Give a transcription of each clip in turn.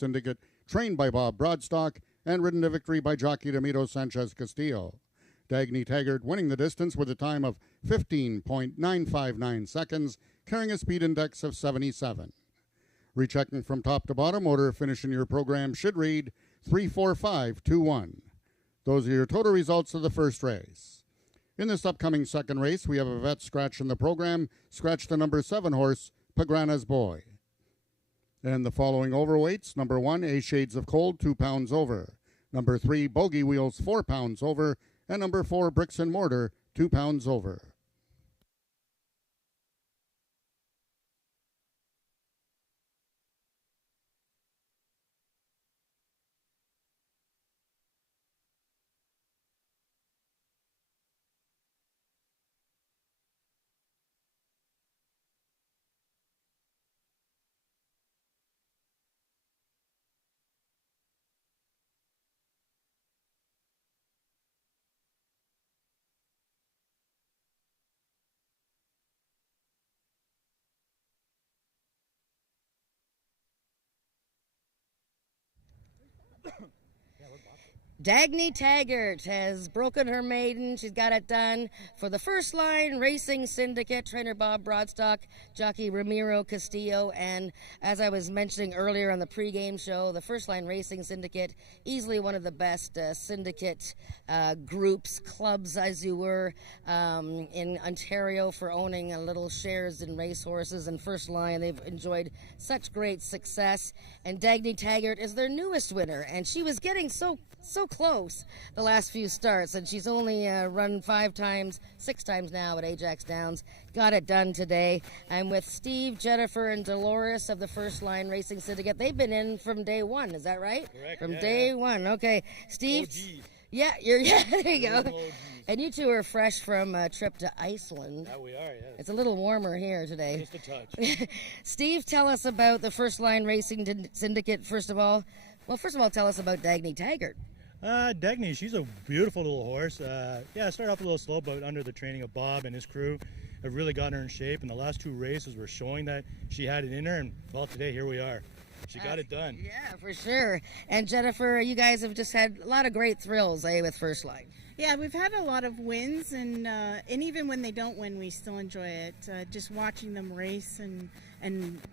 Syndicate, trained by Bob Broadstock and ridden to victory by jockey Ramiro Sanchez Castillo. Dagny Taggart winning the distance with a time of 15.959 seconds, carrying a speed index of 77. Rechecking from top to bottom, order finishing your program should read 34521. Those are your total results of the first race. In this upcoming second race, we have a vet scratch in the program. Scratch the number 7 horse, Pagrana's Boy. And the following overweights: number 1, A Shades of Cold, 2 pounds over. Number 3, Bogey Wheels, 4 pounds over. And number 4, Bricks and Mortar, 2 pounds over. Dagny Taggart has broken her maiden. She's got it done for the First Line Racing Syndicate, trainer Bob Broadstock, jockey Ramiro Castillo, and as I was mentioning earlier on the pregame show, the First Line Racing Syndicate, easily one of the best syndicate groups, clubs as you were, in Ontario for owning little shares in racehorses and First Line. They've enjoyed such great success, and Dagny Taggart is their newest winner, and she was getting so close the last few starts, and she's only run 6 times now at Ajax Downs. Got it done today. I'm with Steve, Jennifer, and Dolores of the First Line Racing Syndicate. They've been in from day one, is that right? Correct. From day one. Okay, Steve. OGs. Yeah, there you go. And you two are fresh from a trip to Iceland. That we are, yes. It's a little warmer here today. Just a touch. Steve, tell us about the First Line Racing Syndicate, first of all. Well, first of all, tell us about Dagny Taggart. Dagny, she's a beautiful little horse. Started off a little slow, but under the training of Bob and his crew, have really gotten her in shape. And the last 2 races were showing that she had it in her. And, well, today, here we are. She got it done. Yeah, for sure. And Jennifer, you guys have just had a lot of great thrills, with First Line. Yeah, we've had a lot of wins, and even when they don't win, we still enjoy it. Just watching them race and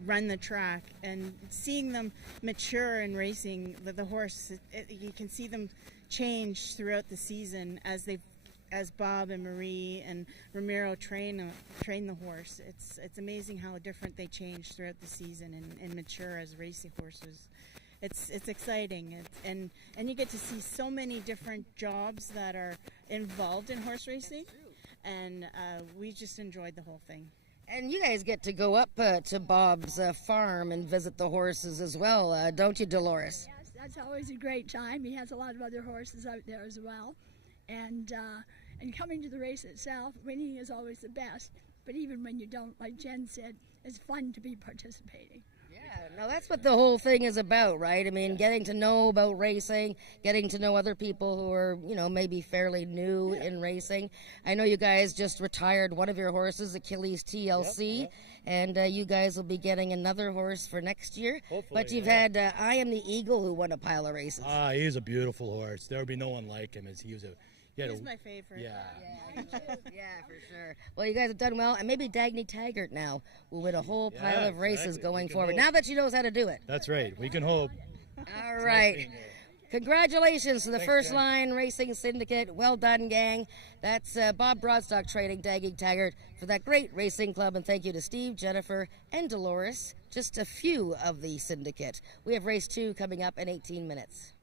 run the track and seeing them mature in racing. The horse, you can see them change throughout the season as Bob and Marie and Ramiro train the horse. It's amazing how different they change throughout the season and mature as racing horses. It's exciting, and you get to see so many different jobs that are involved in horse racing, and we just enjoyed the whole thing. And you guys get to go up to Bob's farm and visit the horses as well, don't you, Dolores? Yes, that's always a great time. He has a lot of other horses out there as well, and coming to the race itself, winning is always the best. But even when you don't, like Jen said, it's fun to be participating. Yeah, now that's what the whole thing is about, right? I mean, getting to know about racing, getting to know other people who are, maybe fairly new in racing. I know you guys just retired one of your horses, Achilles TLC, Yep. and you guys will be getting another horse for next year. Hopefully, But you've yeah. had I Am the Eagle, who won a pile of races. He's a beautiful horse. There would be no one like him. He's my favorite. Yeah. Yeah, for sure. Well, you guys have done well, and maybe Dagny Taggart now will win a whole pile of races exactly. going We can forward. hope. Now that she knows how to do it. That's right. We can hope. All right. being here. Congratulations to the Thanks, First Jen. Line Racing Syndicate. Well done, gang. That's Bob Broadstock trading Dagny Taggart for that great racing club. And thank you to Steve, Jennifer, and Dolores, just a few of the syndicate. We have race 2 coming up in 18 minutes.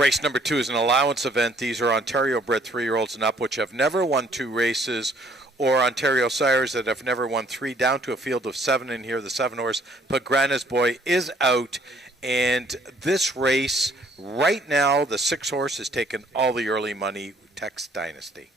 Race number 2 is an allowance event. These are Ontario-bred 3-year-olds and up, which have never won 2 races, or Ontario sires that have never won 3, down to a field of 7 in here. The 7-horse Pagrana's Boy is out, and this race, right now, the 6-horse has taken all the early money, Tex Dynasty.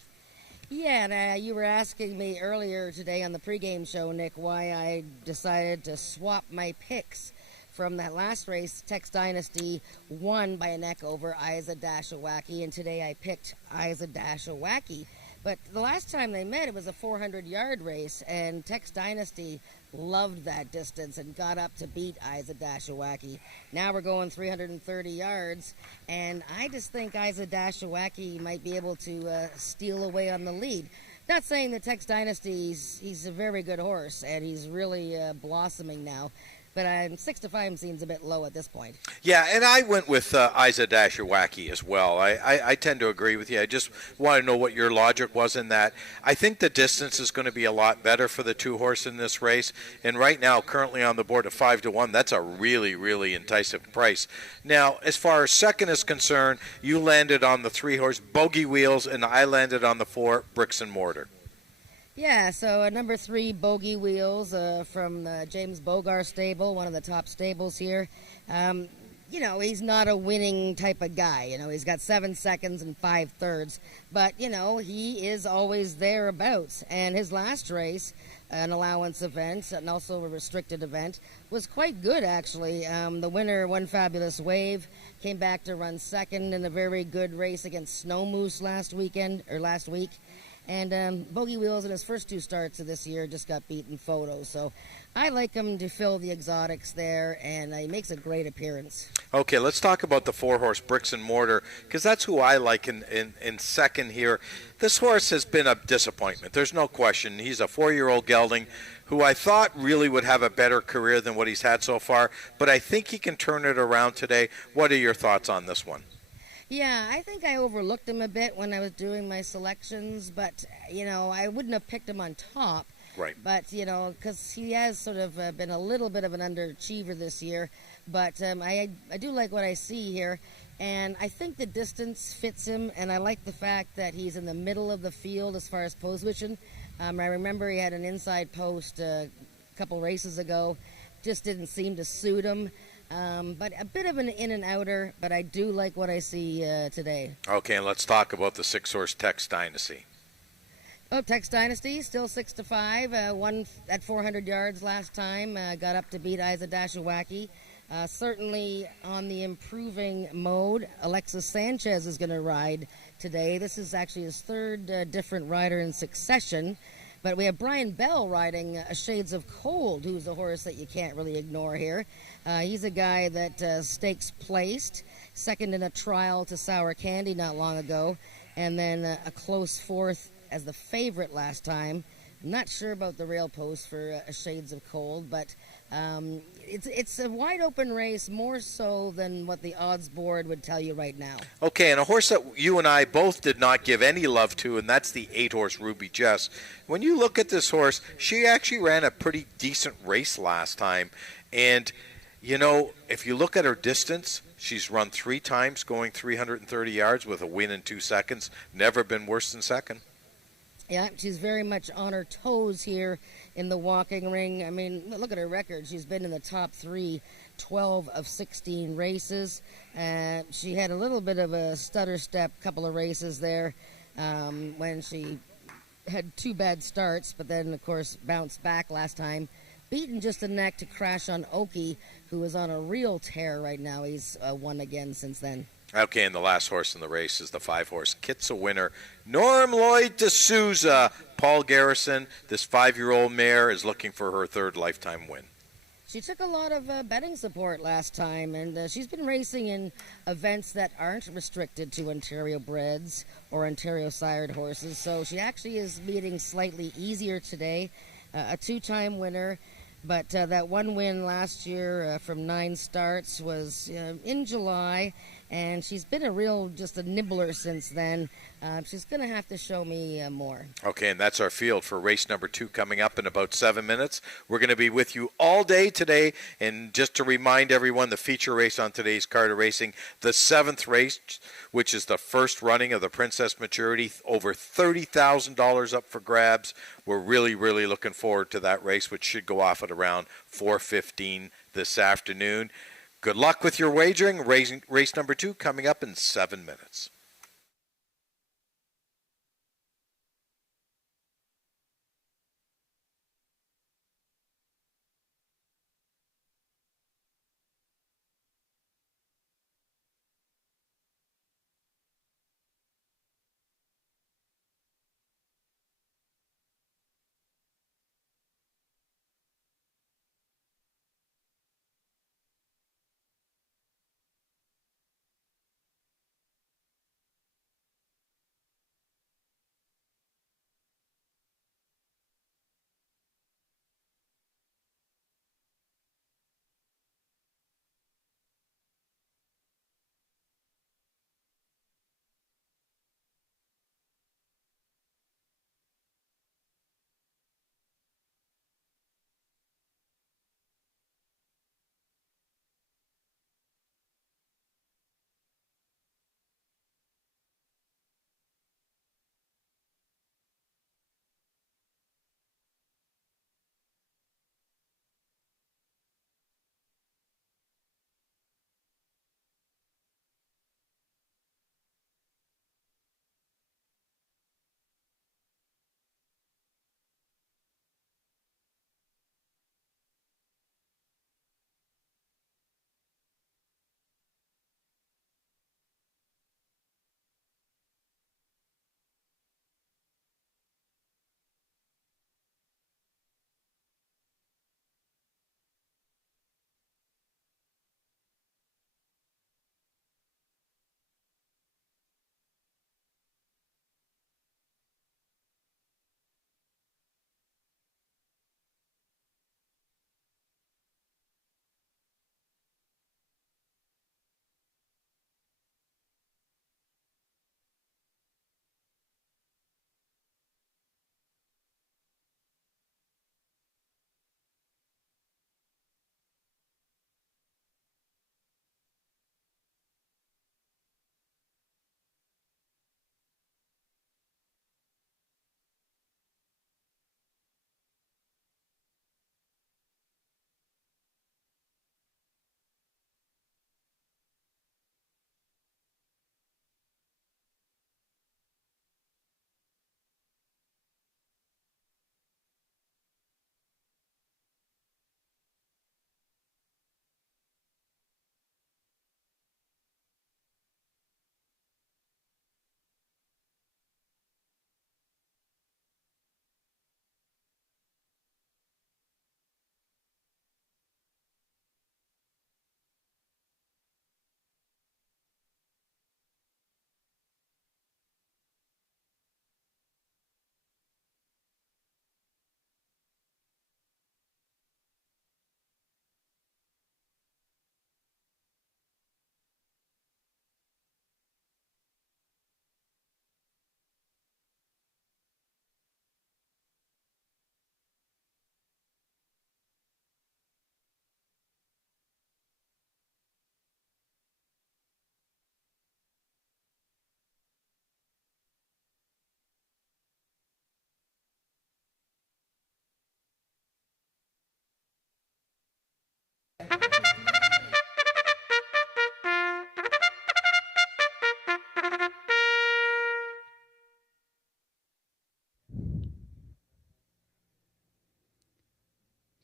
Yeah, and you were asking me earlier today on the pregame show, Nick, why I decided to swap my picks from that last race. Tex Dynasty won by a neck over Isa Dashawaki, and today I picked Isa Dashawaki. But the last time they met, it was a 400-yard race, and Tex Dynasty loved that distance and got up to beat Isa Dashawaki. Now we're going 330 yards, and I just think Isa Dashawaki might be able to steal away on the lead. Not saying that Tex Dynasty, he's a very good horse, and he's really blossoming now. But 6-5 seems a bit low at this point. Yeah, and I went with Isa Dashawaki as well. I tend to agree with you. I just want to know what your logic was in that. I think the distance is going to be a lot better for the 2-horse in this race. And right now, currently on the board at 5-1, that's a really, really enticing price. Now, as far as second is concerned, you landed on the 3-horse Bogey Wheels, and I landed on the 4 Bricks and Mortar. Yeah, so number 3, Bogey Wheels from the James Bogar stable, one of the top stables here. You know, he's not a winning type of guy. You know, he's got 7 seconds and 5/3. But, you know, he is always thereabouts. And his last race, an allowance event and also a restricted event, was quite good, actually. The winner, One Fabulous Wave, came back to run second in a very good race against Snow Moose last week. And Bogey Wheels in his first 2 starts of this year just got beaten photos. So I like him to fill the exotics there, and he makes a great appearance. Okay, let's talk about the 4-horse Bricks and Mortar, because that's who I like in second here. This horse has been a disappointment. There's no question. He's a 4-year-old gelding who I thought really would have a better career than what he's had so far, but I think he can turn it around today. What are your thoughts on this one? Yeah, I think I overlooked him a bit when I was doing my selections, but, you know, I wouldn't have picked him on top. Right. But, you know, because he has sort of been a little bit of an underachiever this year. But I do like what I see here. And I think the distance fits him, and I like the fact that he's in the middle of the field as far as position. I remember he had an inside post a couple races ago. Just didn't seem to suit him. But a bit of an in and outer, but I do like what I see today. Okay, and let's talk about the 6-horse Tex Dynasty. Oh, Tex Dynasty, still 6-5, won at 400 yards last time, got up to beat Isa Dashawaki. Certainly on the improving mode. Alexis Sanchez is going to ride today. This is actually his 3rd different rider in succession. But we have Brian Bell riding Shades of Cold, who's a horse that you can't really ignore here. He's a guy that stakes placed, second in a trial to Sour Candy not long ago, and then a close 4th as the favorite last time. I'm not sure about the rail post for Shades of Cold, but it's a wide open race, more so than what the odds board would tell you right now. Okay, and a horse that you and I both did not give any love to, and that's the 8-horse Ruby Jess. When you look at this horse, she actually ran a pretty decent race last time. And, you know, if you look at her distance, she's run 3 times going 330 yards with a win in 2 seconds. Never been worse than second. Yeah, she's very much on her toes here in the walking ring. I mean, look at her record. She's been in the top 3, 12 of 16 races. She had a little bit of a stutter step couple of races there when she had 2 bad starts, but then, of course, bounced back last time. Beaten just a neck to crash on Oki, who is on a real tear right now. He's won again since then. Okay, and the last horse in the race is the 5-horse Kitsa winner, Norm Lloyd D'Souza. Paul Garrison, this 5-year-old mare, is looking for her 3rd lifetime win. She took a lot of betting support last time, and she's been racing in events that aren't restricted to Ontario breds or Ontario sired horses, so she actually is meeting slightly easier today. A 2-time winner. But that one win last year from 9 starts was in July, and she's been a real, just a nibbler since then. She's going to have to show me more. Okay, and that's our field for race number 2 coming up in about 7 minutes. We're going to be with you all day today, and just to remind everyone, the feature race on today's card of racing, the 7th race, which is the first running of the Princess Maturity, over $30,000 up for grabs. We're really, really looking forward to that race, which should go off at around 4:15 this afternoon. Good luck with your wagering. Race number 2 coming up in 7 minutes.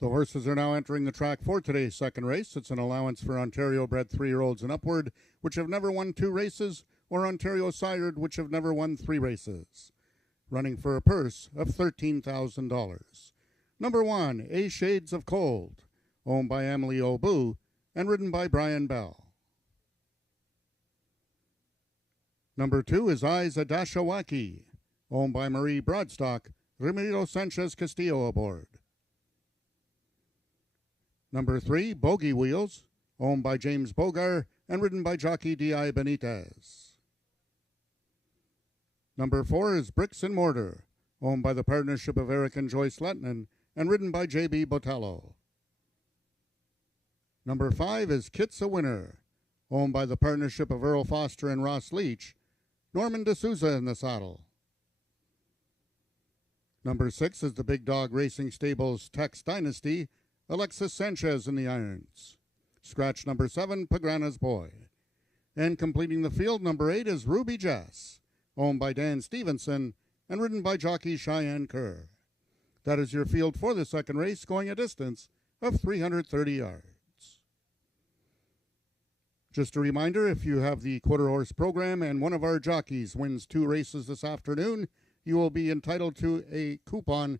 The horses are now entering the track for today's second race. It's an allowance for Ontario-bred 3-year-olds and upward, which have never won 2 races, or Ontario-sired, which have never won 3 races. Running for a purse of $13,000. Number 1, A Shades of Cold, owned by Emily Obu and ridden by Brian Bell. Number 2 is Eyes a Dashawaki, owned by Marie Broadstock, Ramiro Sanchez Castillo aboard. Number 3, Bogey Wheels, owned by James Bogar and ridden by jockey D.I. Benitez. Number 4 is Bricks and Mortar, owned by the partnership of Eric and Joyce Lettinen and ridden by J.B. Botello. Number 5 is Kit's a Winner, owned by the partnership of Earl Foster and Ross Leach, Norman D'Souza in the saddle. Number 6 is the Big Dog Racing Stables Tex Dynasty, Alexis Sanchez in the irons. Scratch number 7, Pagrana's Boy. And completing the field, number 8 is Ruby Jess, owned by Dan Stevenson and ridden by jockey Cheyenne Kerr. That is your field for the second race, going a distance of 330 yards. Just a reminder, if you have the quarter horse program and one of our jockeys wins 2 races this afternoon, you will be entitled to a coupon,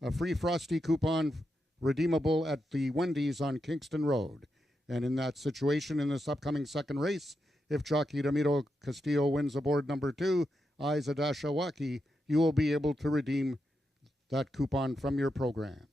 a free Frosty coupon redeemable at the Wendy's on Kingston Road. And in that situation, in this upcoming second race, if jockey Ramiro Castillo wins aboard number 2, Aiza Dashawaki, you will be able to redeem that coupon from your program.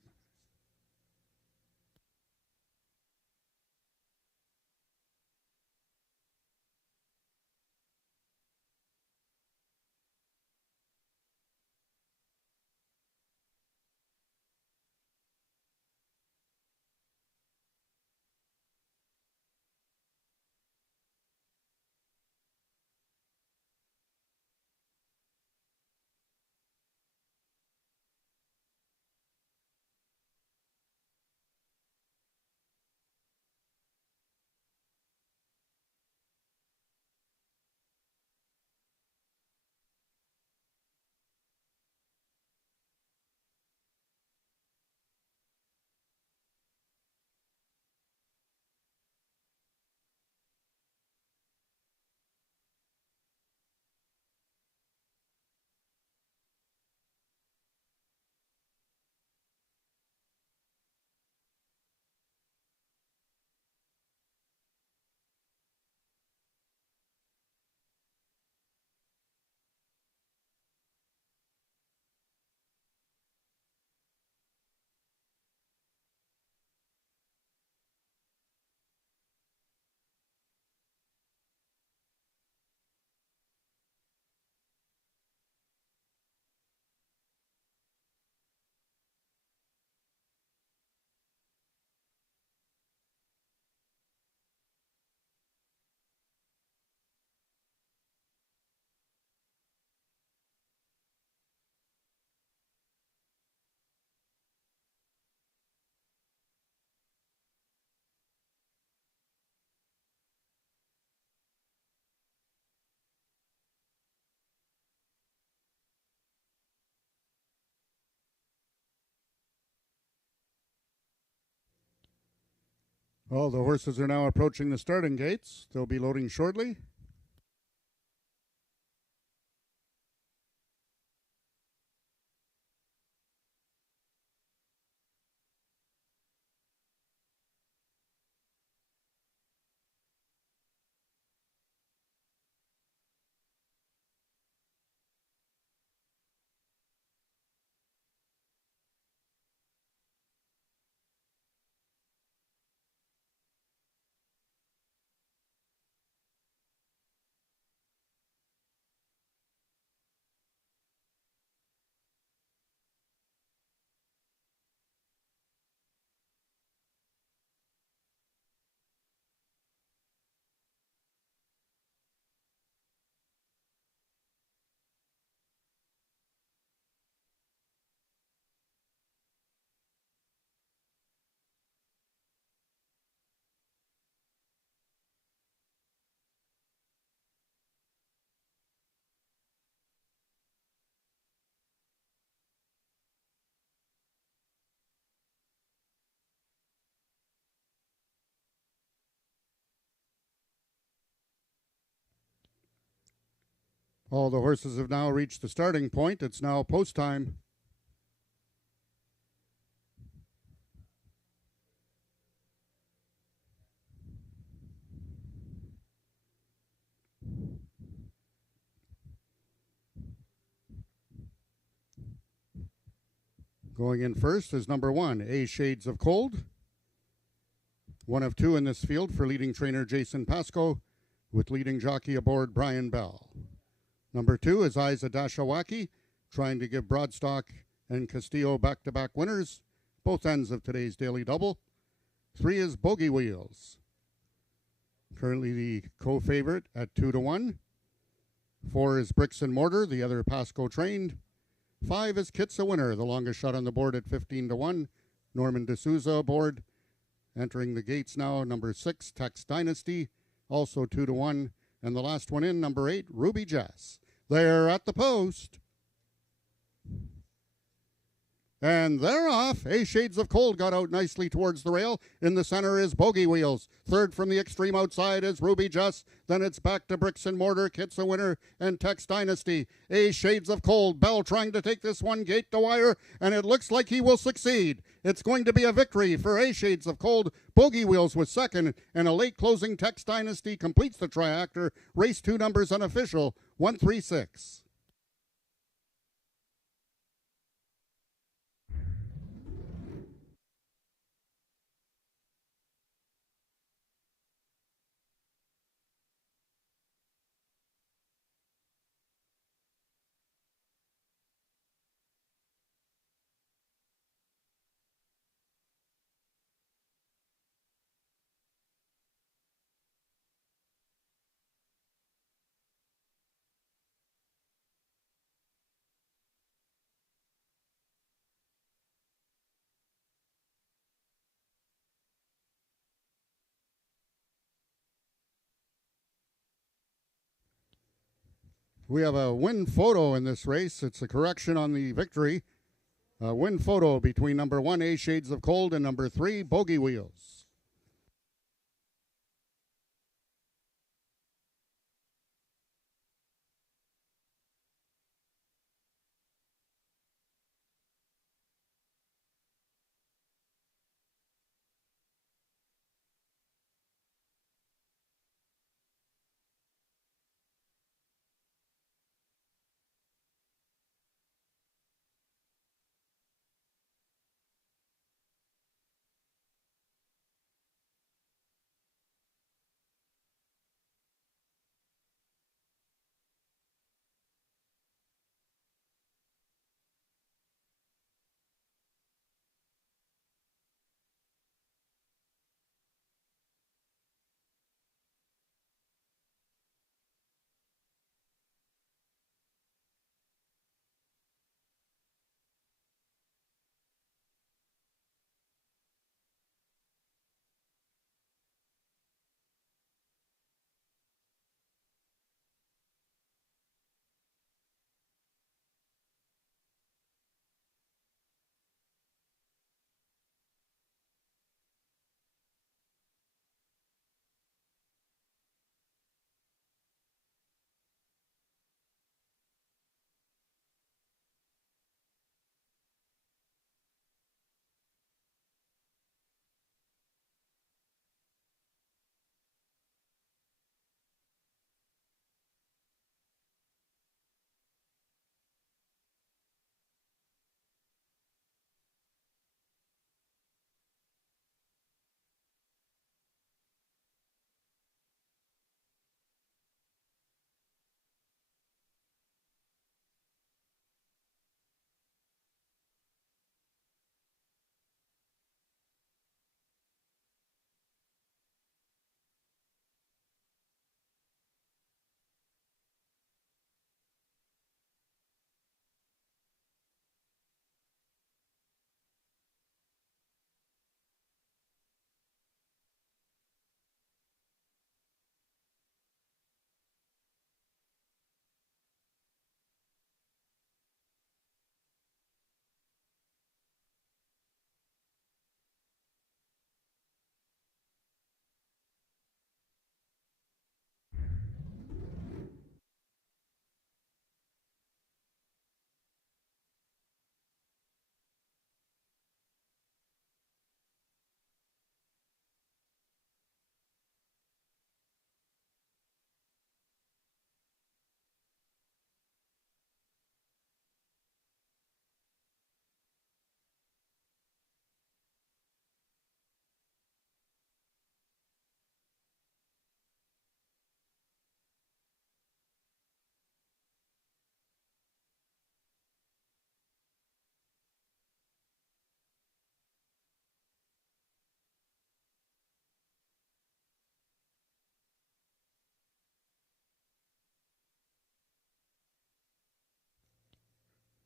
All the horses are now approaching the starting gates. They'll be loading shortly. All the horses have now reached the starting point. It's now post time. Going in first is number 1, A Shades of Cold. One of two in this field for leading trainer Jason Pasco, with leading jockey aboard Brian Bell. Number 2 is Isa Dashawaki, trying to give Broadstock and Castillo back-to-back winners, both ends of today's daily double. 3 is Bogey Wheels, currently the co-favorite at 2-1. 4 is Bricks and Mortar, the other Pasco trained. 5 is Kit's a Winner, the longest shot on the board at 15-1. Norman D'Souza aboard. Entering the gates now, number 6, Tex Dynasty, also 2-1. And the last one in, number 8, Ruby Jess. They're at the post. And they're off. A Shades of Cold got out nicely towards the rail. In the center is Bogey Wheels. Third from the extreme outside is Ruby Just. Then it's back to Bricks and Mortar, Kit's a Winner, and Tex Dynasty. A Shades of Cold. Bell trying to take this one gate to wire, and it looks like he will succeed. It's going to be a victory for A Shades of Cold. Bogey Wheels was second, and a late closing Tex Dynasty completes the triactor. Race 2 numbers unofficial, 136. We have a win photo in this race. It's a correction on the victory. A win photo between number 1, A Shades of Cold, and number 3, Bogey Wheels.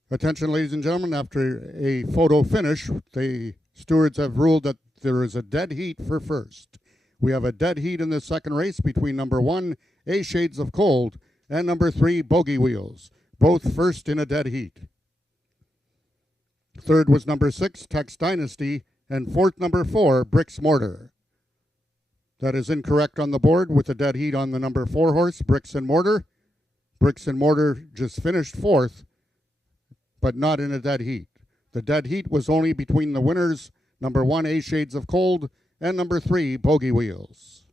Attention, ladies and gentlemen, after a photo finish, the stewards have ruled that there is a dead heat for first. We have a dead heat in the second race between number 1, A Shades of Cold, and number 3, Bogey Wheels, both first in a dead heat. Third was number 6, Tex Dynasty, and fourth, number 4, Bricks Mortar. That is incorrect on the board with a dead heat on the number 4 horse, Bricks and Mortar. Bricks and Mortar just finished fourth, but not in a dead heat. The dead heat was only between the winners, number 1, A Shades of Cold, and number 3, Bogey Wheels.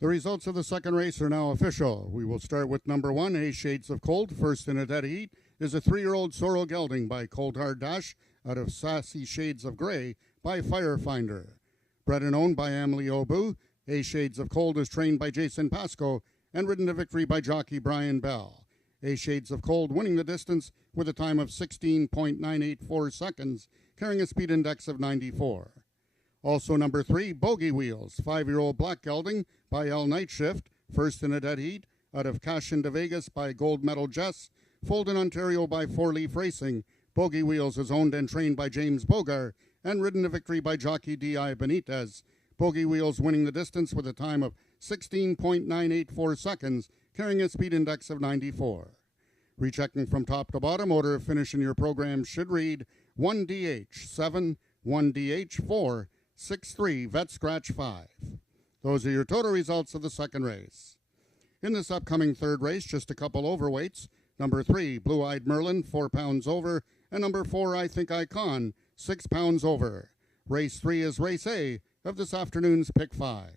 The results of the second race are now official. We will start with number 1, A Shades of Cold. First in a dead heat is a 3-year-old Sorrel Gelding by Cold Hard Dash out of Sassy Shades of Gray by Firefinder. Bred and owned by Emily Obu, A Shades of Cold is trained by Jason Pasco and ridden to victory by jockey Brian Bell. A Shades of Cold winning the distance with a time of 16.984 seconds, carrying a speed index of 94. Also number 3, Bogey Wheels, 5-year-old Black Gelding by L Night Shift, first in a dead heat, out of Cashin de Vegas by Gold Medal Jess, foaled in Ontario by Four Leaf Racing. Bogey Wheels is owned and trained by James Bogar and ridden to victory by jockey D.I. Benitez. Bogey Wheels winning the distance with a time of 16.984 seconds, carrying a speed index of 94. Rechecking from top to bottom, order of finish in your program should read 1DH 7, 1DH 4, 6-3, Vet Scratch 5. Those are your total results of the second race. In this upcoming third race, just a couple overweights. Number 3, Blue Eyed Merlin, 4 pounds over. And number 4, I Think I Con, 6 pounds over. Race 3 is race A of this afternoon's Pick 5.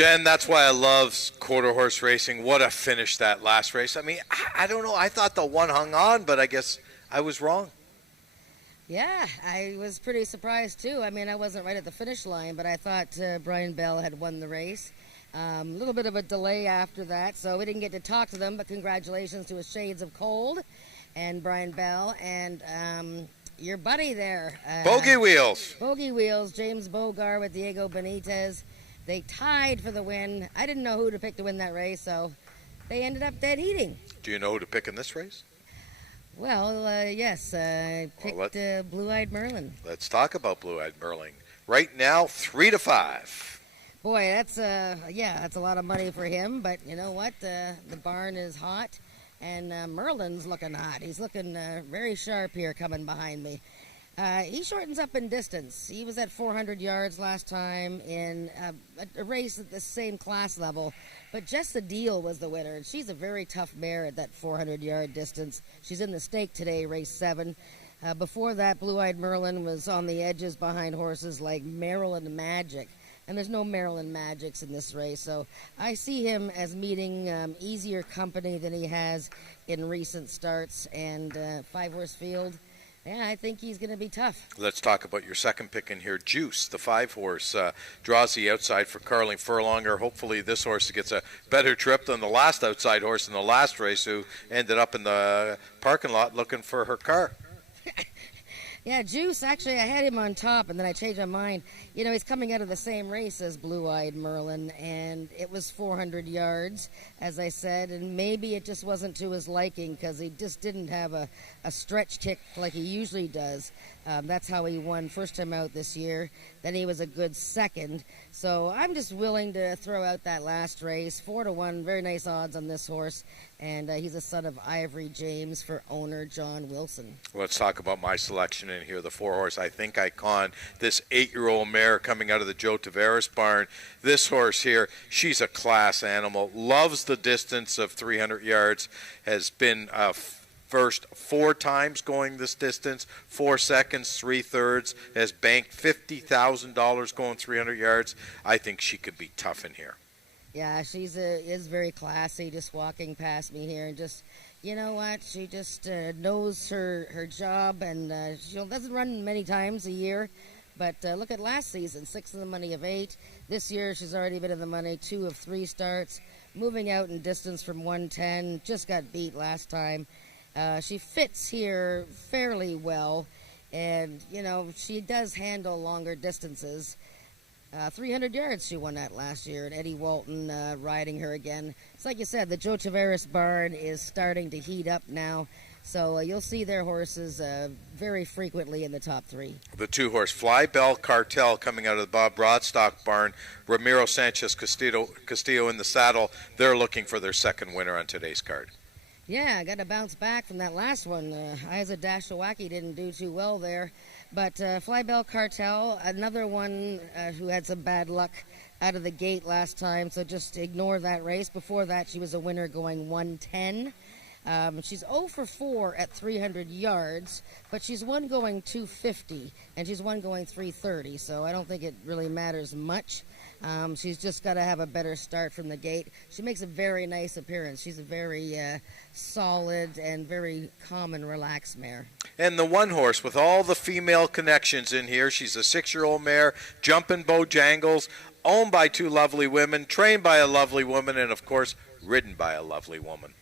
Jen, that's why I love quarter horse racing. What a finish that last race. I mean, I don't know. I thought the one hung on, but I guess I was wrong. Yeah, I was pretty surprised too. I mean, I wasn't right at the finish line, but I thought Brian Bell had won the race. A little bit of a delay after that, so we didn't get to talk to them, but congratulations to his Shades of Cold and Brian Bell and your buddy there. Bogey Wheels. Bogey Wheels, James Bogar with Diego Benitez. They tied for the win. I didn't know who to pick to win that race, so they ended up dead heating. Do you know who to pick in this race? Well, yes, I picked Blue Eyed Merlin. Let's talk about Blue Eyed Merlin. Right now, 3-5. Boy, that's that's a lot of money for him. But you know what? The barn is hot, and Merlin's looking hot. He's looking very sharp here, coming behind me. He shortens up in distance. He was at 400 yards last time in a race at the same class level. But Just the Deal was the winner, and she's a very tough mare at that 400-yard distance. She's in the stake today, race 7. Before that, Blue Eyed Merlin was on the edges behind horses like Maryland Magic. And there's no Maryland Magics in this race, so I see him as meeting easier company than he has in recent starts. And 5-horse field, yeah, I think he's going to be tough. Let's talk about your second pick in here, Juice, the 5-horse. Draws the outside for Carling Furlonger. Hopefully this horse gets a better trip than the last outside horse in the last race who ended up in the parking lot looking for her car. Yeah, Juice, actually, I had him on top, and then I changed my mind. You know, he's coming out of the same race as Blue Eyed Merlin, and it was 400 yards, as I said, and maybe it just wasn't to his liking because he just didn't have a stretch tick like he usually does. That's how he won first time out this year. Then he was a good second. So I'm just willing to throw out that last race. 4-1, very nice odds on this horse. And he's a son of Ivory James for owner John Wilson. Let's talk about my selection in here, the 4-horse. I think Icon, this 8-year-old mare coming out of the Joe Tavares barn. This horse here, she's a class animal. Loves the distance of 300 yards. Has been first 4 times going this distance, 4 seconds, 3/3, has banked $50,000 going 300 yards. I think she could be tough in here. Yeah, she's is very classy, just walking past me here, and just, you know what, she just knows her job, and she doesn't run many times a year. But look at last season, 6 in the money of 8. This year she's already been in the money 2 of 3 starts, moving out in distance from 110, just got beat last time. She fits here fairly well, and, you know, she does handle longer distances. 300 yards she won that last year, and Eddie Walton riding her again. It's like you said, the Joe Tavares barn is starting to heat up now, so you'll see their horses very frequently in the top 3. The 2-horse Fly Bell Cartel coming out of the Bob Broadstock barn. Ramiro Sanchez Castillo in the saddle. They're looking for their second winner on today's card. Yeah, I got to bounce back from that last one. Isa Dashawaki didn't do too well there. But Flybell Cartel, another one who had some bad luck out of the gate last time, so just ignore that race. Before that, she was a winner going 110. She's 0 for 4 at 300 yards, but she's won going 250, and she's won going 330, so I don't think it really matters much. She's just got to have a better start from the gate. She makes a very nice appearance. She's a very solid and very calm and relaxed mare. And the 1-horse with all the female connections in here. She's a 6-year-old mare, Jumpin' Bojangles, owned by 2 lovely women, trained by a lovely woman, and, of course, ridden by a lovely woman.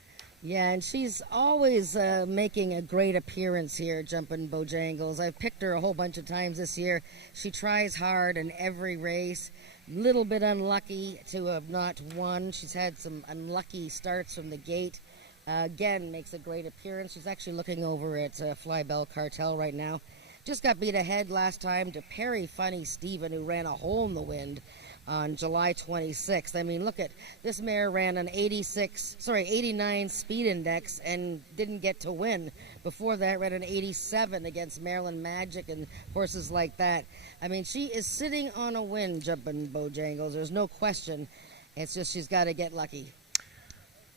Yeah, and she's always making a great appearance here, Jumpin' Bojangles. I've picked her a whole bunch of times this year. She tries hard in every race. Little bit unlucky to have not won. She's had some unlucky starts from the gate. Again, makes a great appearance. She's actually looking over at Flybell Cartel right now. Just got beat ahead last time to Perry Funny Steven, who ran a hole in the wind on July 26th. I mean, look at this mare ran an 89 speed index and didn't get to win. Before that, ran an 87 against Maryland Magic and horses like that. I mean, she is sitting on a win, Jumpin' Bojangles. There's no question. It's just she's got to get lucky.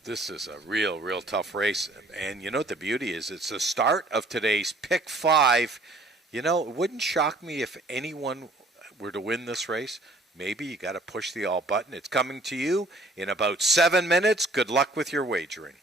This is a real tough race. And you know what the beauty is? It's the start of today's Pick 5. You know, it wouldn't shock me if anyone were to win this race. maybe you got to push the all button. It's coming to you in about 7 minutes. Good luck with your wagering.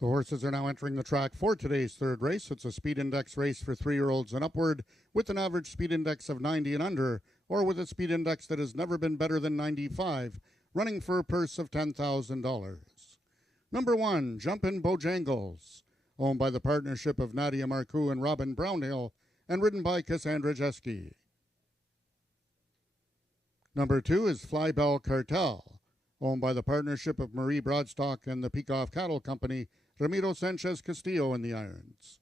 The horses are now entering the track for today's third race. It's a speed index race for 3-year-olds and upward with an average speed index of 90 and under, or with a speed index that has never been better than 95, running for a purse of $10,000. Number 1, Jumpin' Bojangles, owned by the partnership of Nadia Marcoux and Robin Brownhill, and ridden by Cassandra Jeske. Number 2 is Flybell Cartel, owned by the partnership of Marie Broadstock and the Peacock Cattle Company, Ramiro Sanchez Castillo in the irons.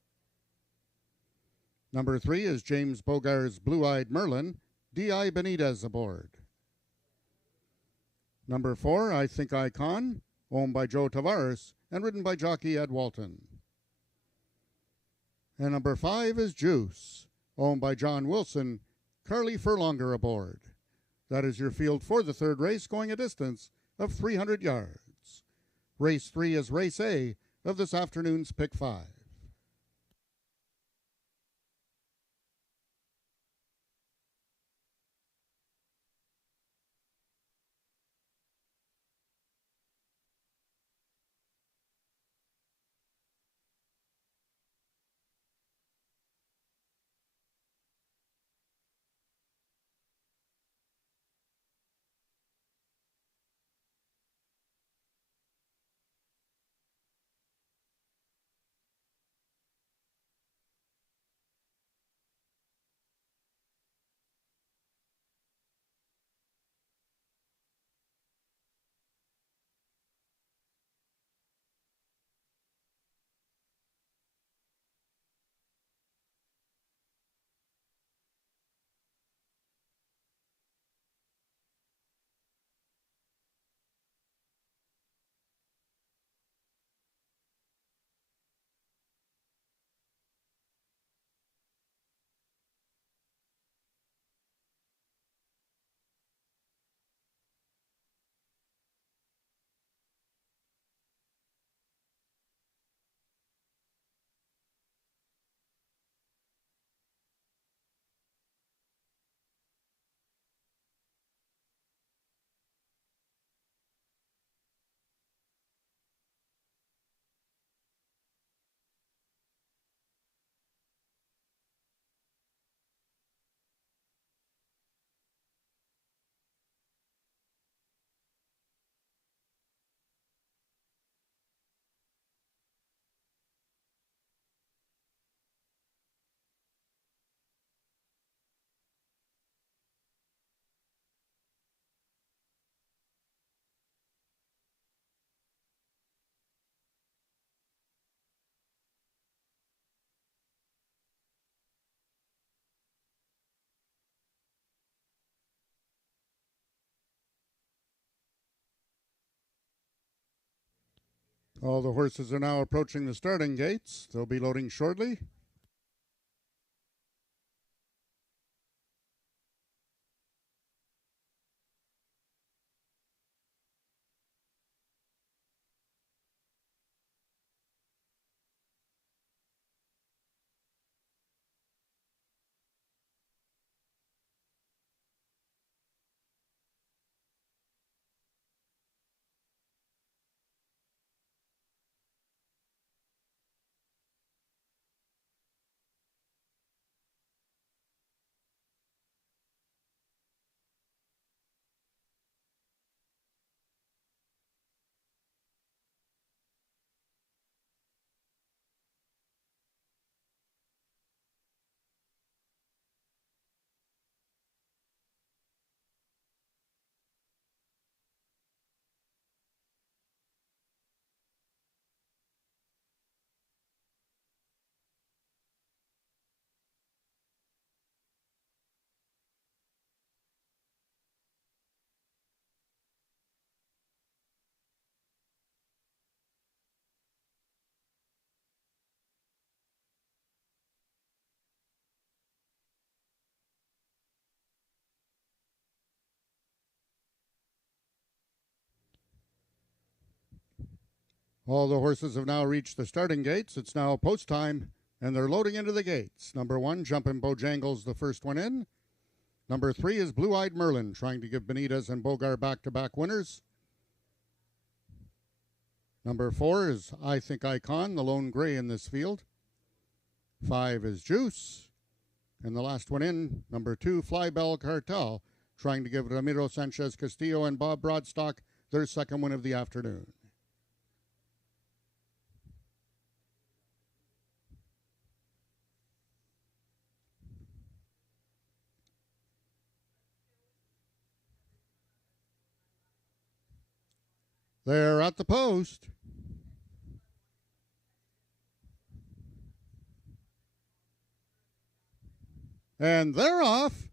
Number 3 is James Bogar's Blue-Eyed Merlin, D.I. Benitez aboard. Number 4, I Think I Con, owned by Joe Tavares and ridden by jockey Ed Walton. And number 5 is Juice, owned by John Wilson, Carly Furlonger aboard. That is your field for the third race, going a distance of 300 yards. Race 3 is Race A, of this afternoon's Pick 5. All the horses are now approaching the starting gates. They'll be loading shortly. All the horses have now reached the starting gates. It's now post time, and they're loading into the gates. Number 1, Jumpin' Bojangles, the first one in. Number 3 is Blue Eyed Merlin, trying to give Benitez and Bogar back-to-back winners. Number 4 is I Think Icon, the lone gray in this field. 5 is Juice. And the last one in, number 2, Fly Bell Cartel, trying to give Ramiro Sanchez Castillo and Bob Broadstock their second win of the afternoon. They're at the post. And they're off.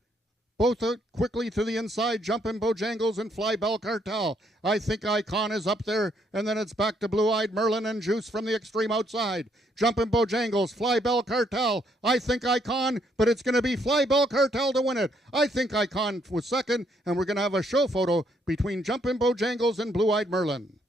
Both quickly to the inside, Jumpin' Bojangles and Fly Bell Cartel. I Think Icon is up there, and then it's back to Blue Eyed Merlin and Juice from the extreme outside. Jumpin' Bojangles, Fly Bell Cartel, I Think Icon, but it's going to be Fly Bell Cartel to win it. I Think Icon was second, and we're going to have a show photo between Jumpin' Bojangles and Blue Eyed Merlin.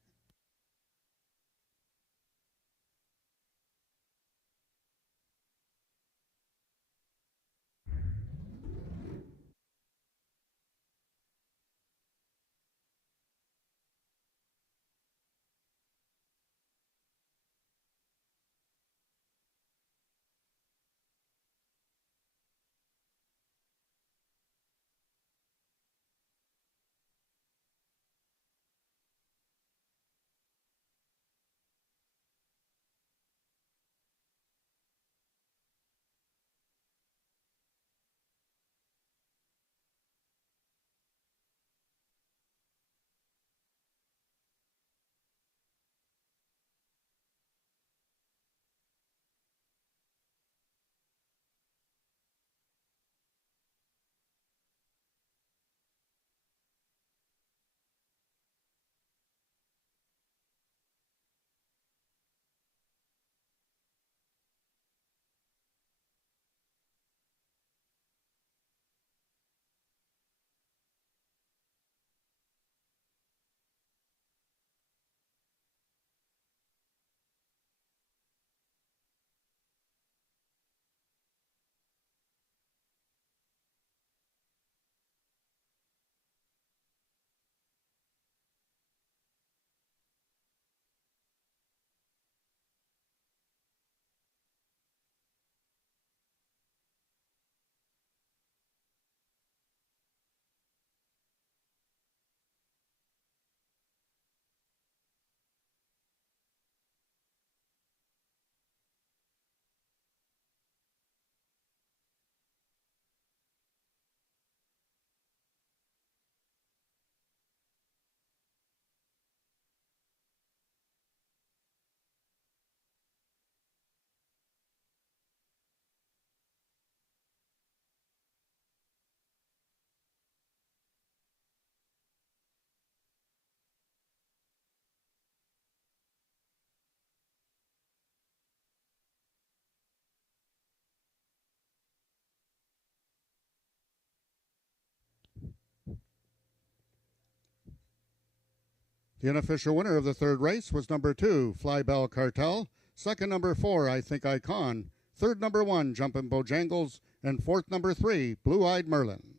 The unofficial winner of the third race was number 2, Fly Bell Cartel. Second, number 4, I Think I Con. Third, number 1, Jumpin' Bojangles. And fourth, number 3, Blue Eyed Merlin.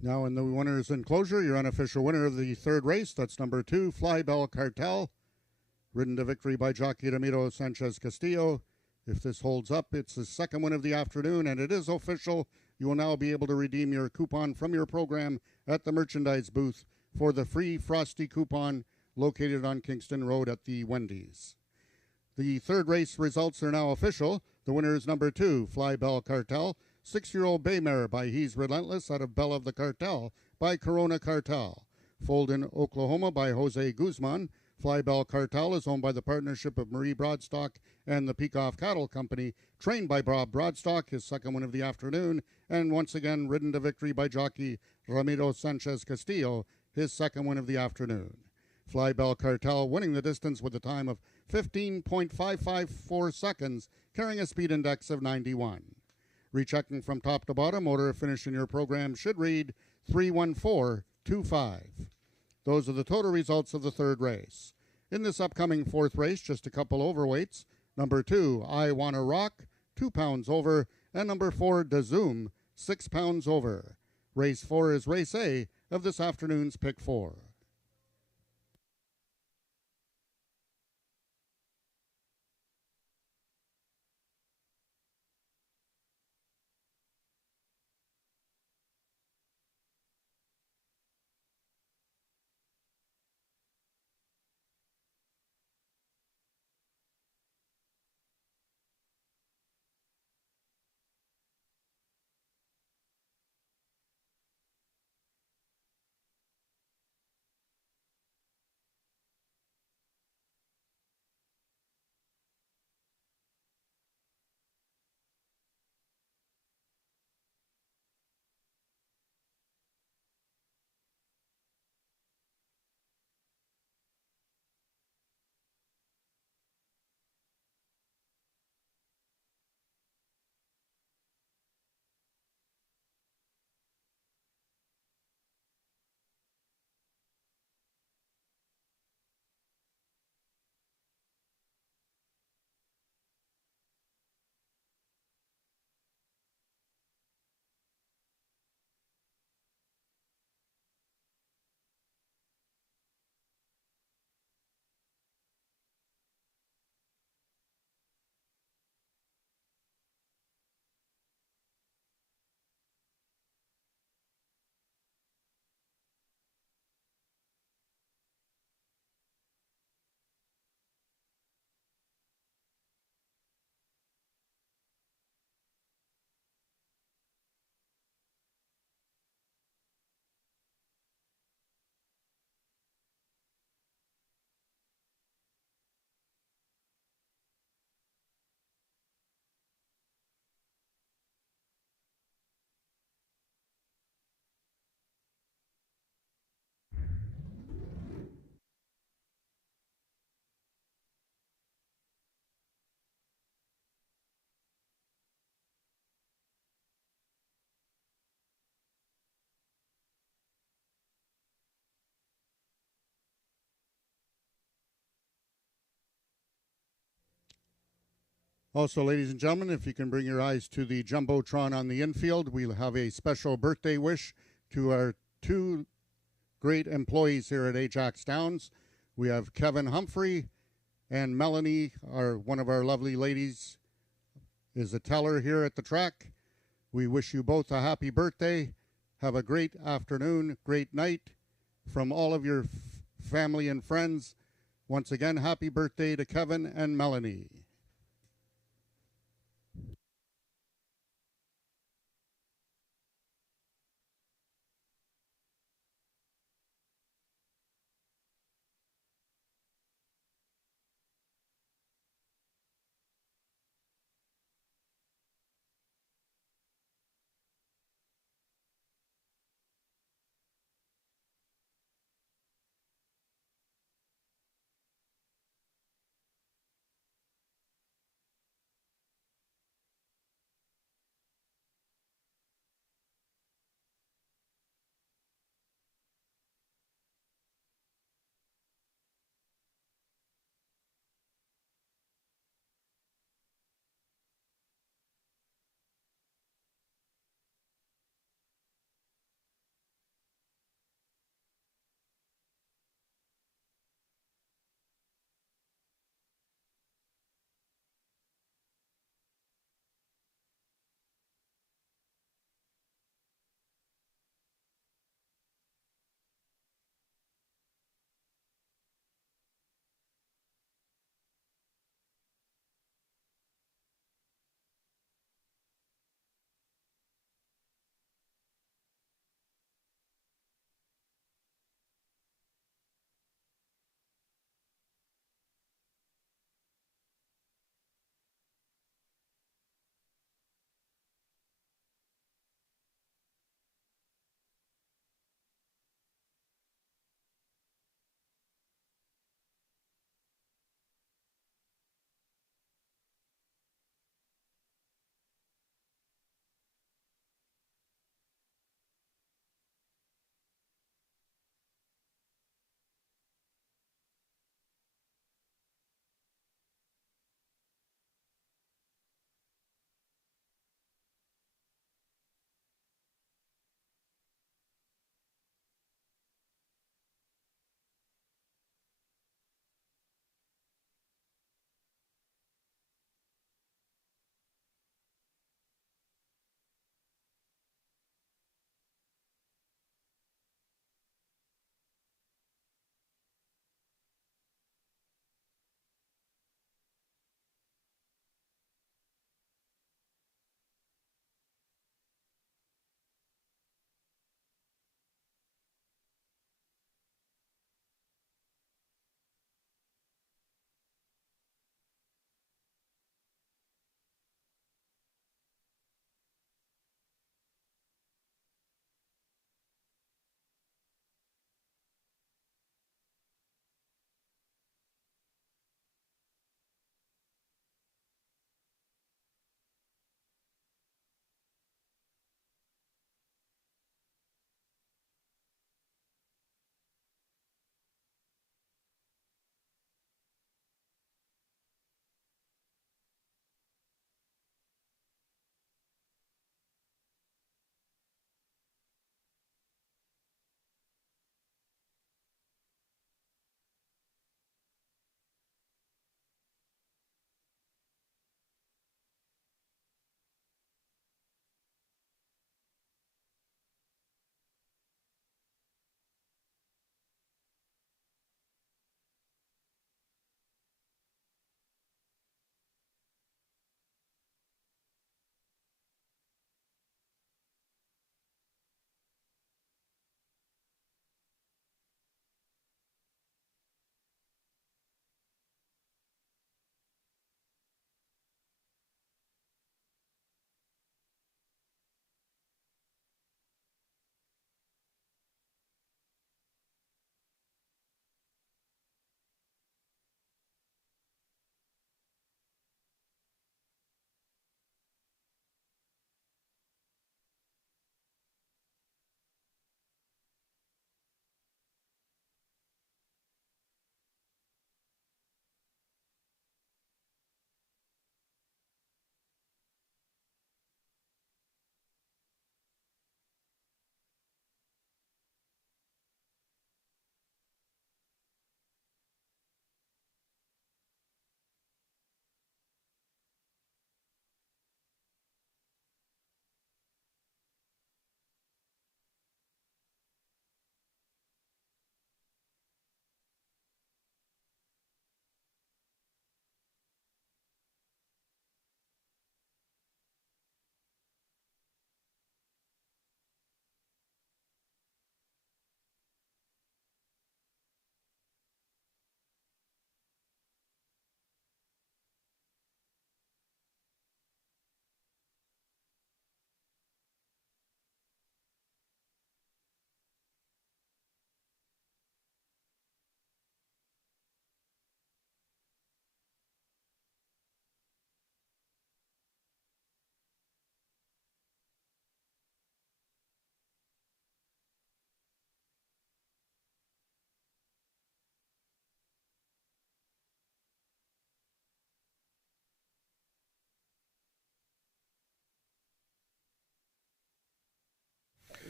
Now in the winner's enclosure, your unofficial winner of the third race, that's number 2, Fly Bell Cartel, ridden to victory by jockey Ramiro Sanchez Castillo. If this holds up, it's the second win of the afternoon, and it is official. You will now be able to redeem your coupon from your program at the merchandise booth for the free Frosty coupon located on Kingston Road at the Wendy's. The third race results are now official. The winner is number 2, Fly Bell Cartel, 6-year-old bay mare by He's Relentless out of Bell of the Cartel by Corona Cartel. Foaled in Oklahoma by Jose Guzman. Fly Bell Cartel is owned by the partnership of Marie Broadstock and the Peacock Cattle Company, trained by Bob Broadstock, his second win of the afternoon, and once again ridden to victory by jockey Ramiro Sanchez Castillo, his second win of the afternoon. Fly Bell Cartel winning the distance with a time of 15.554 seconds, carrying a speed index of 91. Rechecking from top to bottom, order of finish in your program should read 31425. Those are the total results of the third race. In this upcoming fourth race, just a couple overweights. Number 2, I Wanna Rock, 2 pounds over, and number 4, DeZoom, 6 pounds over. Race 4 is race A of this afternoon's Pick 4. Also, ladies and gentlemen, if you can bring your eyes to the Jumbotron on the infield, we'll have a special birthday wish to our two great employees here at Ajax Downs. We have Kevin Humphrey and Melanie, one of our lovely ladies, is a teller here at the track. We wish you both a happy birthday. Have a great afternoon, great night from all of your family and friends. Once again, happy birthday to Kevin and Melanie.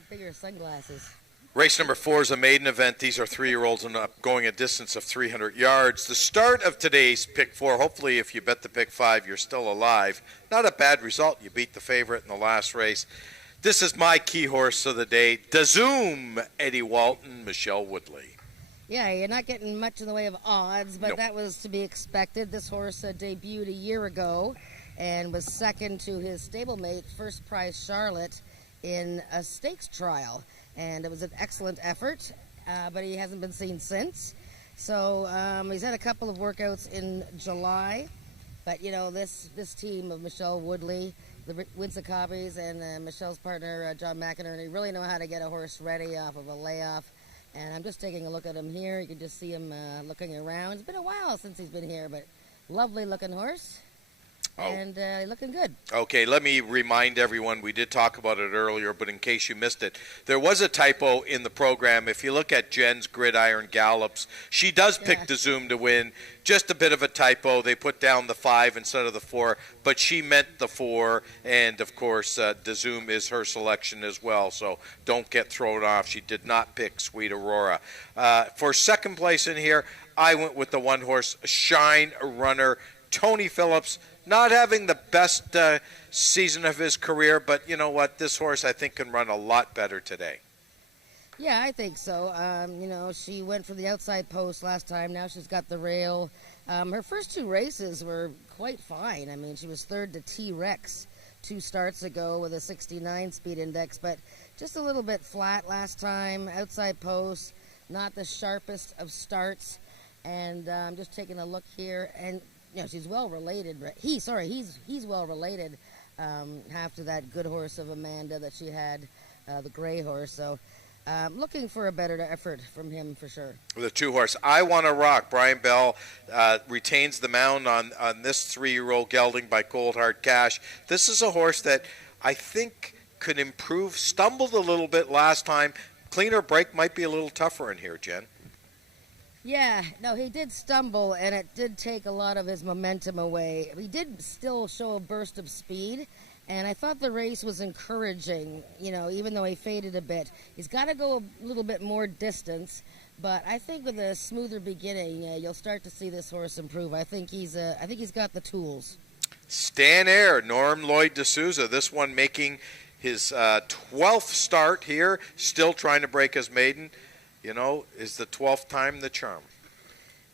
bigger sunglasses. Race number 4 is a maiden event. These are 3-year-olds and going a distance of 300 yards. The start of today's pick 4, hopefully if you bet the pick 5, you're still alive. Not a bad result. You beat the favorite in the last race. This is my key horse of the day, Dazoom, Eddie Walton, Michelle Woodley. Yeah, you're not getting much in the way of odds, but Nope. that was to be expected. This horse debuted a year ago and was second to his stablemate, First Prize Charlotte, in a stakes trial. And it was an excellent effort, but he hasn't been seen since. So he's had a couple of workouts in July. But, you know, this team of Michelle Woodley, the Winsacabes, and Michelle's partner, John McInerney, really know how to get a horse ready off of a layoff. And I'm just taking a look at him here. You can just see him looking around. It's been a while since he's been here, but lovely looking horse. And looking good. Okay, let me remind everyone, we did talk about it earlier, but in case you missed it, there was a typo in the program. If you look at Jen's Gridiron Gallops, she does pick Dazoom to win. Just a bit of a typo. They put down the 5 instead of the 4, but she meant the 4, and of course, Dazoom is her selection as well, so don't get thrown off. She did not pick Sweet Aurora. For second place in here, I went with the one-horse Shine Runner, Tony Phillips. Not having the best season of his career, but you know what? This horse, I think, can run a lot better today. Yeah, I think so. You know, she went for the outside post last time. Now she's got the rail. Her first 2 races were quite fine. I mean, she was third to T-Rex 2 starts ago with a 69 speed index, but just a little bit flat last time. Outside post, not the sharpest of starts. And I'm just taking a look here, and you know, she's well related. He's well related, half to that good horse of Amanda that she had, the gray horse. So looking for a better effort from him for sure. The 2-horse, I Want to Rock. Brian Bell retains the mound on this 3-year-old gelding by Cold Hard Cash. This is a horse that I think could improve. Stumbled a little bit last time. Cleaner break might be a little tougher in here, Jen. Yeah, no, he did stumble, and it did take a lot of his momentum away. He did still show a burst of speed, and I thought the race was encouraging, you know, even though he faded a bit. He's got to go a little bit more distance, but I think with a smoother beginning, you'll start to see this horse improve. I think he's got the tools. Stan Air, Norm Lloyd D'Souza, this one making his 12th start here, still trying to break his maiden. You know, is the 12th time the charm?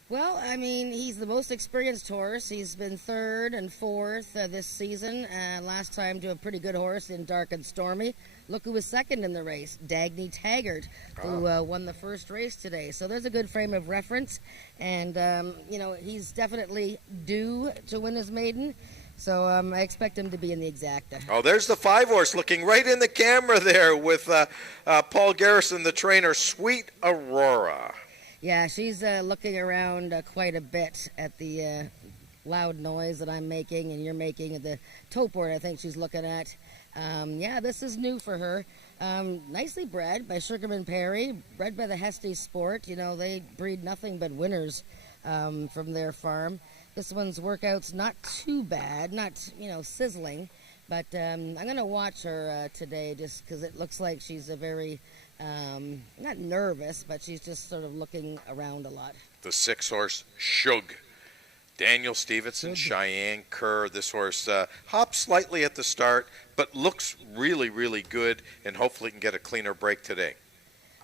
Well, I mean, he's the most experienced horse. He's been 3rd and 4th this season. Last time to a pretty good horse in Dark and Stormy. Look who was 2nd in the race, Dagny Taggart, who won the first race today. So there's a good frame of reference. And, you know, he's definitely due to win his maiden. So I expect him to be in the exacta. Oh, there's the 5-horse looking right in the camera there with Paul Garrison, the trainer, Sweet Aurora. Yeah, she's looking around quite a bit at the loud noise that I'm making and you're making at the tote board. I think she's looking at. Yeah, this is new for her. Nicely bred by Sugarman Perry, bred by the Hesty Sport. You know, they breed nothing but winners from their farm. This one's workout's not too bad, not, you know, sizzling, but I'm going to watch her today just because it looks like she's a very, not nervous, but she's just sort of looking around a lot. The 6-horse, Shug. Daniel Stevenson, Cheyenne Kerr. This horse hops slightly at the start, but looks really, really good, and hopefully can get a cleaner break today.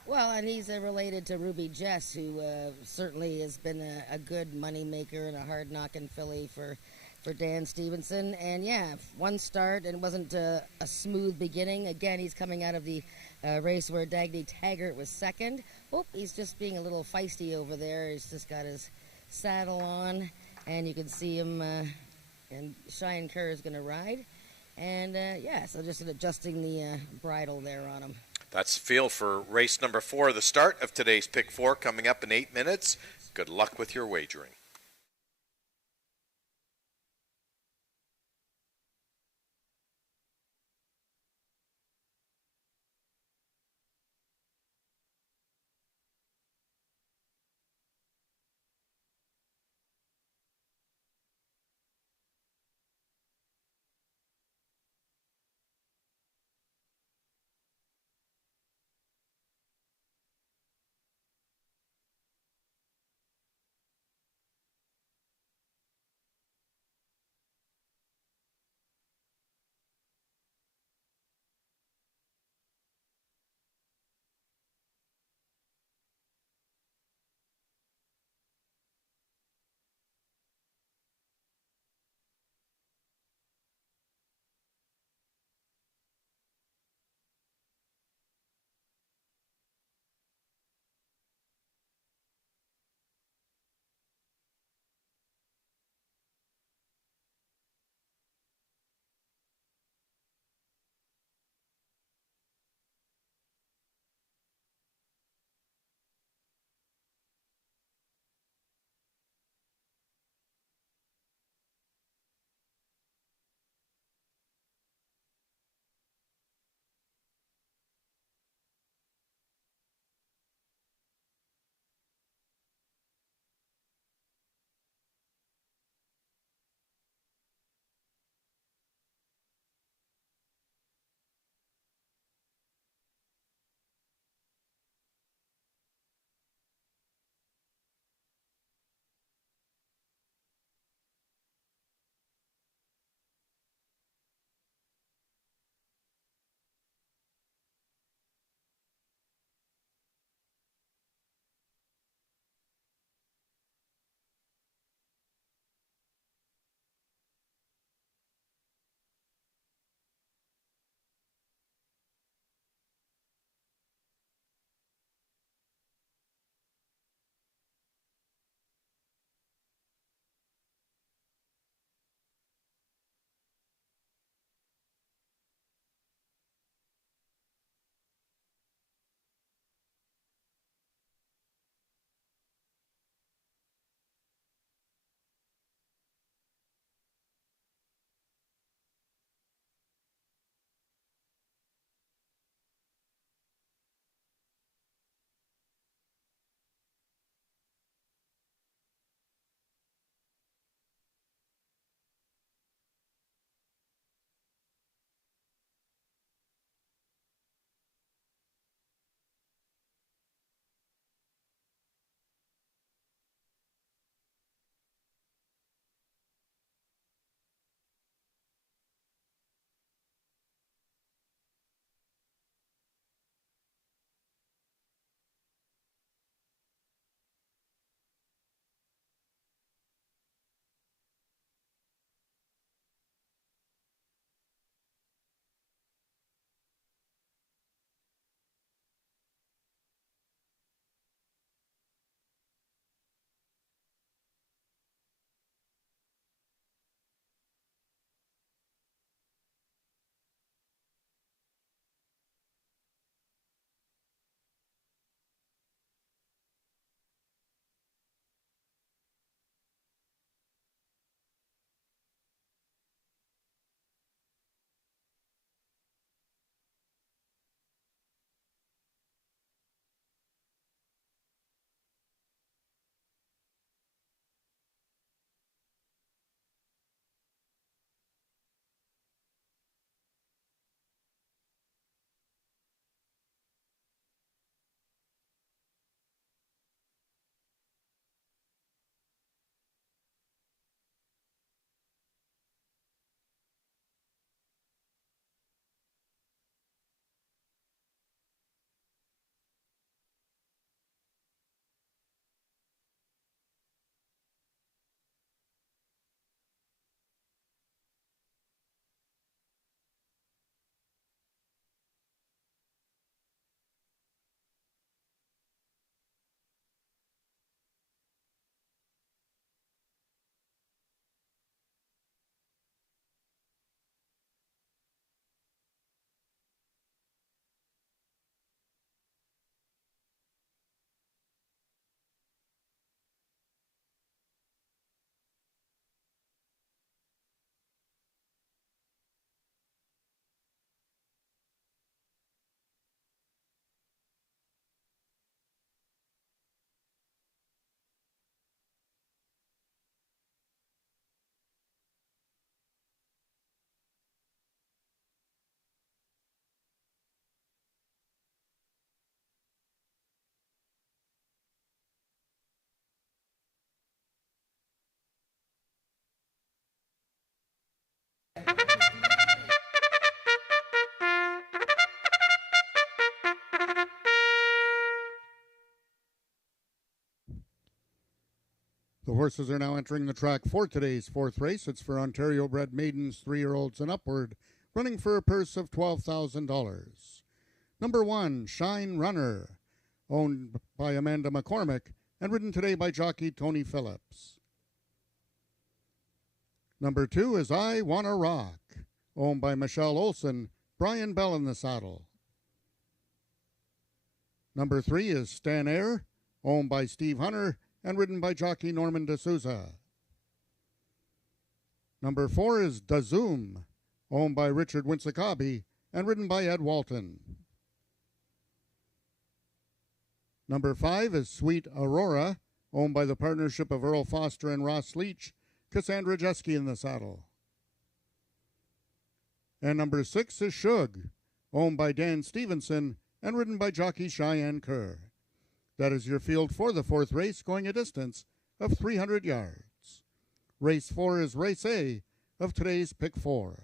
Well, and he's related to Ruby Jess, who certainly has been a good money maker and a hard-knocking filly for Dan Stevenson. And, yeah, 1 start, and it wasn't a smooth beginning. Again, he's coming out of the race where Dagny Taggart was 2nd. Oh, he's just being a little feisty over there. He's just got his saddle on, and you can see him, and Cheyenne Kerr is going to ride. And, yeah, so just adjusting the bridle there on him. That's the field for race number 4, the start of today's Pick 4, coming up in 8 minutes. Good luck with your wagering. The horses are now entering the track for today's fourth race. It's for Ontario-bred maidens, 3-year-olds and upward, running for a purse of $12,000. Number 1, Shine Runner, owned by Amanda McCormick and ridden today by jockey Tony Phillips. Number 2 is I Wanna Rock, owned by Michelle Olson, Brian Bell in the saddle. Number 3 is Stan Air, owned by Steve Hunter and ridden by jockey Norman D'Souza. Number 4 is Dazoom, owned by Richard Winsakabi and ridden by Ed Walton. Number 5 is Sweet Aurora, owned by the partnership of Earl Foster and Ross Leach, Cassandra Jeske in the saddle. And number 6 is Shug, owned by Dan Stevenson and ridden by jockey Cheyenne Kerr. That is your field for the fourth race, going a distance of 300 yards. Race 4 is Race A of today's Pick 4.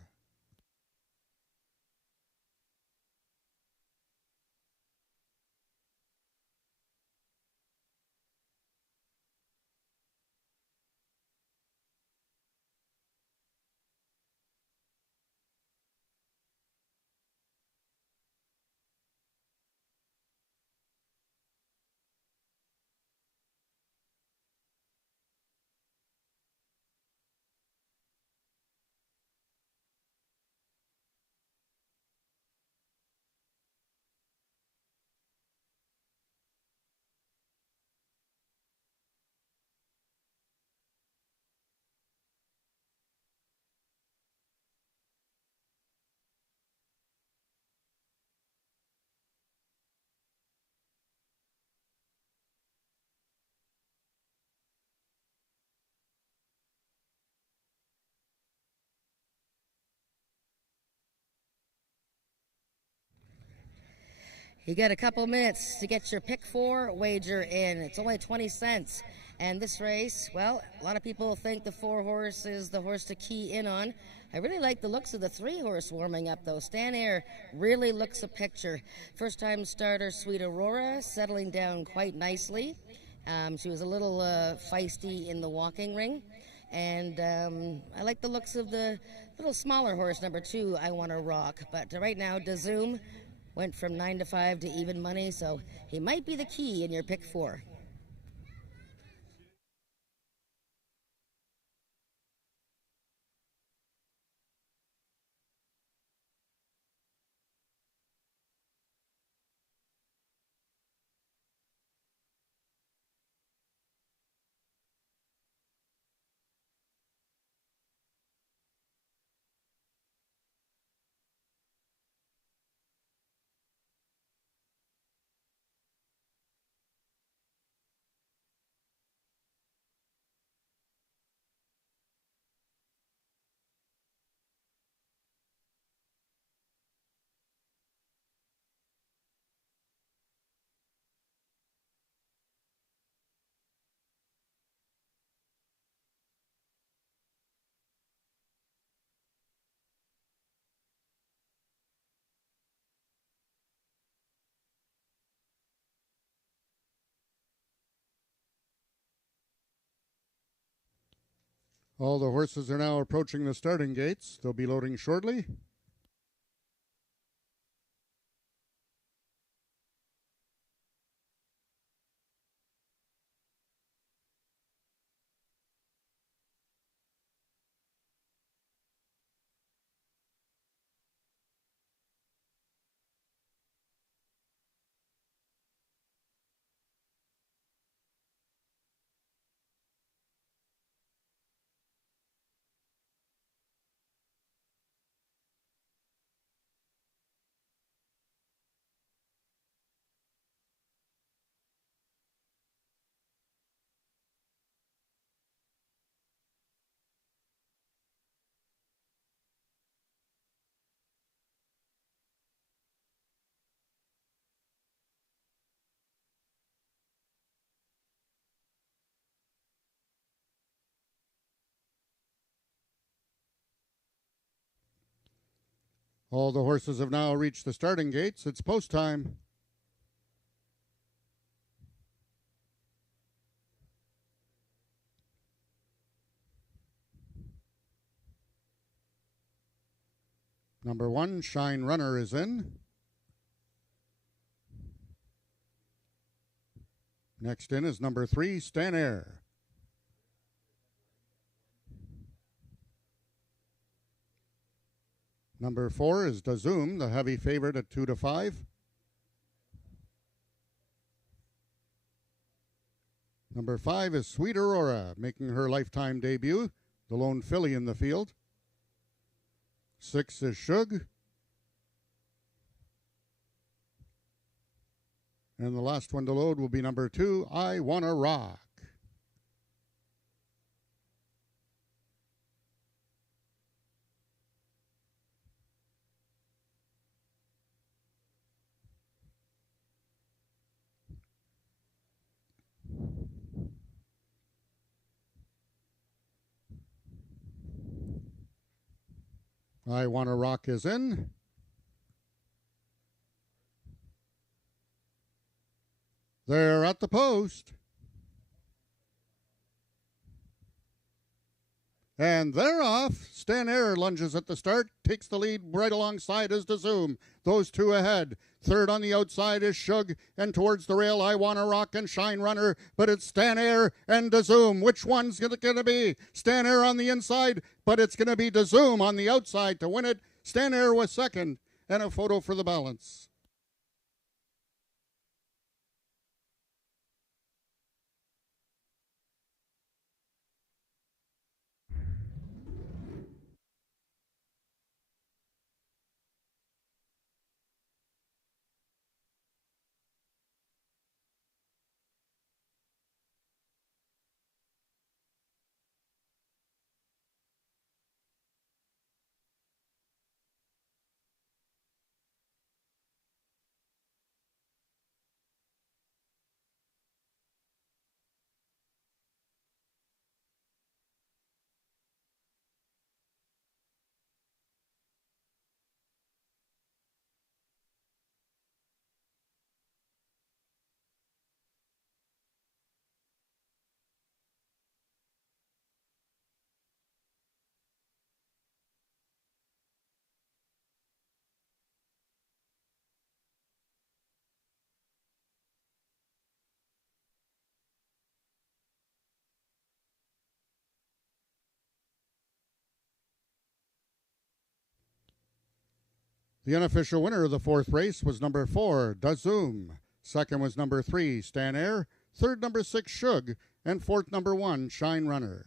You got a couple minutes to get your pick 4 wager in. It's only 20 cents. And this race, well, a lot of people think the 4 horse is the horse to key in on. I really like the looks of the 3 horse warming up, though. Stan Air really looks a picture. First time starter Sweet Aurora settling down quite nicely. She was a little feisty in the walking ring. And I like the looks of the little smaller horse, number 2, I Wanna Rock. But right now, Dazoom went from 9 to 5 to even money, so he might be the key in your pick 4. All the horses are now approaching the starting gates. They'll be loading shortly. All the horses have now reached the starting gates. It's post time. Number 1, Shine Runner is in. Next in is number 3, Stan Air. Number 4 is Dazoom, the heavy favorite at 2-5. Number 5 is Sweet Aurora, making her lifetime debut, the lone filly in the field. 6 is Shug. And the last one to load will be number 2, I Wanna Rock. I Wanna Rock is in. They're at the post. And they're off. Stan Air lunges at the start, takes the lead right alongside as Dazoom. Those two ahead. Third on the outside is Shug, and towards the rail, I Wanna Rock and Shine Runner, but it's Stan Air and Dazoom. Which one's it going to be? Stan Air on the inside, but it's going to be Dazoom on the outside to win it. Stan Air was second, and a photo for the balance. The unofficial winner of the fourth race was number 4, Dazoom. Second was number 3, Stan Air. Third, number 6, Shug. And fourth, number 1, Shine Runner.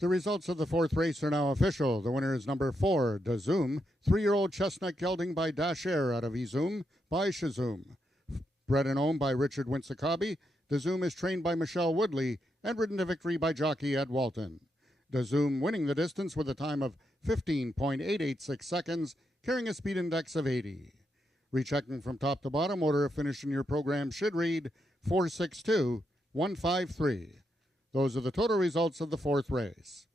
The results of the fourth race are now official. The winner is number 4, Dazoom, 3-year-old chestnut gelding by Dasher out of Izoom by Shazoom. Bred and owned by Richard Winsakabi, Dazoom is trained by Michelle Woodley and ridden to victory by jockey Ed Walton. Dazoom winning the distance with a time of 15.886 seconds, carrying a speed index of 80. Rechecking from top to bottom, order of finish in your program should read 462-153. Those are the total results of the fourth race.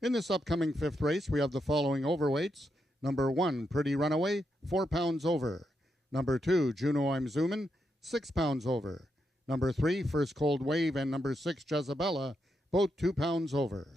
In this upcoming fifth race, we have the following overweights. Number 1, Pretty Runaway, 4 pounds over. Number 2, Juno I'm Zoomin', 6 pounds over. Number 3, First Cold Wave, and number 6, Jezebella, both 2 pounds over.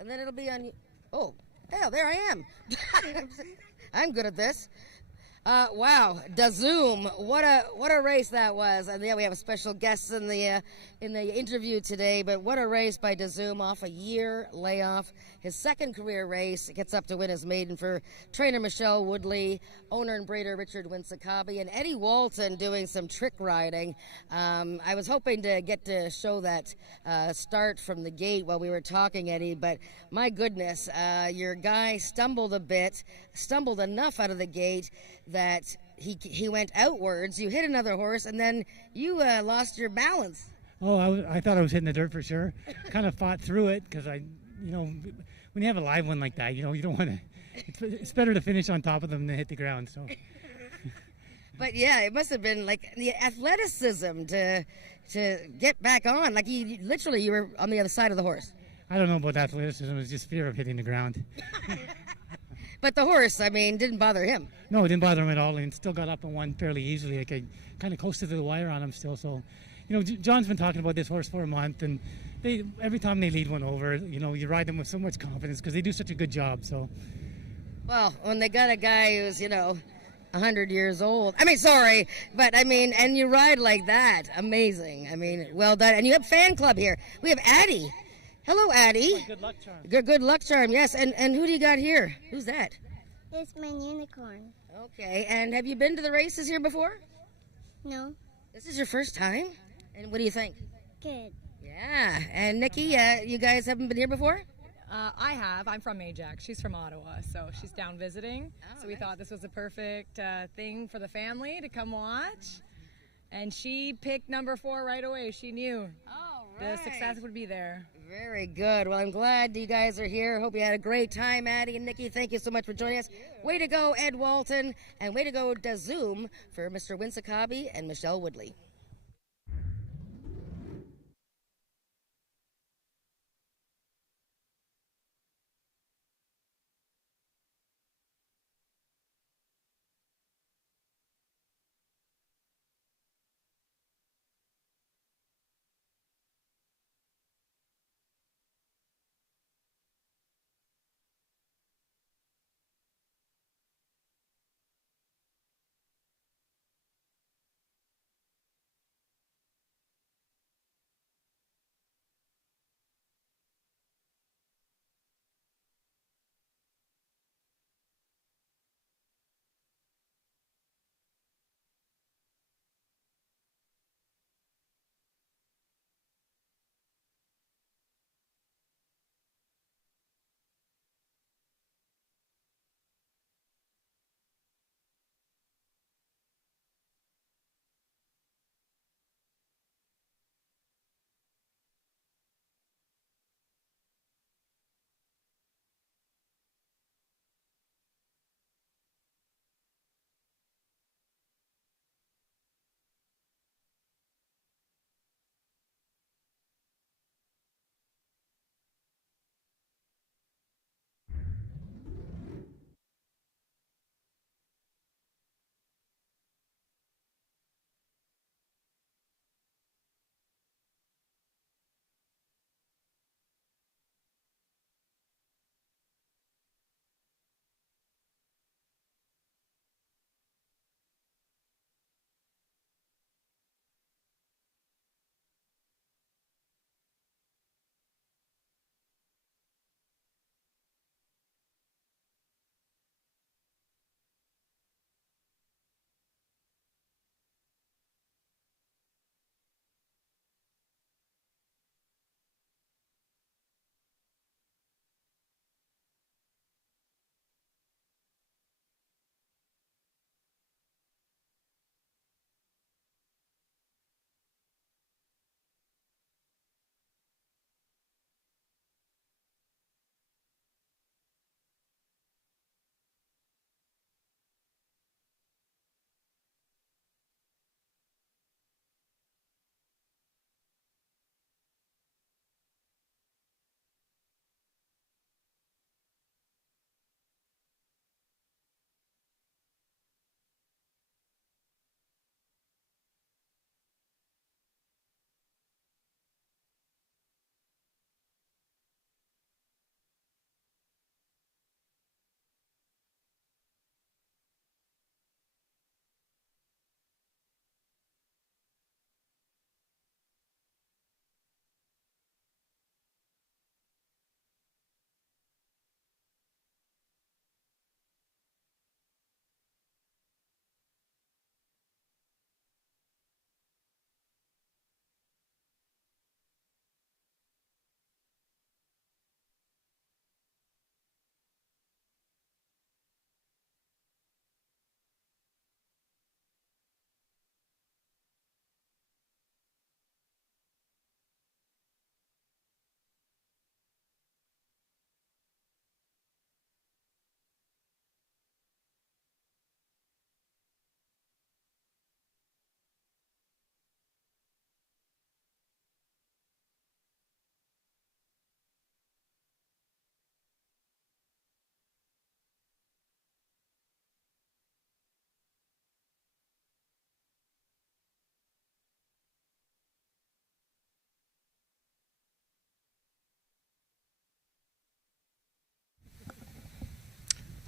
And then it'll be on you. Oh, hell, there I am. I'm good at this. Wow, Dazoom, what a race that was. And yeah, we have a special guest in the interview today, but what a race by Dazoom, off a year layoff. His second career race, gets up to win his maiden for trainer Michelle Woodley, owner and breeder Richard Winsakabi, and Eddie Walton doing some trick riding. I was hoping to get to show that start from the gate while we were talking, Eddie, but my goodness, your guy stumbled enough out of the gate that he went outwards. You hit another horse, and then you lost your balance. Oh, I thought I was hitting the dirt for sure. Kind of fought through it because when you have a live one like that, you don't want to. It's better to finish on top of them than hit the ground. So. But yeah, it must have been like the athleticism to get back on. Like you were on the other side of the horse. I don't know about athleticism. It was just fear of hitting the ground. But the horse, didn't bother him. No, it didn't bother him at all, and still got up and won fairly easily. Like I kind of coasted to the wire on him still. So, John's been talking about this horse for a month, and every time they lead one over, you ride them with so much confidence because they do such a good job. So. Well, when they got a guy who's 100 years old. And you ride like that. Amazing. Well done. And you have fan club here. We have Addie. Hello, Addie. My good luck charm. Good luck charm, yes. And who do you got here? Who's that? It's my unicorn. Okay, and have you been to the races here before? No. This is your first time? And what do you think? Good. Yeah, and Nikki, you guys haven't been here before? I have. I'm from Ajax. She's from Ottawa, so she's down visiting. So we thought this was a perfect thing for the family to come watch. And she picked number 4 right away. She knew the success would be there. Very good. Well, I'm glad you guys are here. Hope you had a great time, Addie and Nikki. Thank you so much for joining us. Way to go, Ed Walton, and way to go, Dazoom, for Mr. Winsakabi and Michelle Woodley.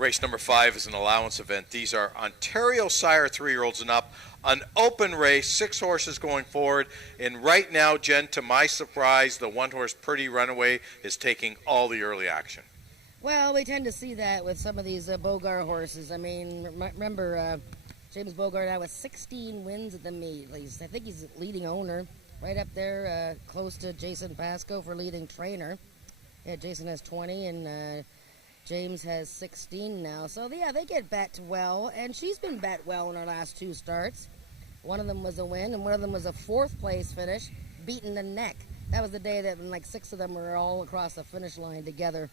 Race number 5 is an allowance event. These are Ontario Sire 3-year-olds and up. An open race, 6 horses going forward. And right now, Jen, to my surprise, the 1-horse Pretty Runaway is taking all the early action. Well, we tend to see that with some of these Bogart horses. I mean, remember James Bogart now with 16 wins at the meet. I think he's leading owner, right up there, close to Jason Pascoe for leading trainer. Yeah, Jason has 20 and James has 16 now. So, yeah, they get bet well, and she's been bet well in her last 2 starts. One of them was a win, and one of them was a 4th-place finish, beaten the neck. That was the day that like 6 of them were all across the finish line together.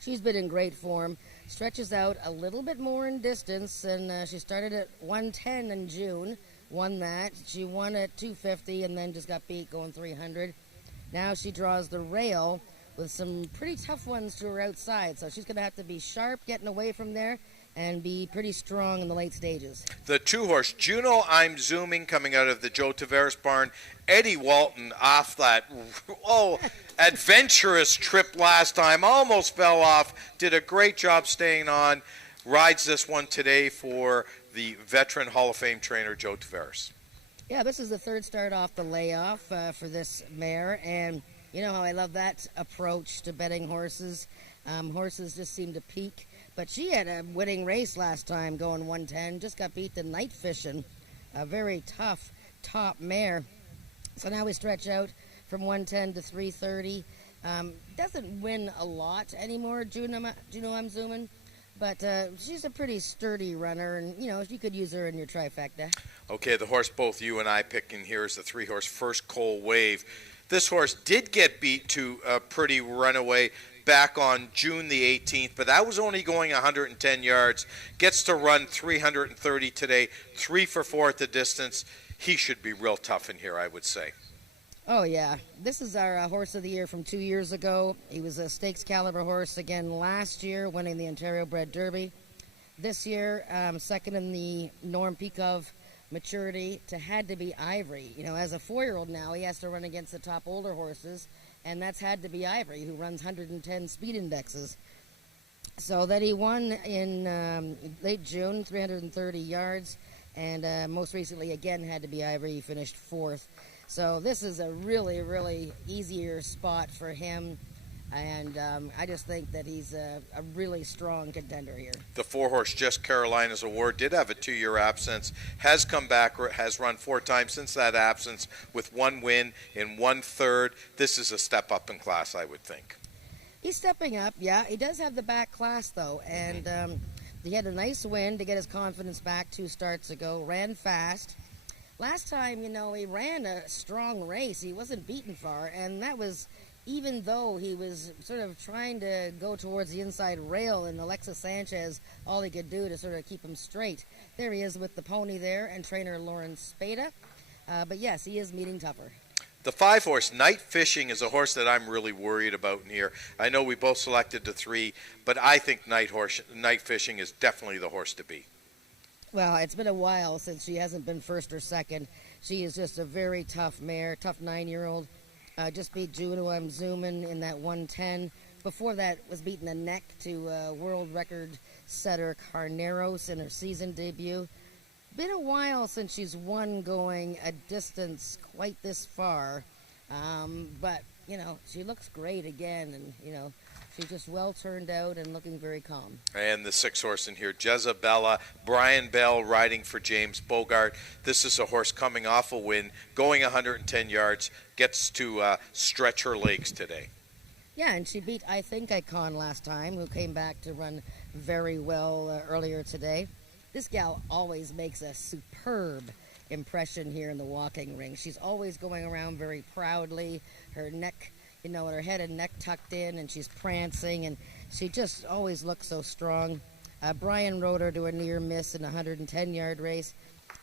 She's been in great form, stretches out a little bit more in distance, and she started at 110 in June, won that. She won at 250 and then just got beat going 300. Now she draws the rail with some pretty tough ones to her outside, so she's going to have to be sharp getting away from there and be pretty strong in the late stages. The 2-horse Juno, I'm Zooming, coming out of the Joe Tavares barn. Eddie Walton off that adventurous trip last time, almost fell off, did a great job staying on, rides this one today for the veteran Hall of Fame trainer Joe Tavares. Yeah, this is the 3rd start off the layoff for this mare, and you know how I love that approach to betting horses. Horses just seem to peak. But she had a winning race last time going 110, just got beat to Night Fishing, a very tough top mare. So now we stretch out from 110 to 330. Doesn't win a lot anymore, Juno I'm Zooming, but she's a pretty sturdy runner, and you know, you could use her in your trifecta. Okay, the horse both you and I picking here is the 3-horse First Coal Wave. This horse did get beat to a Pretty Runaway back on June the 18th, but that was only going 110 yards. Gets to run 330 today, 3 for 4 at the distance. He should be real tough in here, I would say. Oh, yeah. This is our horse of the year from 2 years ago. He was a stakes caliber horse again last year, winning the Ontario Bred Derby. This year, second in the Norm Peakov maturity to Had to Be Ivory. You know, as a 4-year-old now, he has to run against the top older horses, and that's Had to Be Ivory, who runs 110 speed indexes. So that he won in late June, 330 yards, and most recently again Had to Be Ivory. He finished 4th. So this is a really, really easier spot for him, and I just think that he's a really strong contender here. The 4-horse Just Carolina's Award did have a 2-year absence, has come back, has run 4 times since that absence with 1 win in 1/3. This is a step up in class, I would think. He's stepping up, yeah. He does have the back class, though, and he had a nice win to get his confidence back 2 starts ago, ran fast. Last time, you know, he ran a strong race. He wasn't beaten far, and that was even though he was sort of trying to go towards the inside rail, and Alexis Sanchez, all he could do to sort of keep him straight. There he is with the pony there and trainer Lauren Spada. But yes, he is meeting tougher. The 5-horse Night Fishing is a horse that I'm really worried about in here. I know we both selected the 3, but I think Night Fishing is definitely the horse to beat. Well, it's been a while since she hasn't been 1st or 2nd. She is just a very tough mare, tough 9-year-old. Just beat Juno I'm Zooming in that 110. Before that was beating the neck to world record setter Carneros in her season debut. Been a while since she's won going a distance quite this far. But, you know, she looks great again, and, you know, she's just well turned out and looking very calm. And the 6-horse in here, Jezabella, Brian Bell riding for James Bogart. This is a horse coming off a win, going 110 yards, gets to stretch her legs today. Yeah, and she beat I Think Icon last time, who came back to run very well earlier today. This gal always makes a superb impression here in the walking ring. She's always going around very proudly, her neck, you know, her head and neck tucked in, and she's prancing, and she just always looks so strong. Brian rode her to a near miss in a 110-yard race.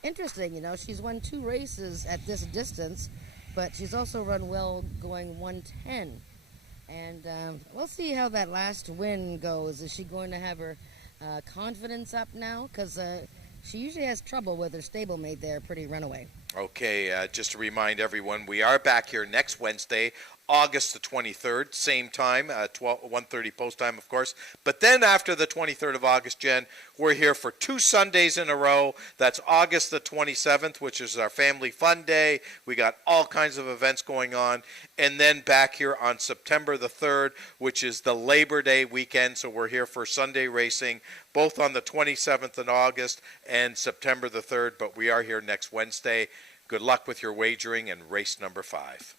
Interesting, you know, she's won 2 races at this distance, but she's also run well going 110. And we'll see how that last win goes. Is she going to have her confidence up now? Because she usually has trouble with her stablemate there, Pretty Runaway. Okay, just to remind everyone, we are back here next Wednesday, August the 23rd, same time, 1:30 post time, of course. But then after the 23rd of August, Jen, we're here for 2 Sundays in a row. That's August the 27th, which is our family fun day. We got all kinds of events going on. And then back here on September the 3rd, which is the Labor Day weekend. So we're here for Sunday racing, both on the 27th of August and September the 3rd. But we are here next Wednesday. Good luck with your wagering in race number 5.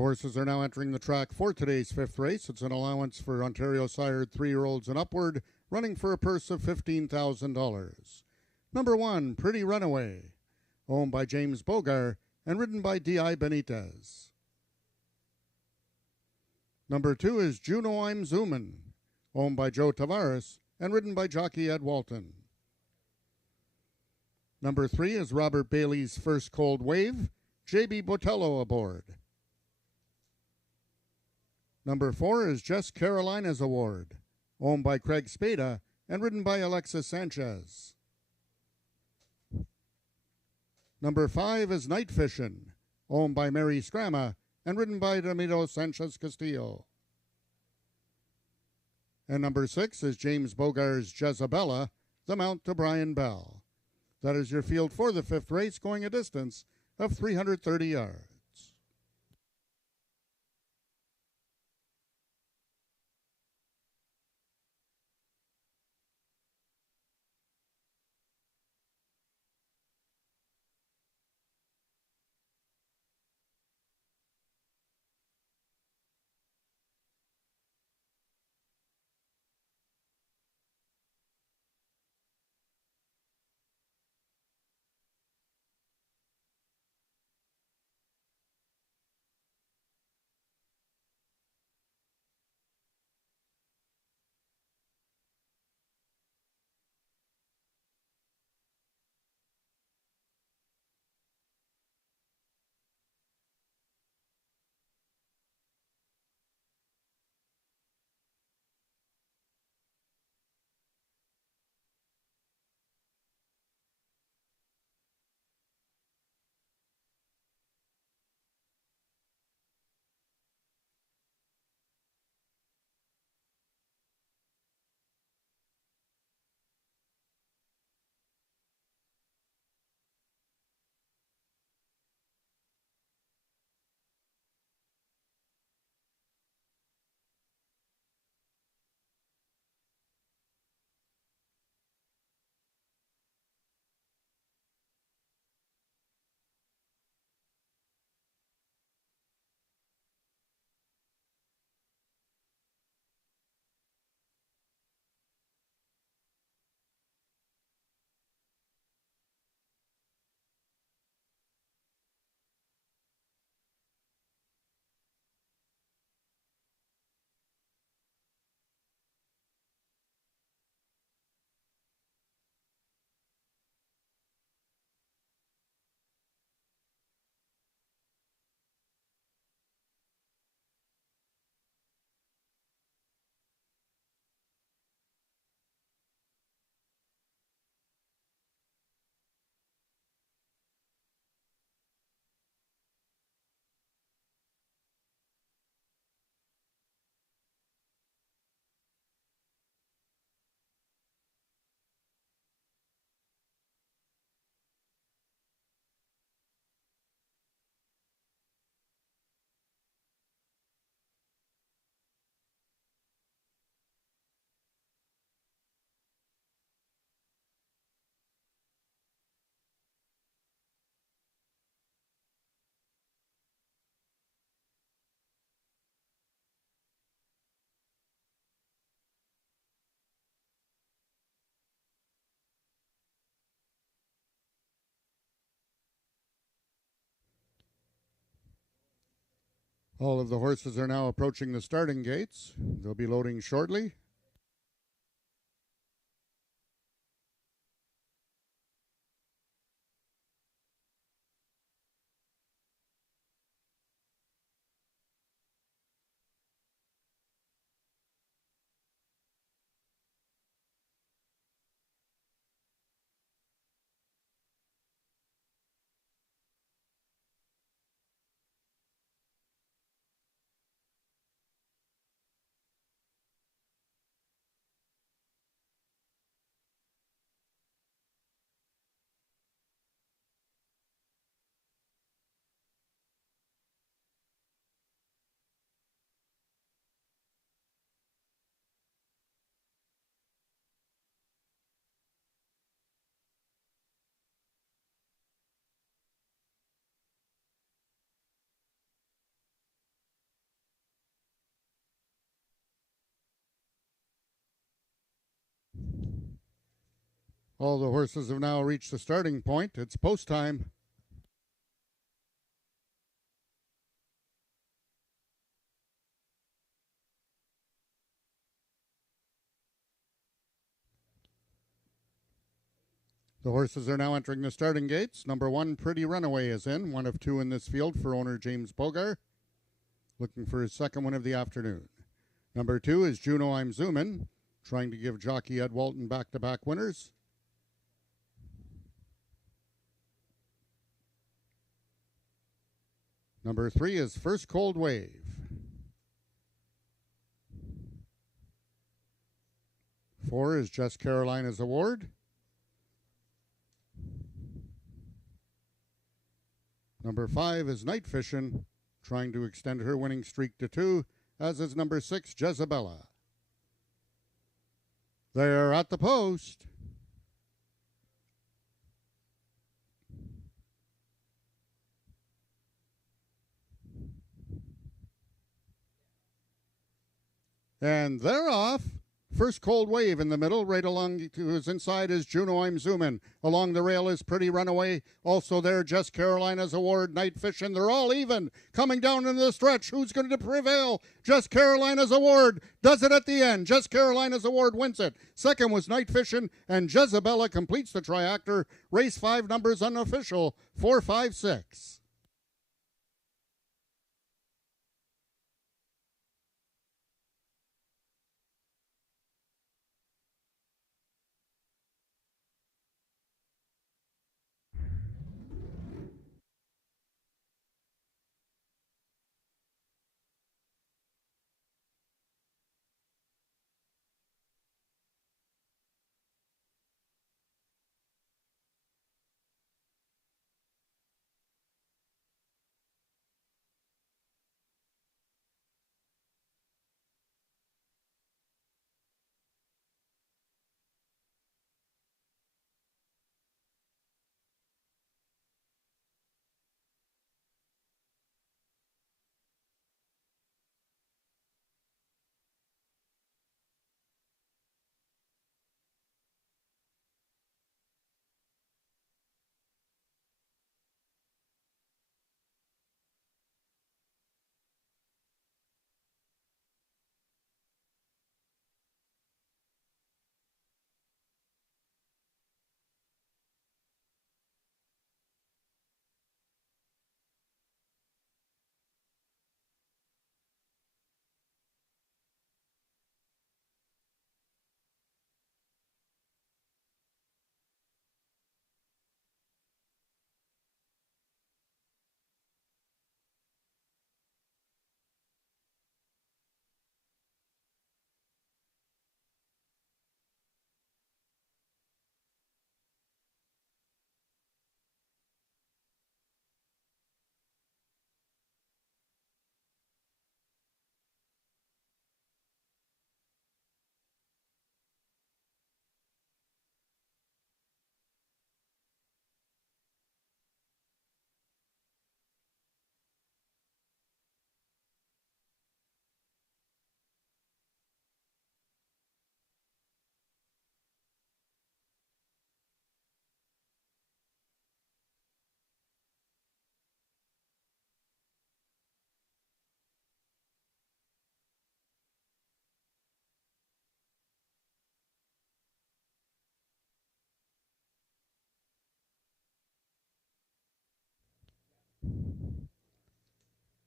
horses are now entering the track for today's fifth race. It's an allowance for Ontario sired 3-year-olds and upward, running for a purse of $15,000. Number 1, Pretty Runaway, owned by James Bogar and ridden by D.I. Benitez. Number 2 is Juno I'm Zoomin', owned by Joe Tavares and ridden by jockey Ed Walton. Number 3 is Robert Bailey's First Cold Wave, J.B. Botello aboard. Number 4 is Just Carolina's Award, owned by Craig Spada and ridden by Alexis Sanchez. Number 5 is Night Fishin', owned by Mary Scrama and ridden by Ramiro Sanchez Castillo. And number 6 is James Bogar's Jezabella, the mount to Brian Bell. That is your field for the fifth race, going a distance of 330 yards. All of the horses are now approaching the starting gates. They'll be loading shortly. All the horses have now reached the starting point. It's post time. The horses are now entering the starting gates. Number 1, Pretty Runaway, is in, one of 2 in this field for owner James Bogar, looking for his second win of the afternoon. Number 2 is Juno I'm Zoomin', trying to give jockey Ed Walton back-to-back winners. Number 3 is First Cold Wave. Four is Just Carolina's Award. Number 5 is Night Fishin', trying to extend her winning streak to 2, as is number 6, Jezebella. They're at the post. And they're off. First Cold Wave in the middle, right along to his inside is Juno I'm Zoomin'. Along the rail is Pretty Runaway. Also there, Just Carolina's Award, Night Fishin'. They're all even. Coming down into the stretch. Who's going to prevail? Just Carolina's Award does it at the end. Just Carolina's Award wins it. Second was Night Fishin', and Jezebella completes the triactor. Race 5 numbers unofficial, 4, 5, 6.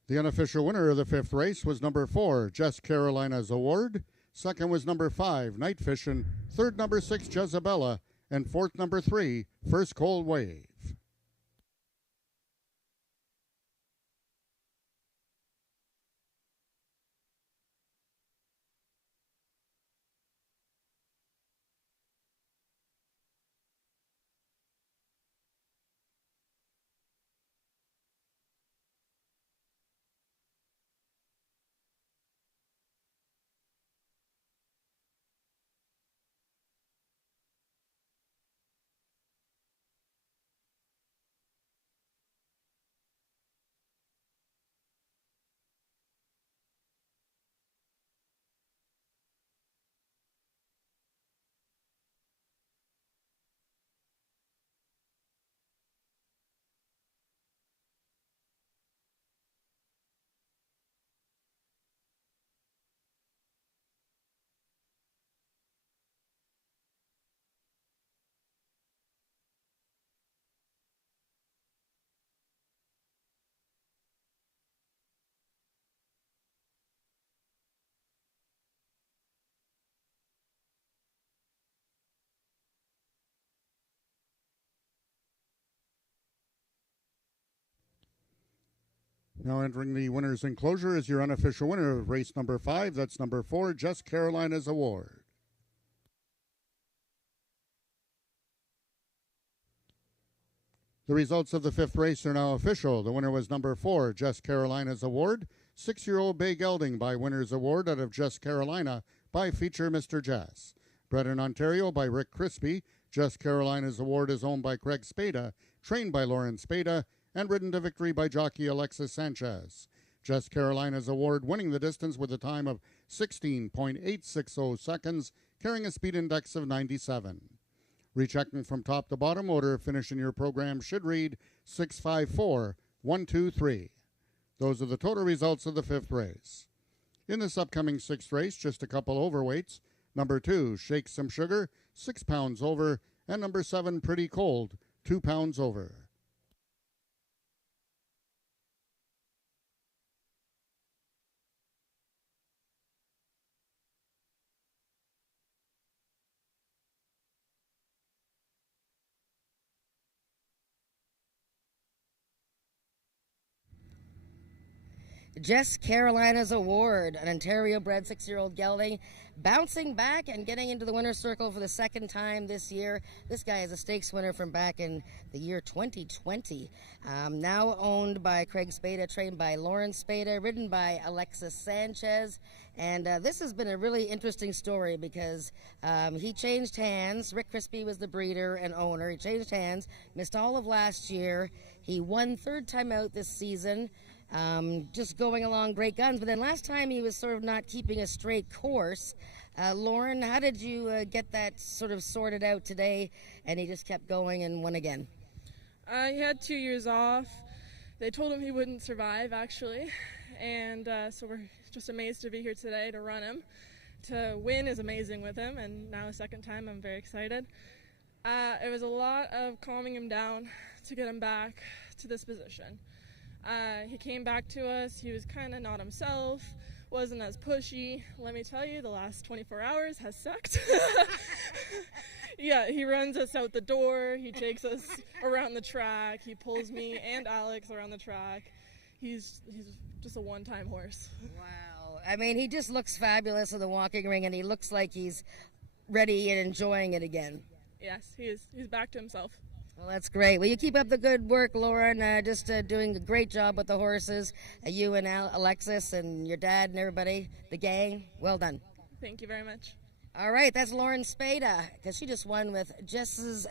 The unofficial winner of the 5th race was number 4, Just Carolina's Award. Second was number 5, Night Fishin'. Third, number 6, Jezebella. And fourth, number 3, First Cold Wave. Now entering the winner's enclosure is your unofficial winner of race number 5. That's number 4, Just Carolina's Award. The results of the 5th race are now official. The winner was number 4, Just Carolina's Award. 6-year-old Bay Gelding by Winner's Award out of Just Carolina by Feature Mr. Jess. Bred in Ontario by Rick Crispy, Just Carolina's Award is owned by Craig Spada, trained by Lauren Spada, and ridden to victory by jockey Alexis Sanchez. Just Carolina's Award winning the distance with a time of 16.860 seconds, carrying a speed index of 97. Rechecking from top to bottom, order of finish in your program should read 654-123. Those are the total results of the 5th race. In this upcoming 6th race, just a couple overweights. Number 2, Shake Some Sugar, 6 pounds over, and number 7, Pretty Cold, 2 pounds over. Just Carolina's Award, an Ontario-bred 6-year-old gelding, bouncing back and getting into the winner's circle for the 2nd time this year. This guy is a stakes winner from back in the year 2020. Now owned by Craig Spada, trained by Lauren Spada, ridden by Alexis Sanchez. And this has been a really interesting story because he changed hands. Rick Crispy was the breeder and owner. He changed hands, missed all of last year. He won 3rd time out this season. Just going along great guns. But then last time he was sort of not keeping a straight course. Lauren, how did you get that sort of sorted out today? And he just kept going and won again. He had 2 years off. They told him he wouldn't survive, actually. And so we're just amazed to be here today to run him. To win is amazing with him, and now a 2nd time, I'm very excited. It was a lot of calming him down to get him back to this position. He came back to us. He was kind of not himself, wasn't as pushy. Let me tell you, the last 24 hours has sucked. Yeah, he runs us out the door. He takes us around the track. He pulls me and Alex around the track. He's just a one-time horse. Wow. I mean, he just looks fabulous in the walking ring, and he looks like he's ready and enjoying it again. Yes, he is. He's back to himself. Well, that's great. Well, you keep up the good work, Lauren. Just doing a great job with the horses. You and Alexis and your dad and everybody, the gang. Well done. Thank you very much. All right, that's Lauren Spada, because she just won with Just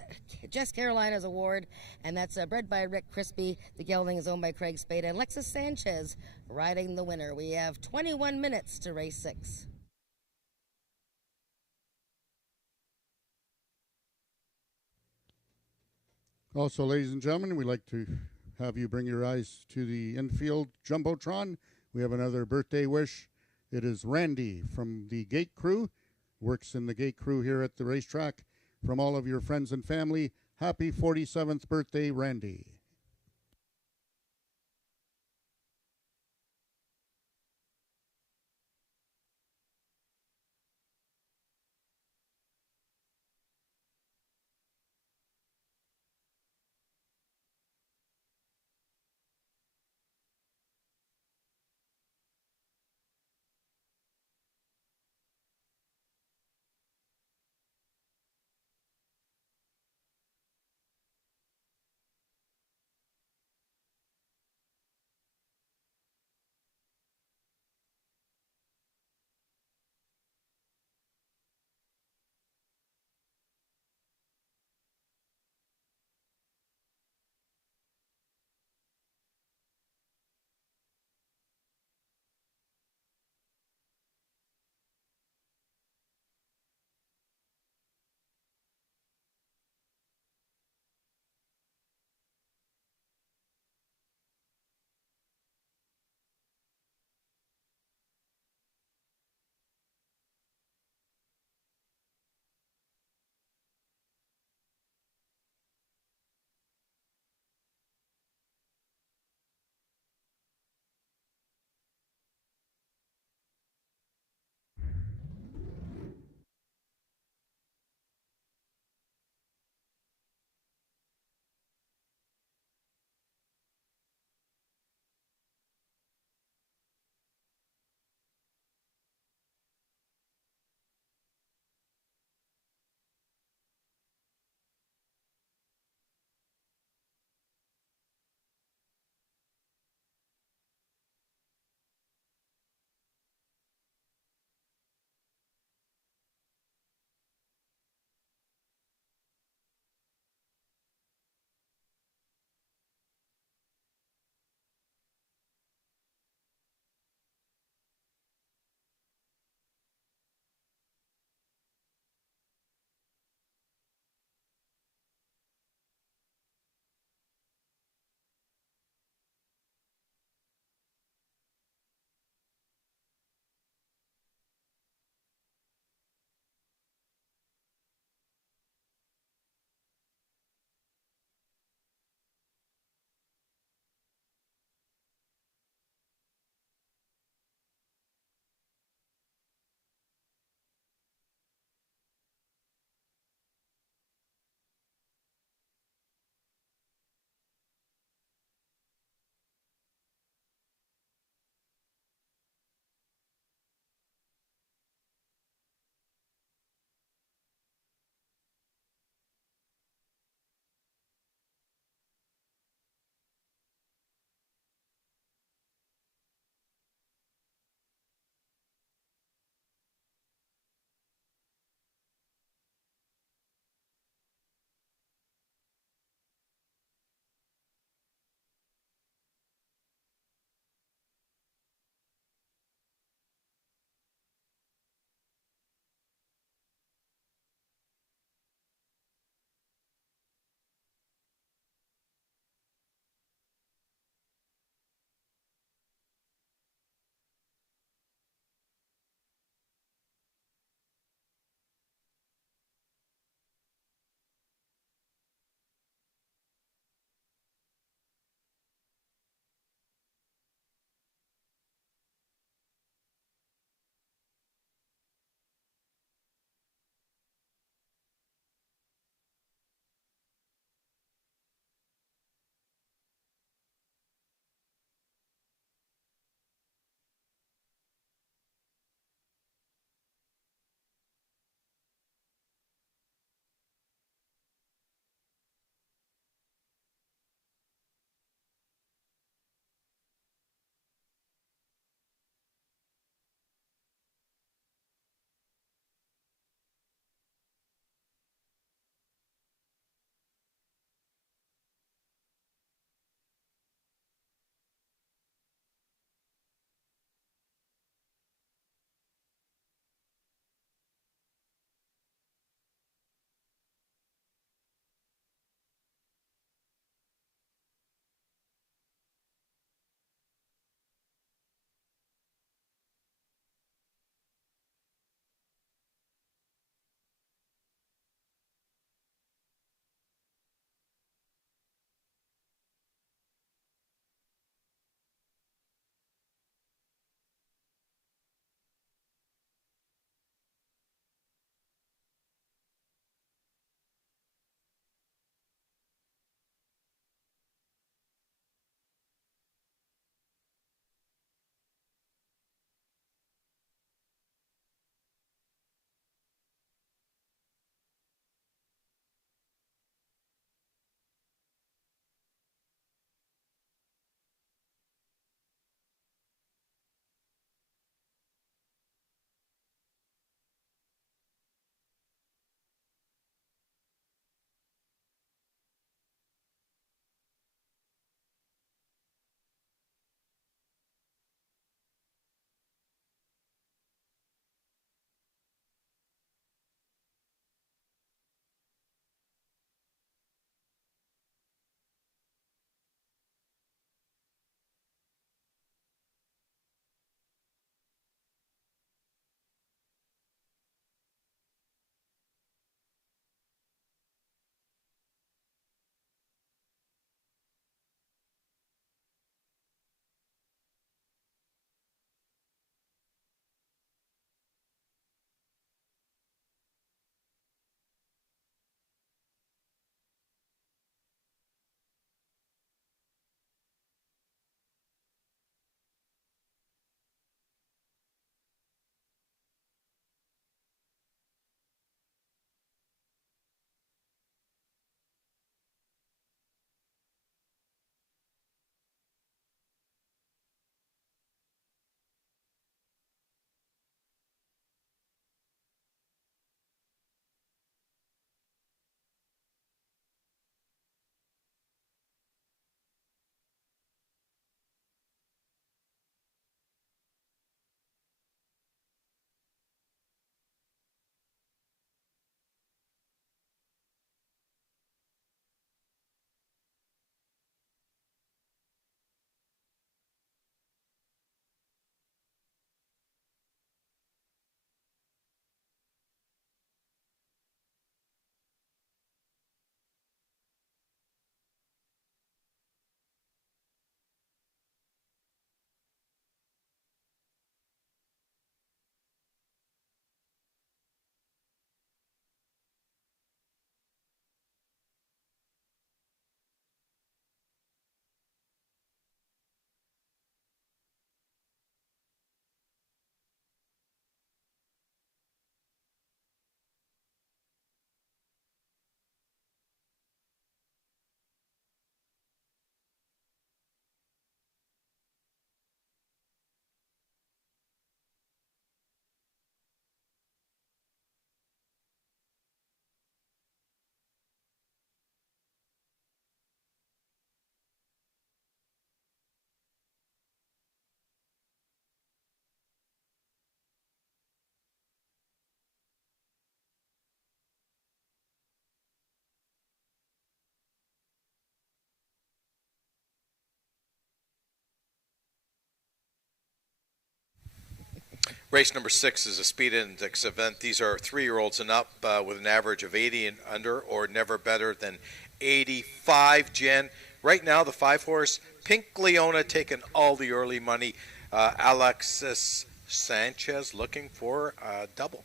Carolina's Award, and that's bred by Rick Crispy. The gelding is owned by Craig Spada. And Alexis Sanchez riding the winner. We have 21 minutes to race 6. Also, ladies and gentlemen, we'd like to have you bring your eyes to the infield Jumbotron. We have another birthday wish. It is Randy from the gate crew, works in the gate crew here at the racetrack. From all of your friends and family, happy 47th birthday, Randy. Race number 6 is a speed index event. These are 3-year-olds and up with an average of 80 and under, or never better than 85. Jen, right now the 5-horse Pink Leona taking all the early money. Alexis Sanchez looking for a double.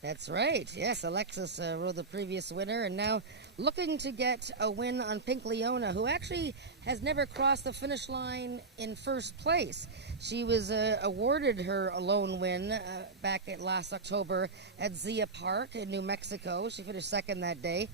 That's right. Yes, Alexis rode the previous winner and now looking to get a win on Pink Leona, who actually has never crossed the finish line in first place. She was awarded her lone win back at last October at Zia Park in New Mexico. She finished second that day.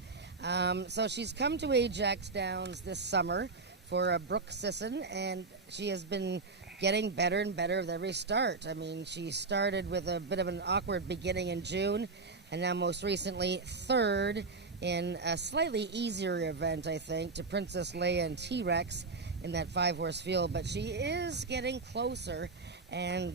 So she's come to Ajax Downs this summer for Brooke Sisson, and she has been getting better and better with every start. I mean, she started with a bit of an awkward beginning in June, and now most recently third in a slightly easier event, I think, to Princess Leia and T-Rex in that 5-horse field. But she is getting closer, and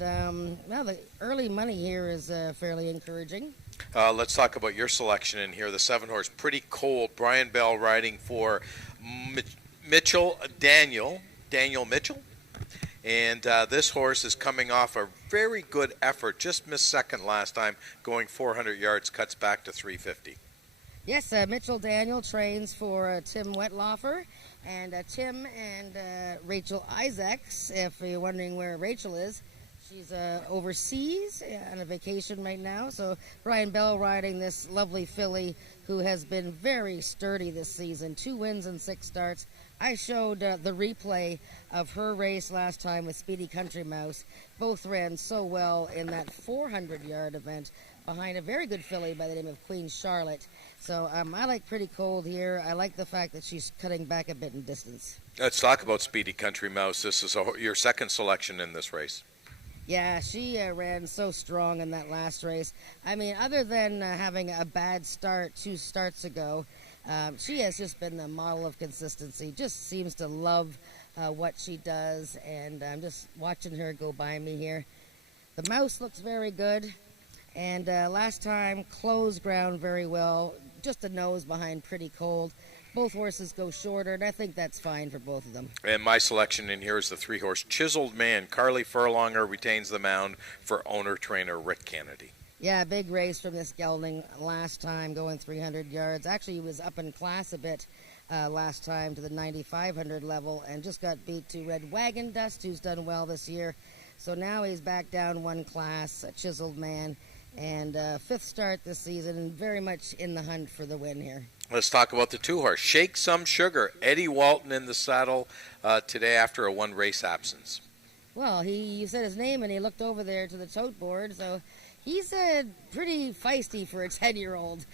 well, the early money here is fairly encouraging. Let's talk about your selection in here. The 7-horse Pretty Cold. Brian Bell riding for Daniel Mitchell. And this horse is coming off a very good effort. Just missed second last time, going 400 yards, cuts back to 350. Yes, Mitchell Daniel trains for Tim Wetlaufer. And Tim and Rachel Isaacs, if you're wondering where Rachel is, she's overseas on a vacation right now. So Brian Bell riding this lovely filly who has been very sturdy this season. 2 wins and 6 starts. I showed the replay of her race last time with Speedy Country Mouse. Both ran so well in that 400-yard event behind a very good filly by the name of Queen Charlotte. So I like Pretty Cold here. I like the fact that she's cutting back a bit in distance. Let's talk about Speedy Country Mouse. This is your second selection in this race. Yeah, she ran so strong in that last race. I mean, other than having a bad start 2 starts ago, she has just been the model of consistency. Just seems to love what she does, and I'm just watching her go by me here. The mouse looks very good, and last time closed ground very well. Just a nose behind Pretty Cold. Both horses go shorter, and I think that's fine for both of them. And my selection in here is the 3-horse Chiseled Man. Carly Furlonger retains the mound for owner-trainer Rick Kennedy. Yeah, big race from this gelding last time, going 300 yards. Actually, he was up in class a bit last time to the 9,500 level and just got beat to Red Wagon Dust, who's done well this year. So now he's back down 1 class, a Chiseled Man, and 5th start this season, and very much in the hunt for the win here. Let's talk about the 2-horse Shake Some Sugar. Eddie Walton in the saddle today after a 1-race absence. Well, you said his name, and he looked over there to the tote board, so he's pretty feisty for a 10-year-old.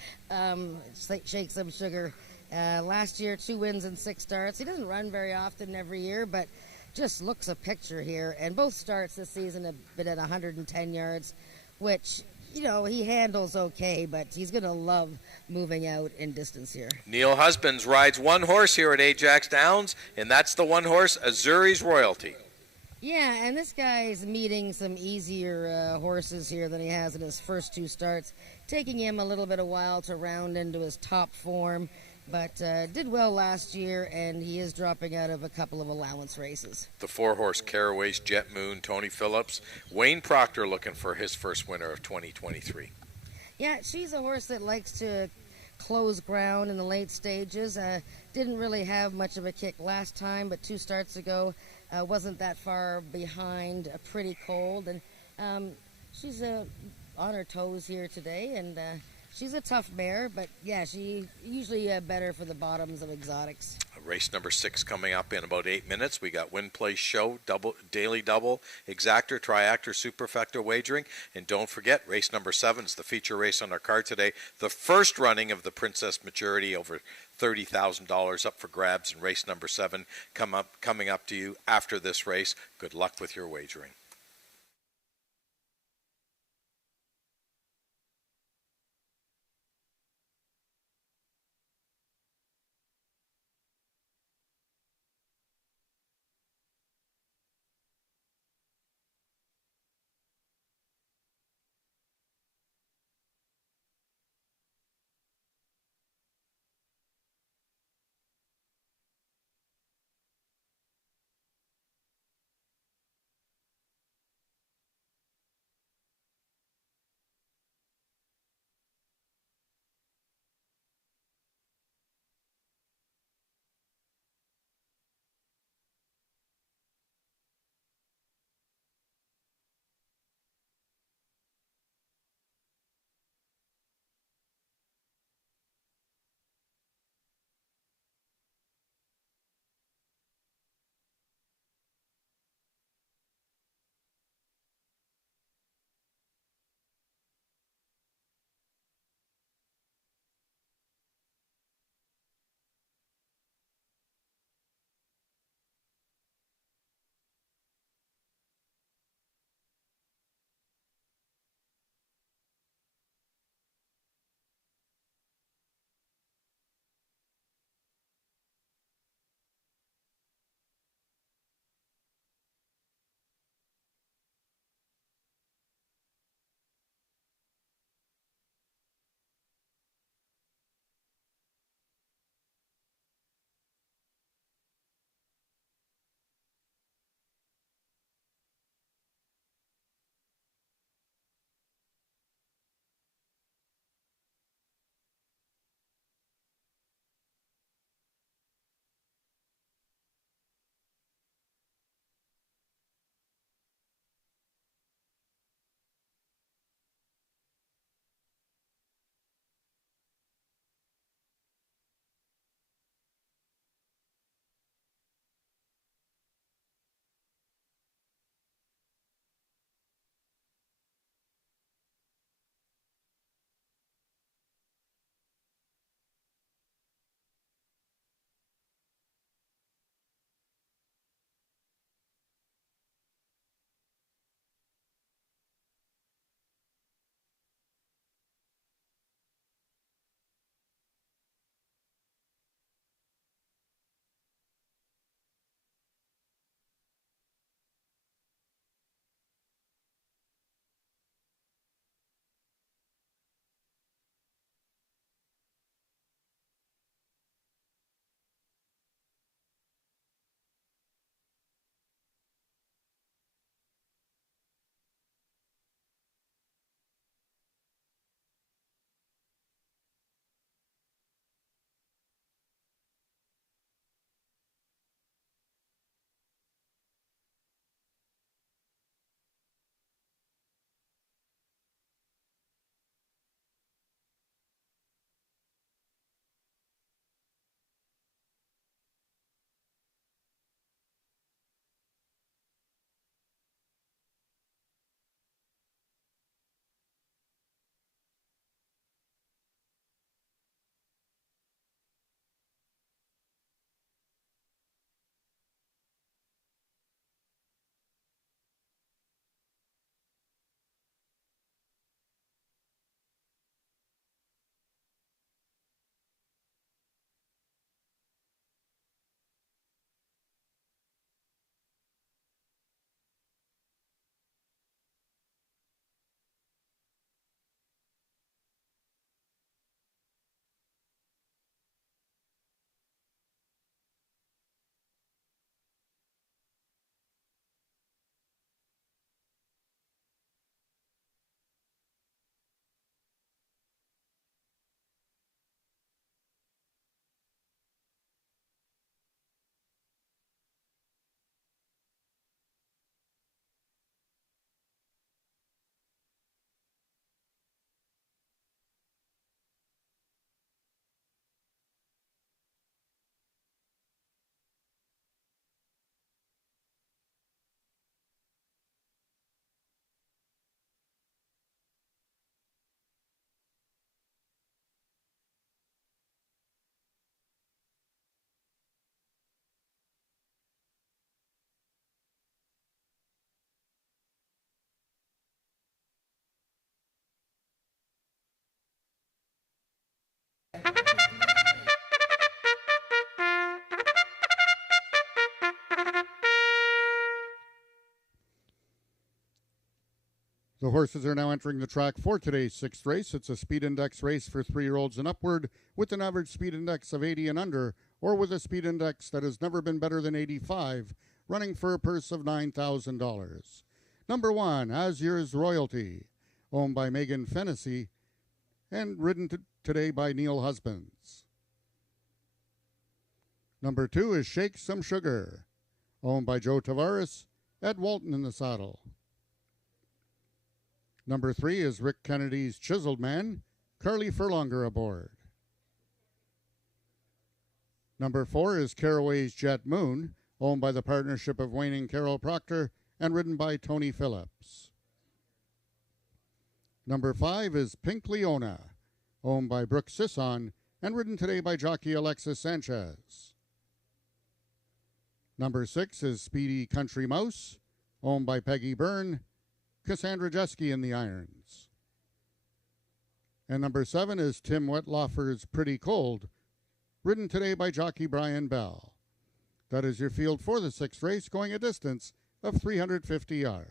Shake Some Sugar. Last year, 2 wins and 6 starts. He doesn't run very often every year, but just looks a picture here. And both starts this season have been at 110 yards, which, you know, he handles okay, but he's going to love moving out in distance here. Neil Husbands rides 1 horse here at Ajax Downs, and that's the 1-horse Azuri's Royalty. Yeah, and this guy's meeting some easier horses here than he has in his first 2 starts, taking him a little bit of while to round into his top form, but did well last year, and he is dropping out of a couple of allowance races. The 4-horse Caraway's Jet Moon, Tony Phillips. Wayne Proctor looking for his first winner of 2023. Yeah, she's a horse that likes to close ground in the late stages. Didn't really have much of a kick last time, but 2 starts ago wasn't that far behind Pretty Cold. And she's on her toes here today, and she's a tough mare, but yeah, she usually better for the bottoms of exotics. Race number 6 coming up in about 8 minutes. We got Win Play Show, Daily Double, Exactor, Triactor, Superfecta wagering. And don't forget, race number 7 is the feature race on our card today. The first running of the Princess Maturity, over $30,000 up for grabs. And race number 7 coming up to you after this race. Good luck with your wagering. The horses are now entering the track for today's sixth race. It's a speed index race for 3-year-olds and upward with an average speed index of 80 and under, or with a speed index that has never been better than 85, running for a purse of $9,000. Number 1, As Yours Royalty, owned by Megan Fennessy and ridden today by Neil Husbands. Number 2 is Shake Some Sugar, owned by Joe Tavares, Ed Walton in the saddle. Number 3 is Rick Kennedy's Chiseled Man, Carly Furlonger aboard. Number 4 is Caraway's Jet Moon, owned by the partnership of Wayne and Carol Proctor and ridden by Tony Phillips. Number 5 is Pink Leona, owned by Brooke Sisson and ridden today by jockey Alexis Sanchez. Number 6 is Speedy Country Mouse, owned by Peggy Byrne, Cassandra Jeske in the irons. And number 7 is Tim Wetlaufer's Pretty Cold, ridden today by jockey Brian Bell. That is your field for the sixth race, going a distance of 350 yards.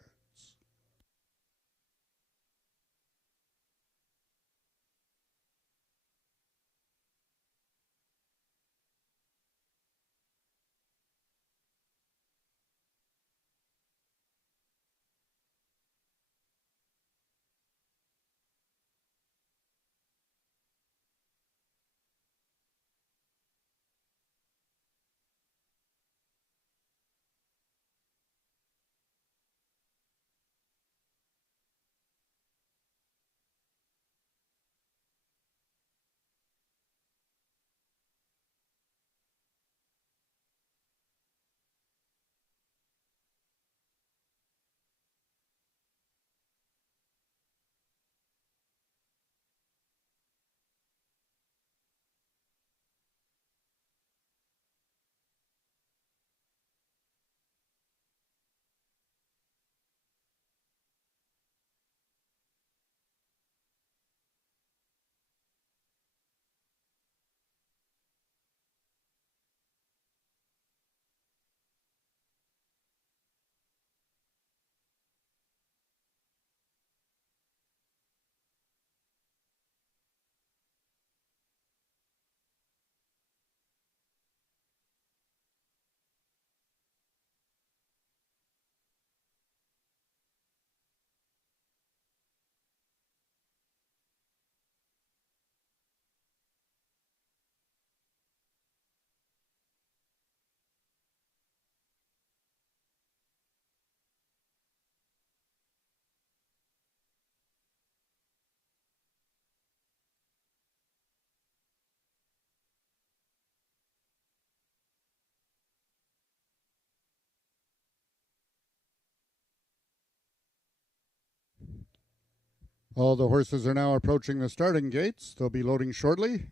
All the horses are now approaching the starting gates. They'll be loading shortly.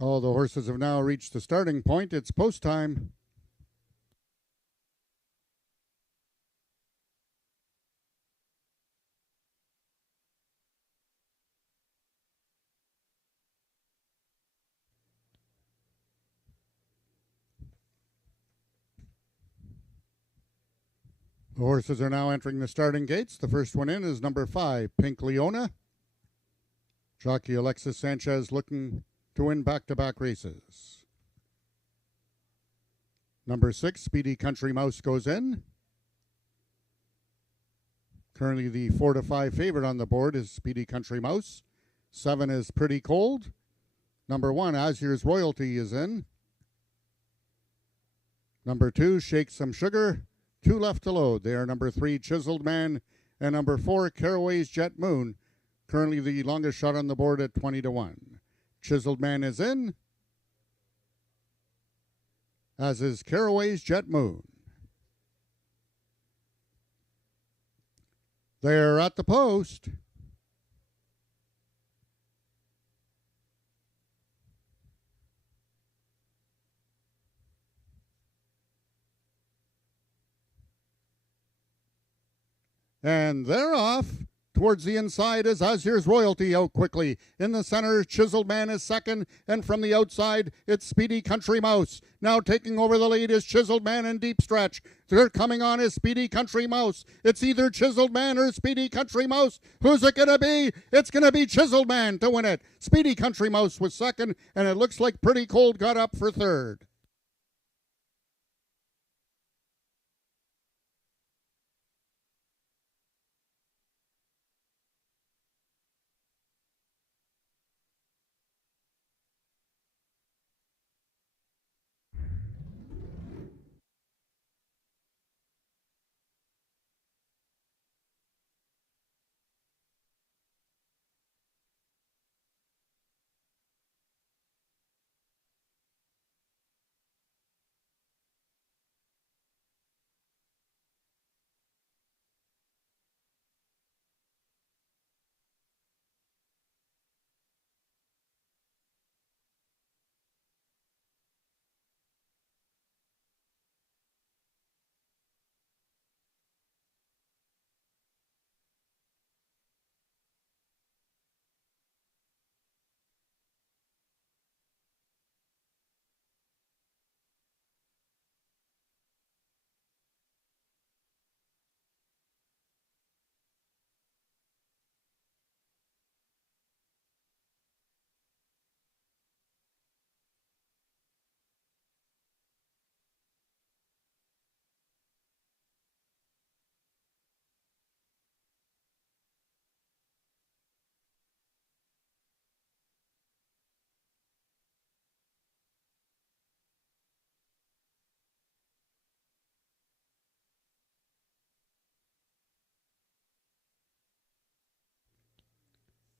All the horses have now reached the starting point. It's post time. The horses are now entering the starting gates. The first one in is number 5, Pink Leona. Jockey Alexis Sanchez looking to win back-to-back races. Number 6, Speedy Country Mouse goes in. Currently the 4-5 favorite on the board is Speedy Country Mouse. 7 is Pretty Cold. Number 1, Azur's Royalty is in. Number 2, Shake Some Sugar. 2 left to load. They are number 3, Chiseled Man, and number 4, Caraway's Jet Moon. Currently the longest shot on the board at 20-1. Chiseled Man is in, as is Caraway's Jet Moon. They're at the post. And they're off. Towards the inside is Azur's Royalty out quickly. In the center, Chiseled Man is second, and from the outside, it's Speedy Country Mouse. Now taking over the lead is Chiseled Man in deep stretch. They're coming on is Speedy Country Mouse. It's either Chiseled Man or Speedy Country Mouse. Who's it going to be? It's going to be Chiseled Man to win it. Speedy Country Mouse was second, and it looks like Pretty Cold got up for third.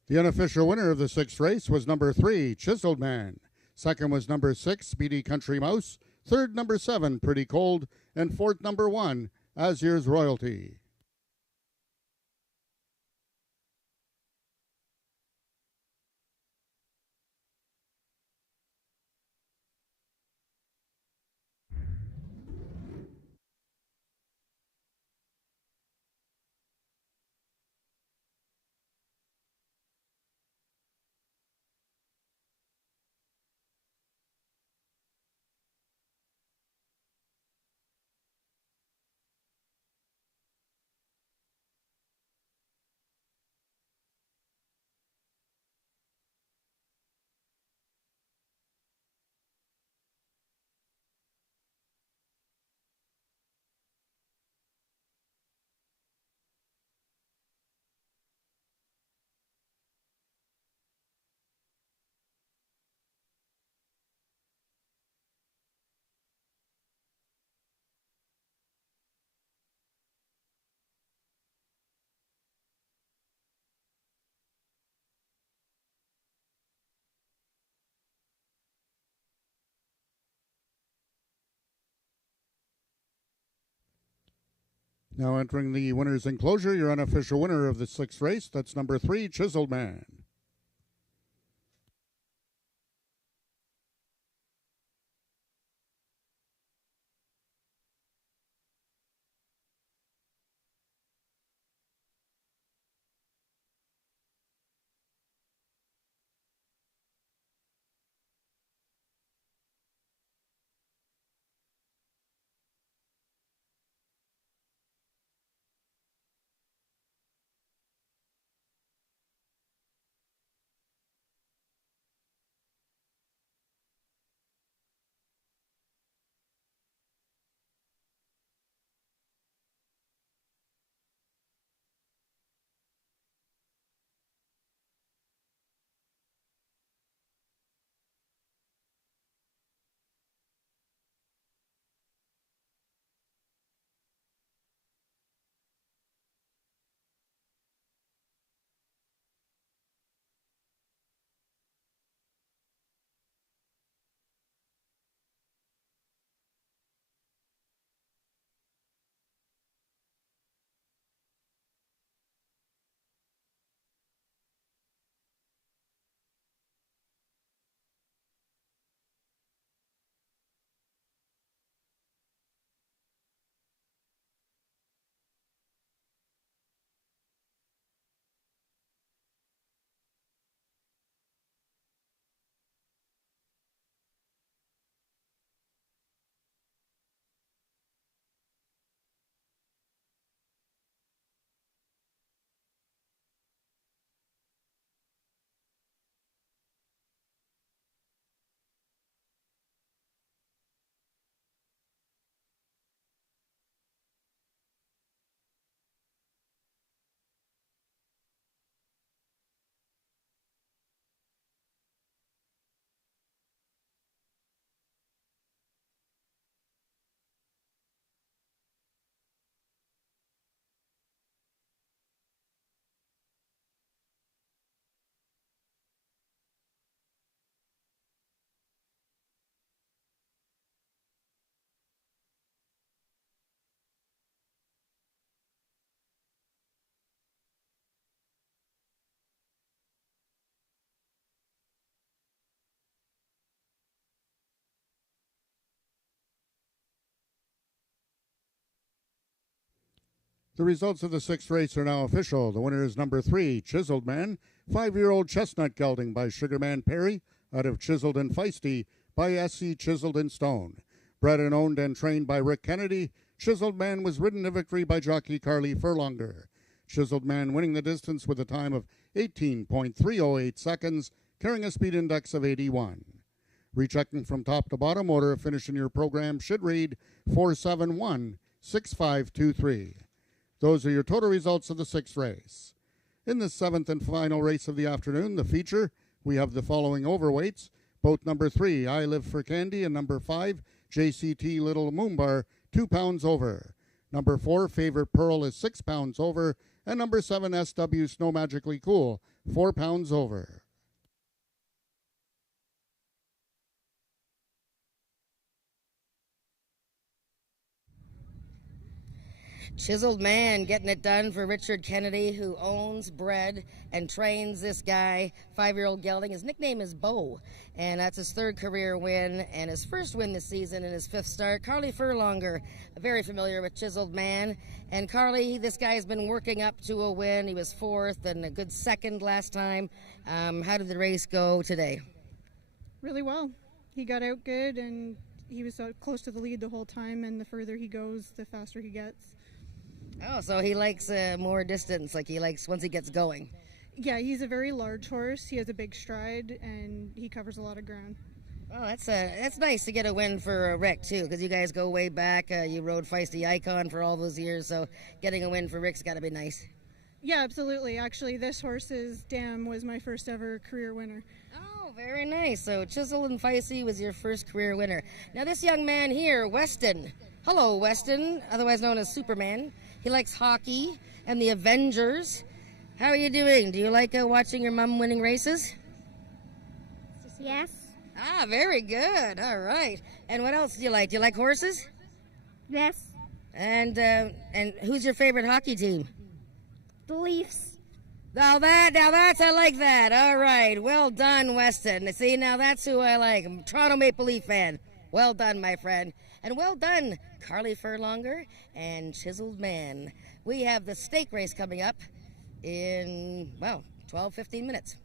The unofficial winner of the sixth race was number 3, Chiseled Man. Second was number 6, Speedy Country Mouse. Third, number 7, Pretty Cold. And fourth, number 1, Azur's Royalty. Now entering the winner's enclosure, your unofficial winner of the sixth race. That's number 3, Chiseled Man. The results of the sixth race are now official. The winner is number 3, Chiseled Man, 5-year-old chestnut gelding by Sugarman Perry, out of Chiseled and Feisty by S.C. Chiseled and Stone. Bred and owned and trained by Rick Kennedy, Chiseled Man was ridden to victory by jockey Carly Furlonger. Chiseled Man winning the distance with a time of 18.308 seconds, carrying a speed index of 81. Rechecking from top to bottom, order of finish in your program should read 471-6523. Those are your total results of the sixth race. In the seventh and final race of the afternoon, the feature, we have the following overweights. Both number 3, I Live for Candy, and number 5, JCT Little Moonbar, 2 pounds over. Number 4, Favorite Pearl, is 6 pounds over. And number 7, SW Snow Magically Cool, 4 pounds over. Chiseled Man getting it done for Richard Kennedy, who owns, bred, and trains this guy, 5-year-old gelding. His nickname is Bo, and that's his 3rd career win and his first win this season in his 5th start. Carly Furlonger, very familiar with Chiseled Man. And Carly, this guy's been working up to a win. He was 4th and a good 2nd last time. How did the race go today? Really well. He got out good, and he was close to the lead the whole time, and the further he goes, the faster he gets. Oh, so he likes more distance, like he likes once he gets going. Yeah, he's a very large horse. He has a big stride, and he covers a lot of ground. Oh, that's nice to get a win for Rick, too, because you guys go way back. You rode Feisty Icon for all those years, so getting a win for Rick's got to be nice. Yeah, absolutely. Actually, this horse's dam was my first ever career winner. Oh, very nice. So Chisel and Feisty was your first career winner. Now this young man here, Weston. Hello, Weston, otherwise known as Superman. He likes hockey and the Avengers. How are you doing? Do you like watching your mom winning races? Yes. Ah, very good. All right. And what else do you like? Do you like horses? Yes. And who's your favorite hockey team? The Leafs. Now that's, I like that. All right. Well done, Weston. See, now that's who I like. I'm a Toronto Maple Leaf fan. Well done, my friend. And well done, Carly Furlonger and Chiseled Man. We have the stake race coming up in, 12, 15 minutes.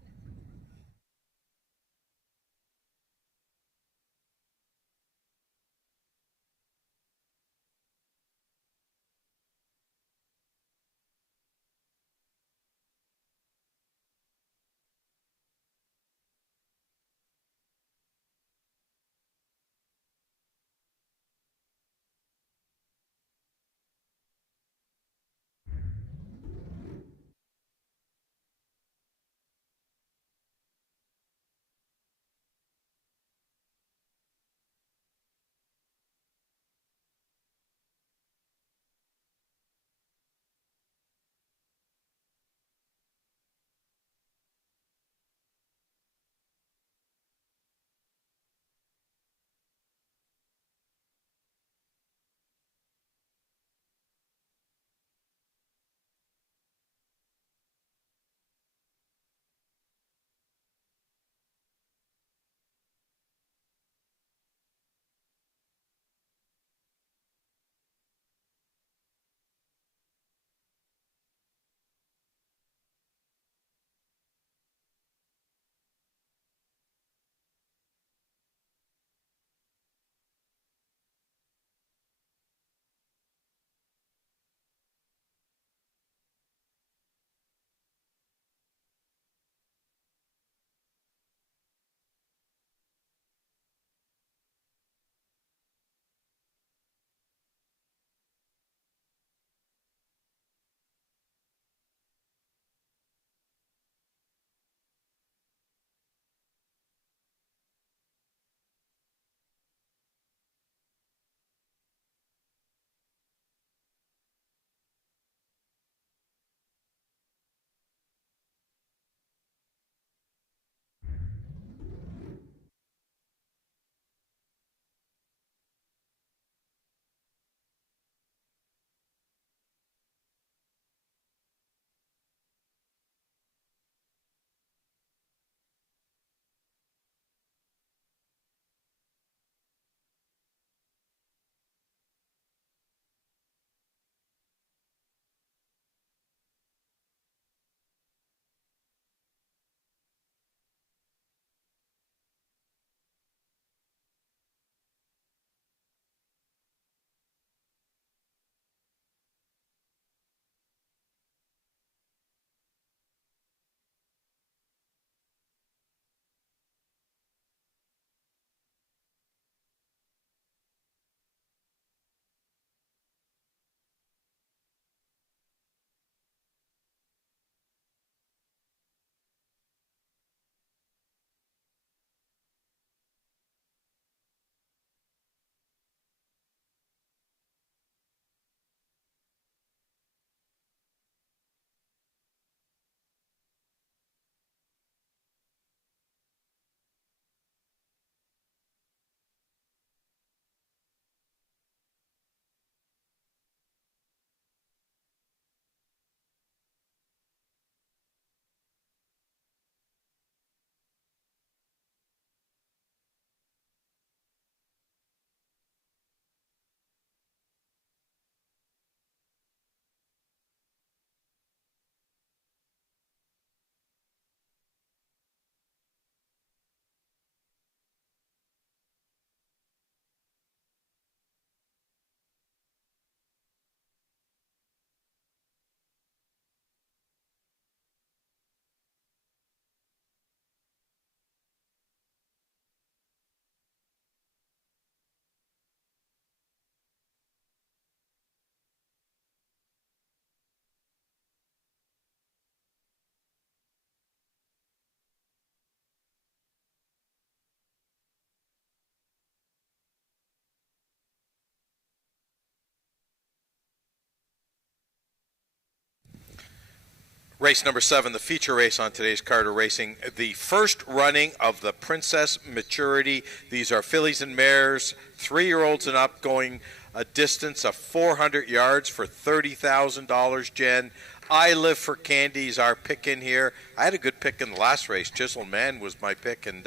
Race number 7, the feature race on today's card of racing, the first running of the Princess Maturity. These are fillies and mares, 3-year-olds and up, going a distance of 400 yards for $30,000, Jen. I Live for Candy's our pick in here. I had a good pick in the last race. Chisel Man was my pick, and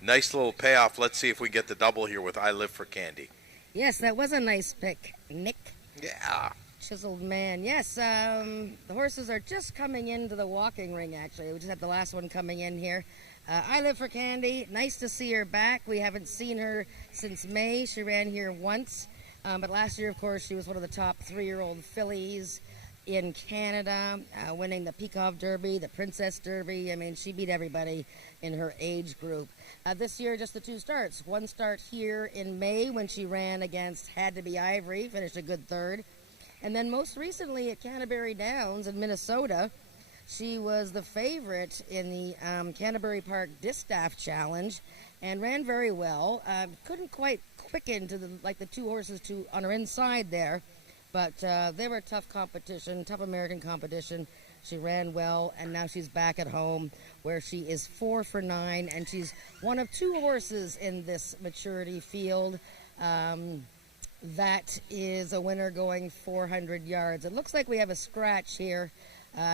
nice little payoff. Let's see if we get the double here with I Live for Candy. Yes, that was a nice pick, Nick. Yeah. Chiseled Man. Yes, the horses are just coming into the walking ring, actually. We just had the last one coming in here. I Live for Candy. Nice to see her back. We haven't seen her since May. She ran here once. But last year, of course, she was one of the top 3-year-old fillies in Canada, winning the Peacock Derby, the Princess Derby. I mean, she beat everybody in her age group. This year, just the 2 starts. One start here in May when she ran against Had to Be Ivory, finished a good 3rd. And then most recently at Canterbury Downs in Minnesota, she was the favorite in the Canterbury Park Distaff Challenge and ran very well. Couldn't quite quicken to the 2 horses on her inside there, but they were tough competition, tough American competition. She ran well, and now she's back at home where she is 4 for 9, and she's one of 2 horses in this maturity field. That is a winner going 400 yards. It looks like we have a scratch here.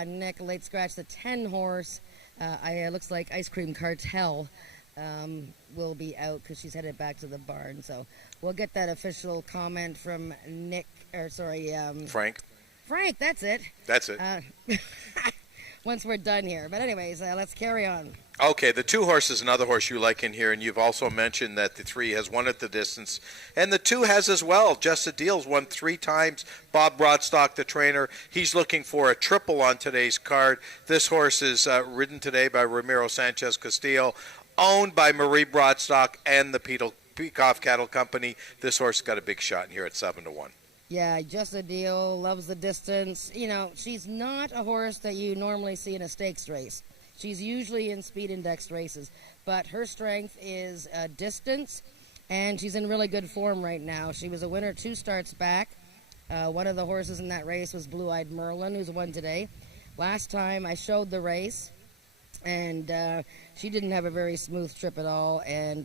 Nick, late scratch, the 10 horse. Looks like Ice Cream Cartel will be out because she's headed back to the barn. So we'll get that official comment from Frank. Frank, that's it. That's it. Once we're done here. But anyways, let's carry on. Okay, the 2 horse is another horse you like in here, and you've also mentioned that the 3 has won at the distance, and the 2 has as well. Just a Deal's won 3 times. Bob Broadstock, the trainer, he's looking for a triple on today's card. This horse is ridden today by Ramiro Sanchez Castillo, owned by Marie Broadstock and the Peacock Cattle Company. This horse got a big shot in here at 7-1. Yeah, Just a Deal, loves the distance. You know, she's not a horse that you normally see in a stakes race. She's usually in speed index races, but her strength is distance, and she's in really good form right now. She was a winner 2 starts back. One of the horses in that race was Blue Eyed Merlin, who's won today. Last time I showed the race, and she didn't have a very smooth trip at all, and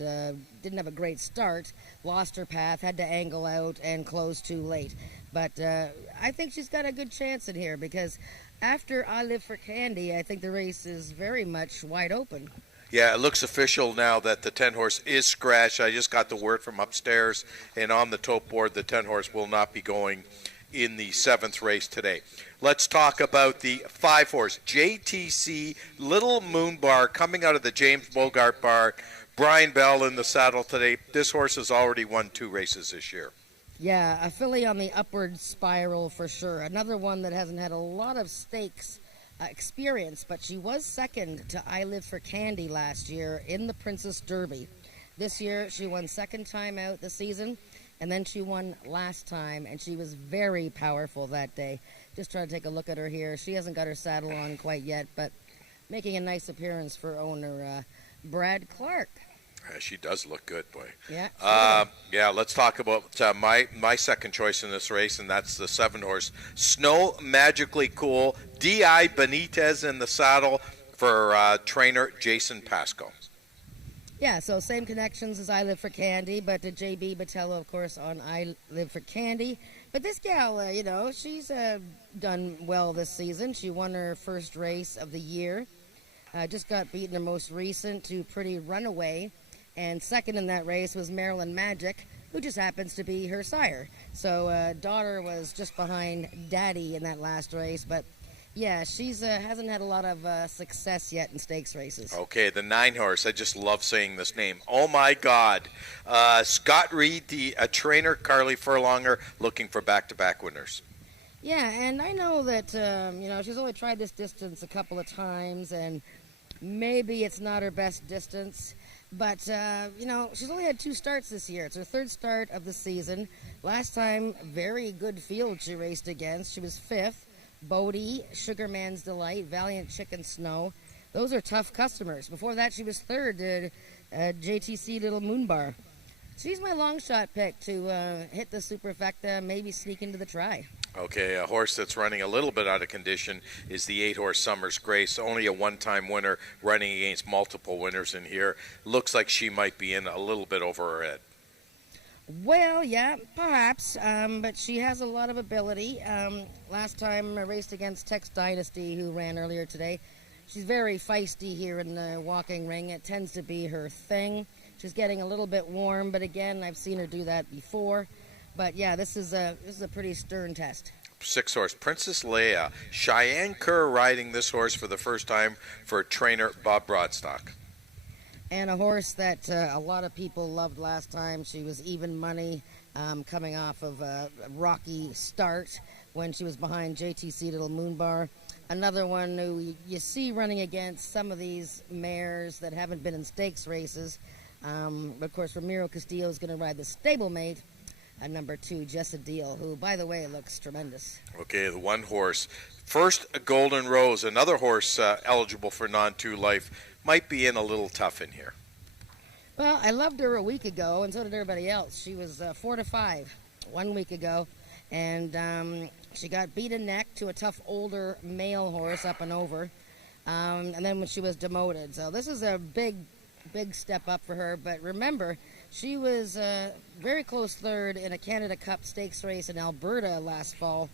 didn't have a great start. Lost her path, had to angle out, and close too late. But I think she's got a good chance in here because after I Live for Candy, I think the race is very much wide open. Yeah, it looks official now that the 10 horse is scratched. I just got the word from upstairs, and on the tote board, the 10 horse will not be going in the 7th race today. Let's talk about the 5 horse, JTC Little Moon Bar, coming out of the James Bogart Bar. Brian Bell in the saddle today. This horse has already won 2 races this year. Yeah, a filly on the upward spiral for sure. Another one that hasn't had a lot of stakes experience, but she was second to I Live for Candy last year in the Princess Derby. This year, she won 2nd time out the season, and then she won last time, and she was very powerful that day. Just trying to take a look at her here. She hasn't got her saddle on quite yet, but making a nice appearance for owner Brad Clark. She does look good, boy. Yeah. Yeah, let's talk about my second choice in this race, and that's the 7 horse, Snow Magically Cool. D.I. Benitez in the saddle for trainer Jason Pasco. Yeah, so same connections as I Live for Candy, but to J.B. Batello, of course, on I Live for Candy. But this gal, she's done well this season. She won her first race of the year. Just got beaten her most recent to Pretty Runaway. And second in that race was Maryland Magic, who just happens to be her sire. So daughter was just behind Daddy in that last race. But, yeah, she's hasn't had a lot of success yet in stakes races. Okay, the 9 horse. I just love saying this name. Oh, my God. Scott Reed, the trainer, Carly Furlonger, looking for back-to-back winners. Yeah, and I know that, she's only tried this distance a couple of times, and maybe it's not her best distance. But, she's only had 2 starts this year. It's her 3rd start of the season. Last time, very good field she raced against. She was 5th. Bodie, Sugarman's Delight, Valiant Chicken Snow. Those are tough customers. Before that, she was 3rd to JTC Little Moon Bar. She's my long shot pick to hit the superfecta, maybe sneak into the try. Okay, a horse that's running a little bit out of condition is the 8-horse Summers Grace, only a one-time winner, running against multiple winners in here. Looks like she might be in a little bit over her head. Well, yeah, perhaps, but she has a lot of ability. Last time I raced against Tex Dynasty, who ran earlier today. She's very feisty here in the walking ring. It tends to be her thing. She's getting a little bit warm, but again, I've seen her do that before. But yeah, this is a pretty stern test. 6-horse Princess Leia. Cheyenne Kerr riding this horse for the first time for trainer Bob Broadstock. And a horse that a lot of people loved last time. She was even money, coming off of a rocky start when she was behind JTC Little Moonbar. Another one who you see running against some of these mares that haven't been in stakes races. Of course, Ramiro Castillo is going to ride the stablemate. Number 2, Jessa Deal, who, by the way, looks tremendous. Okay, the 1 horse. First, Golden Rose, another horse eligible for non-2 life, might be in a little tough in here. Well, I loved her a week ago, and so did everybody else. She was 4-5 1 week ago, and she got beaten neck to a tough older male horse up and over, and then when she was demoted. So this is a big step up for her, but remember, she was very close third in a Canada Cup stakes race in Alberta last fall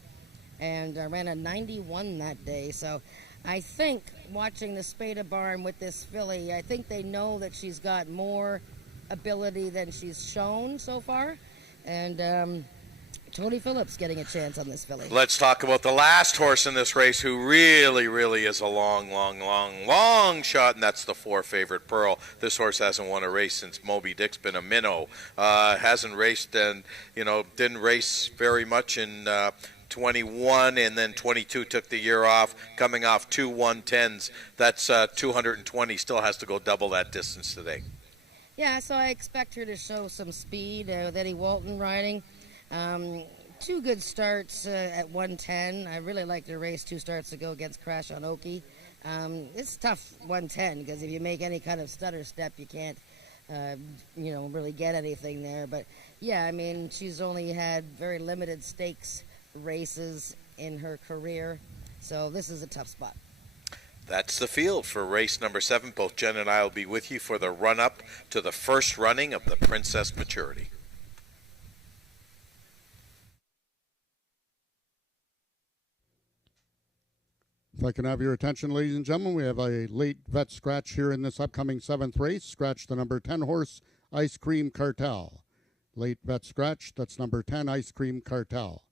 and ran a 91 that day. So I think watching the Spada barn with this filly, I think they know that she's got more ability than she's shown so far. And Tony Phillips getting a chance on this filly. Let's talk about the last horse in this race who really is a long shot, and that's the 4 favorite Pearl. This horse hasn't won a race since Moby Dick's been a minnow. Hasn't raced and, didn't race very much in 21, and then 22 took the year off, coming off 2 110s. That's 220, still has to go double that distance today. Yeah, so I expect her to show some speed with Eddie Walton riding. 2 good starts at 110. I really liked her race 2 starts ago against Crash on Oki. It's tough 110 because if you make any kind of stutter step, you can't, really get anything there. But yeah, I mean, she's only had very limited stakes races in her career, so this is a tough spot. That's the field for race number 7. Both Jen and I will be with you for the run-up to the first running of the Princess Maturity. If I can have your attention, ladies and gentlemen, we have a late vet scratch here in this upcoming 7th race. Scratch the number 10 horse, Ice Cream Cartel. Late vet scratch, that's number 10, Ice Cream Cartel.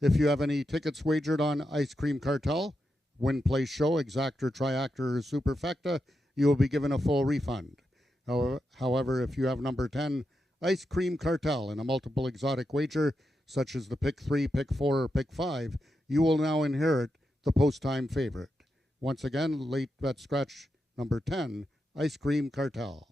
If you have any tickets wagered on Ice Cream Cartel, win, play, show, exactor, triactor, or superfecta, you will be given a full refund. However, if you have number 10, Ice Cream Cartel, in a multiple exotic wager, such as the pick 3, pick 4, or pick 5, you will now inherit the post-time favorite. Once again, late vet scratch number 10, Ice Cream Cartel.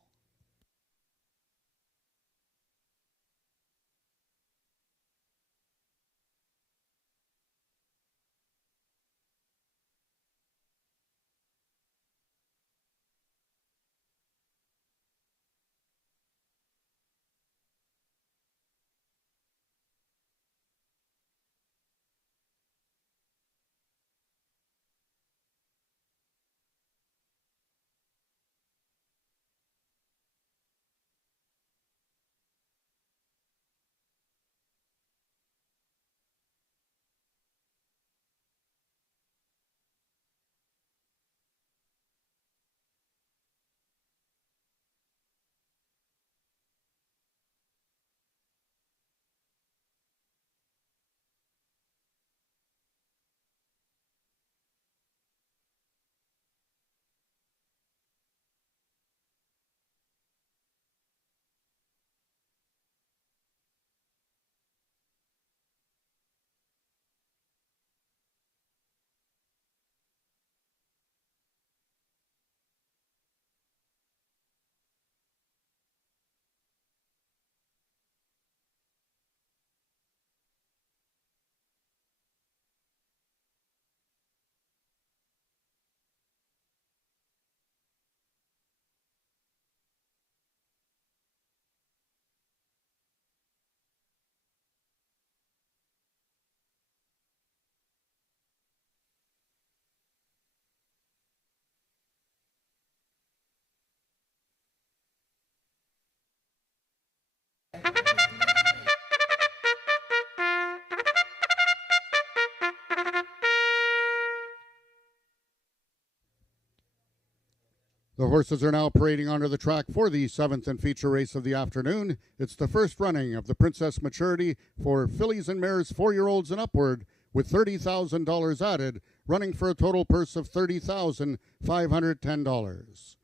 The horses are now parading onto the track for the seventh and feature race of the afternoon. It's the first running of the Princess Maturity for fillies and mares 4-year-olds and upward, with $30,000 added, running for a total purse of $30,510.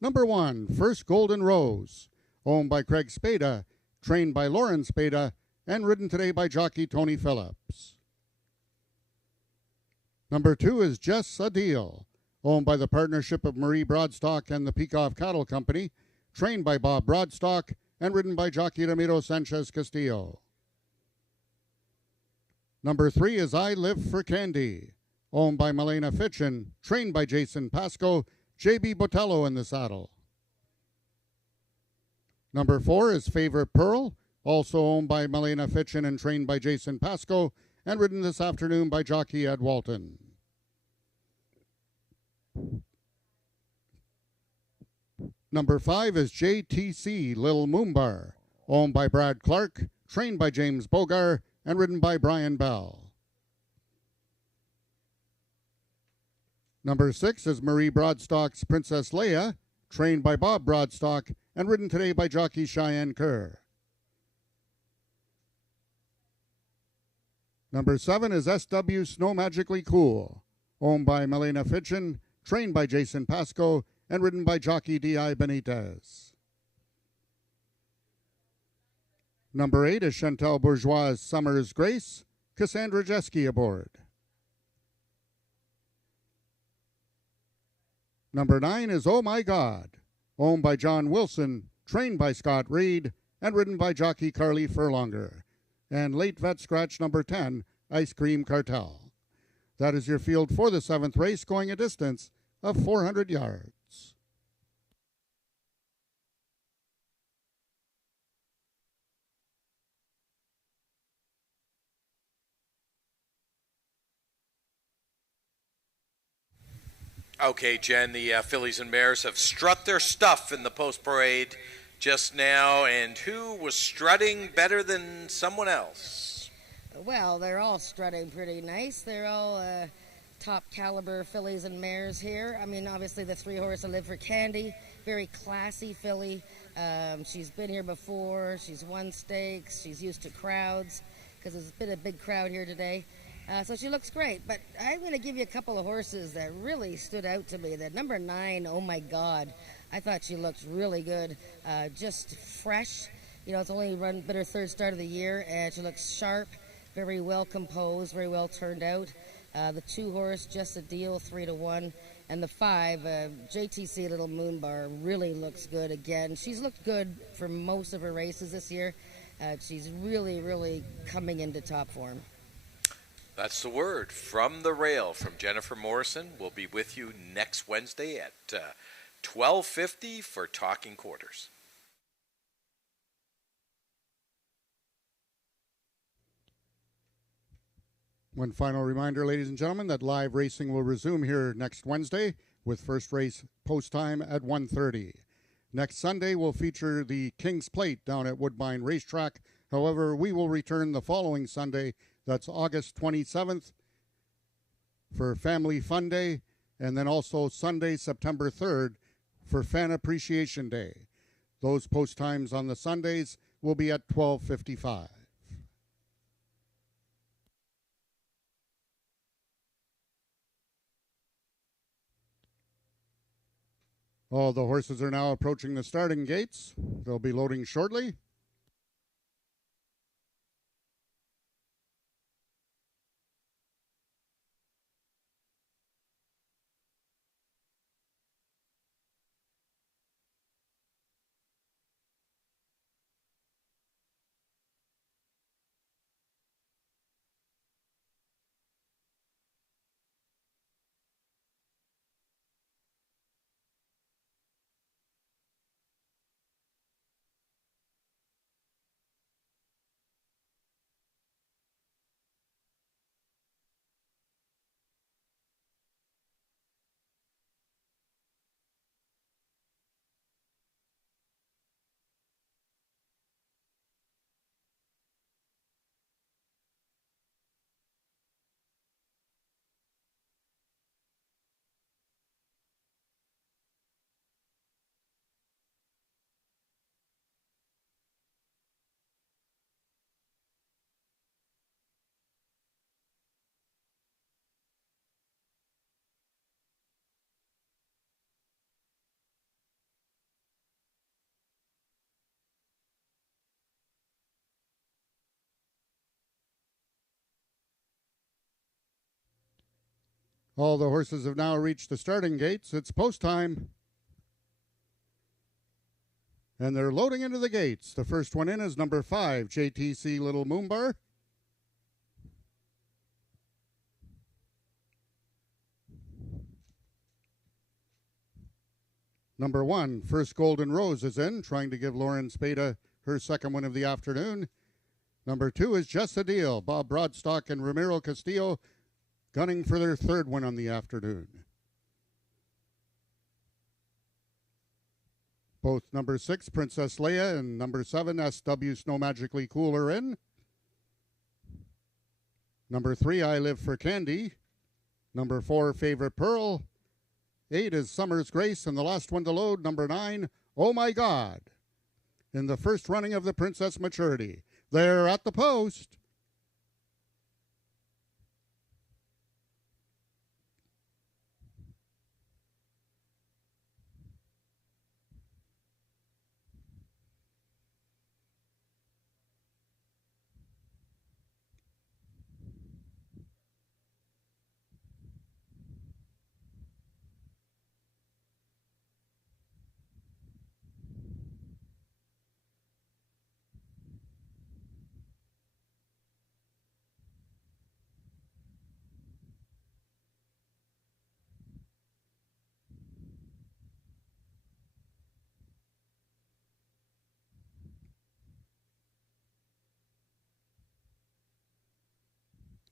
Number 1, First Golden Rose, owned by Craig Spada, trained by Lauren Spada, and ridden today by jockey Tony Phillips. Number 2 is Jess Adil, owned by the partnership of Marie Broadstock and the Peacock Cattle Company, trained by Bob Broadstock, and ridden by jockey Ramiro Sanchez Castillo. Number 3 is I Live for Candy, owned by Milena Fitchin, trained by Jason Pasco, J.B. Botello in the saddle. Number 4 is Favorite Pearl, also owned by Milena Fitchin and trained by Jason Pasco, and ridden this afternoon by jockey Ed Walton. Number 5 is JTC Lil Moombar, owned by Brad Clark, trained by James Bogar, and ridden by Brian Bell. Number 6 is Marie Broadstock's Princess Leia, trained by Bob Broadstock, and ridden today by jockey Cheyenne Kerr. Number 7 is SW Snow Magically Cool, owned by Milena Fitchin, trained by Jason Pasco, and ridden by jockey D.I. Benitez. Number 8 is Chantal Bourgeois' Summer's Grace, Cassandra Jeske aboard. Number 9 is Oh My God, owned by John Wilson, trained by Scott Reed, and ridden by jockey Carly Furlonger. And late vet scratch number 10, Ice Cream Cartel. That is your field for the 7th race, going a distance of 400 yards. Okay, Jen, the fillies and mares have strut their stuff in the post parade just now, and who was strutting better than someone else? Well, they're all strutting pretty nice. They're all top caliber fillies and mares here. I mean, obviously the 3-horse I Live for Candy, very classy filly. She's been here before. She's won stakes. She's used to crowds because there's been a big crowd here today. So she looks great, but I'm going to give you a couple of horses that really stood out to me. That number 9, Oh My God, I thought she looked really good, just fresh. You know, it's only been her 3rd start of the year, and she looks sharp, very well composed, very well turned out. The 2-horse, Just a Deal, 3-1, and the 5, JTC Little Moonbar, really looks good again. She's looked good for most of her races this year. She's really, really coming into top form. That's the word from the rail from Jennifer Morrison. We'll be with you next Wednesday at 12:50 for Talking Quarters. One final reminder, ladies and gentlemen, that live racing will resume here next Wednesday with first race post time at 1:30. Next Sunday will feature the King's Plate down at Woodbine Racetrack. However, we will return the following Sunday, that's August 27th, for Family Fun Day, and then also Sunday, September 3rd, for Fan Appreciation Day. Those post times on the Sundays will be at 12:55. All the horses are now approaching the starting gates. They'll be loading shortly. All the horses have now reached the starting gates. It's post time. And they're loading into the gates. The first one in is number 5, JTC Little Moonbar. Number 1, First Golden Rose is in, trying to give Lauren Spada her second win of the afternoon. Number 2 is Just a Deal. Bob Broadstock and Ramiro Castillo gunning for their third win on the afternoon. Both number 6, Princess Leia, and number 7, SW Snow Magically Cool are in. Number 3, I Live for Candy. Number 4, Favorite Pearl. 8 is Summer's Grace, and the last one to load, number 9, Oh My God, in the first running of the Princess Maturity. They're at the post.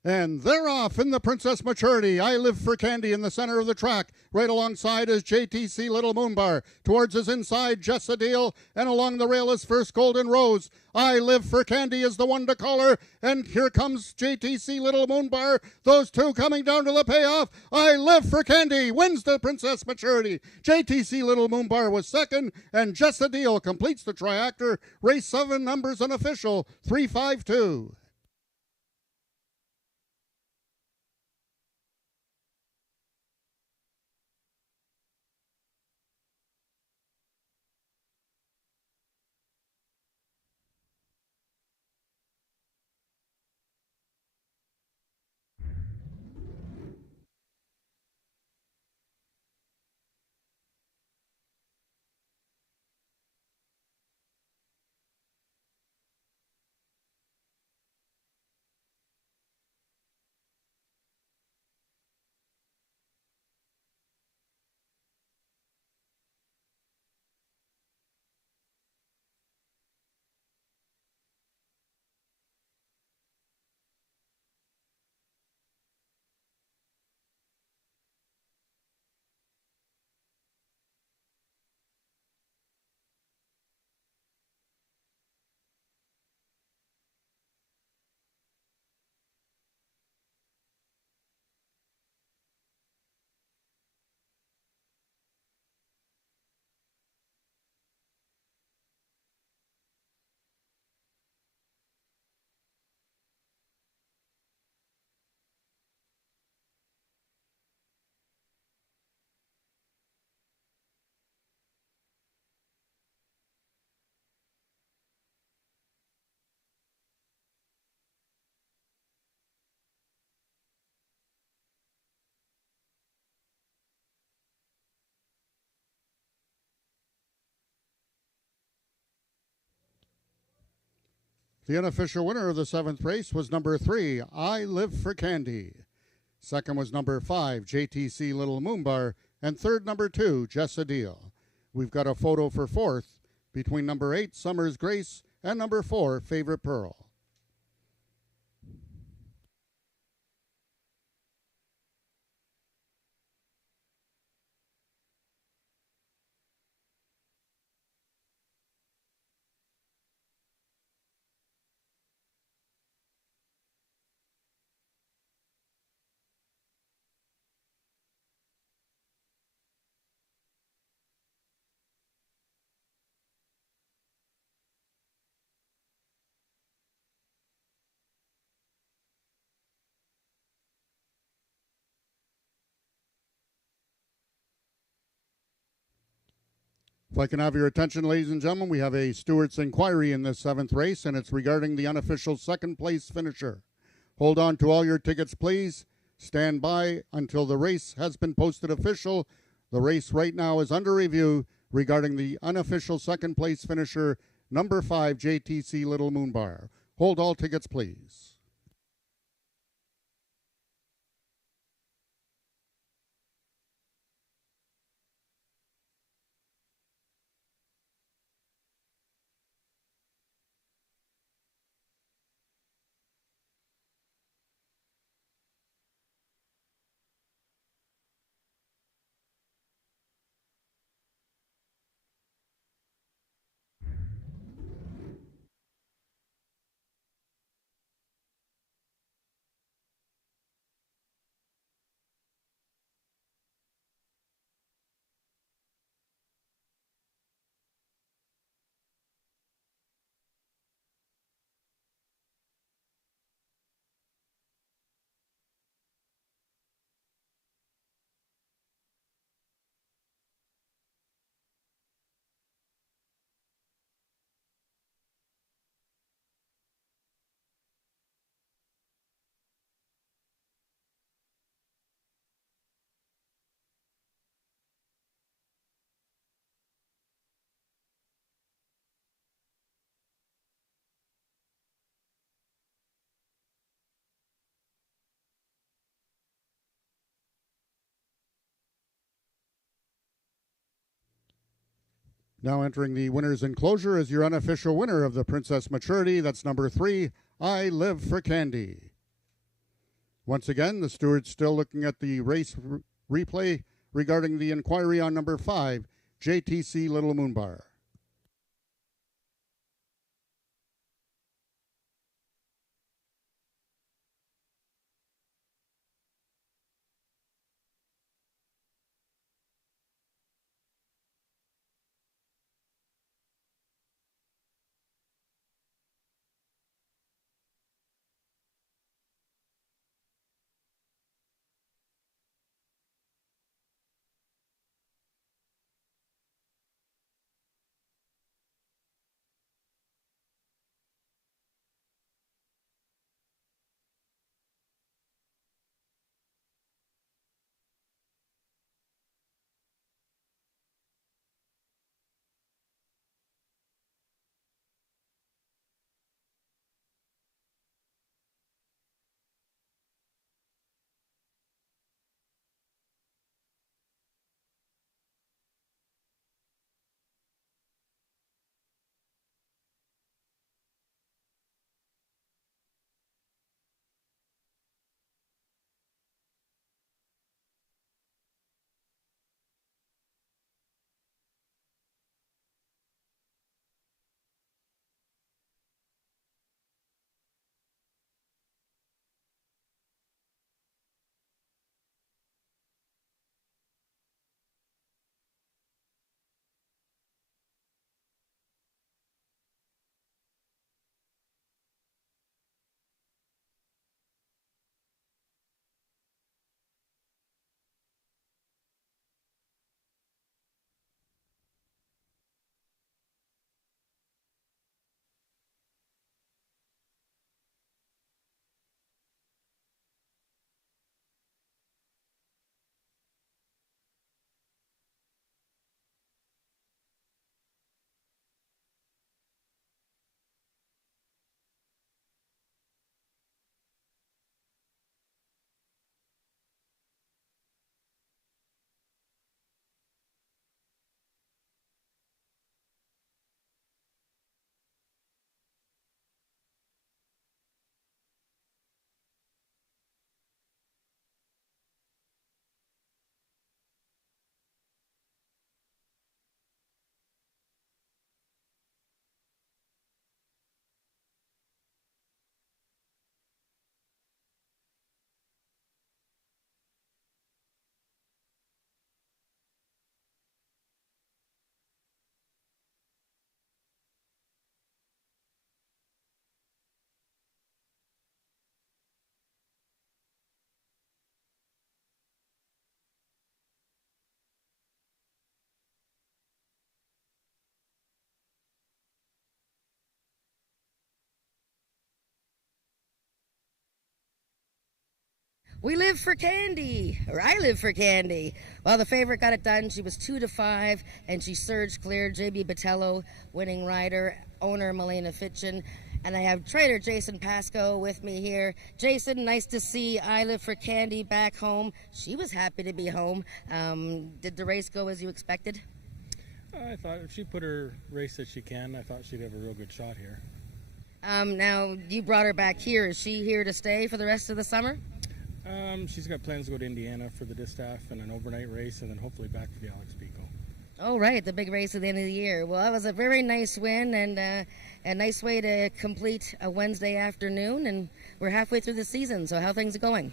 And they're off in the Princess Maturity. I Live for Candy in the center of the track. Right alongside is JTC Little Moonbar. Towards his inside, Just a Deal. And along the rail is First Golden Rose. I Live for Candy is the one to collar. And here comes JTC Little Moonbar. Those two coming down to the payoff. I Live for Candy wins the Princess Maturity. JTC Little Moonbar was second. And Just a Deal completes the triactor. Race 7 numbers unofficial 352. The unofficial winner of the 7th race was number 3, I Live for Candy. Second was number 5, JTC Little Moonbar. And third, number 2, Just a Deal. We've got a photo for 4th between number 8, Summer's Grace, and number 4, Favorite Pearl. If I can have your attention, ladies and gentlemen, we have a stewart's inquiry in this 7th race, and it's regarding the unofficial second place finisher. Hold on to all your tickets, please. Stand by until the race has been posted official. The race right now is under review regarding the unofficial second place finisher, number 5, JTC Little Moon Bar. Hold all tickets, please. Now entering the winner's enclosure is your unofficial winner of the Princess Maturity. That's number 3, I Live for Candy. Once again, the stewards still looking at the race replay regarding the inquiry on number 5, JTC Little Moon Bar. We live for Candy, or I live for Candy. Well, the favorite got it done. She was 2-5, and she surged clear. JB Botello, winning rider, owner Milena Fitchin, and I have trainer Jason Pasco with me here. Jason, nice to see I Live for Candy back home. She was happy to be home. Did the race go as you expected? I thought if she put her race that she can, I thought she'd have a real good shot here. Now, you brought her back here. Is she here to stay for the rest of the summer? She's got plans to go to Indiana for the distaff and an overnight race, and then hopefully back for the Alex Pico. Oh, right, the big race at the end of the year. Well, that was a very nice win and a nice way to complete a Wednesday afternoon, and we're halfway through the season, so how things are going?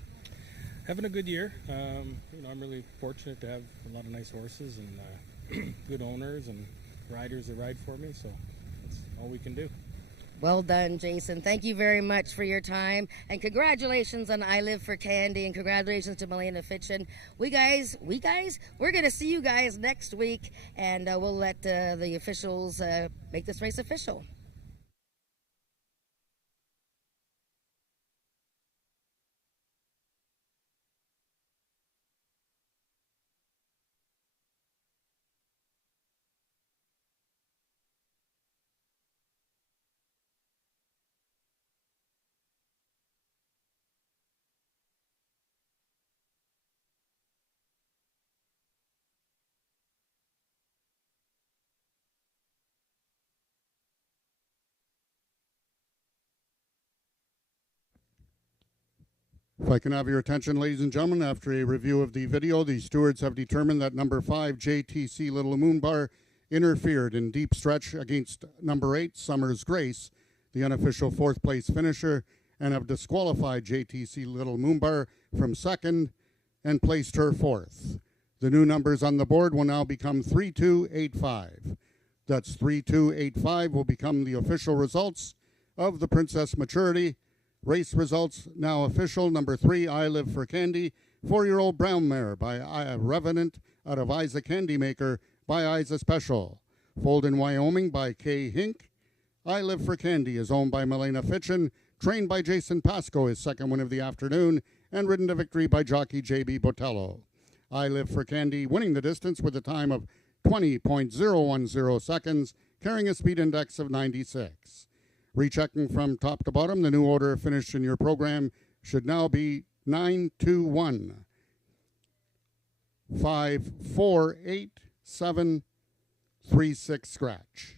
Having a good year. I'm really fortunate to have a lot of nice horses and good owners and riders that ride for me, so that's all we can do. Well done, Jason. Thank you very much for your time. And congratulations on I Live for Candy, and congratulations to Milena Fitchin. We're going to see you guys next week, and we'll let the officials make this race official. If I can have your attention, ladies and gentlemen, after a review of the video, the stewards have determined that number 5, JTC Little Moon Bar, interfered in deep stretch against number 8, Summers Grace, the unofficial fourth place finisher, and have disqualified JTC Little Moon Bar from second and placed her fourth. The new numbers on the board will now become 3285. That's 3285 will become the official results of the Princess Maturity. Race results now official. Number 3, I Live for Candy, 4-year-old brown mare by Revenant out of Isa Candy Maker by Isa Special. Foaled in Wyoming by Kay Hink. I Live for Candy is owned by Milena Fitchin, trained by Jason Pasco, his second win of the afternoon, and ridden to victory by jockey JB Botello. I Live for Candy winning the distance with a time of 20.010 seconds, carrying a speed index of 96. Rechecking from top to bottom, the new order finished in your program should now be 9-2-1, 5-4-8-7, 3-6 scratch.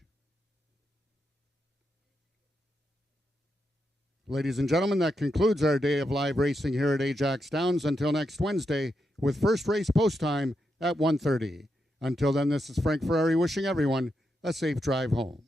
Ladies and gentlemen, that concludes our day of live racing here at Ajax Downs until next Wednesday with first race post time at 1:30. Until then, this is Frank Ferrari wishing everyone a safe drive home.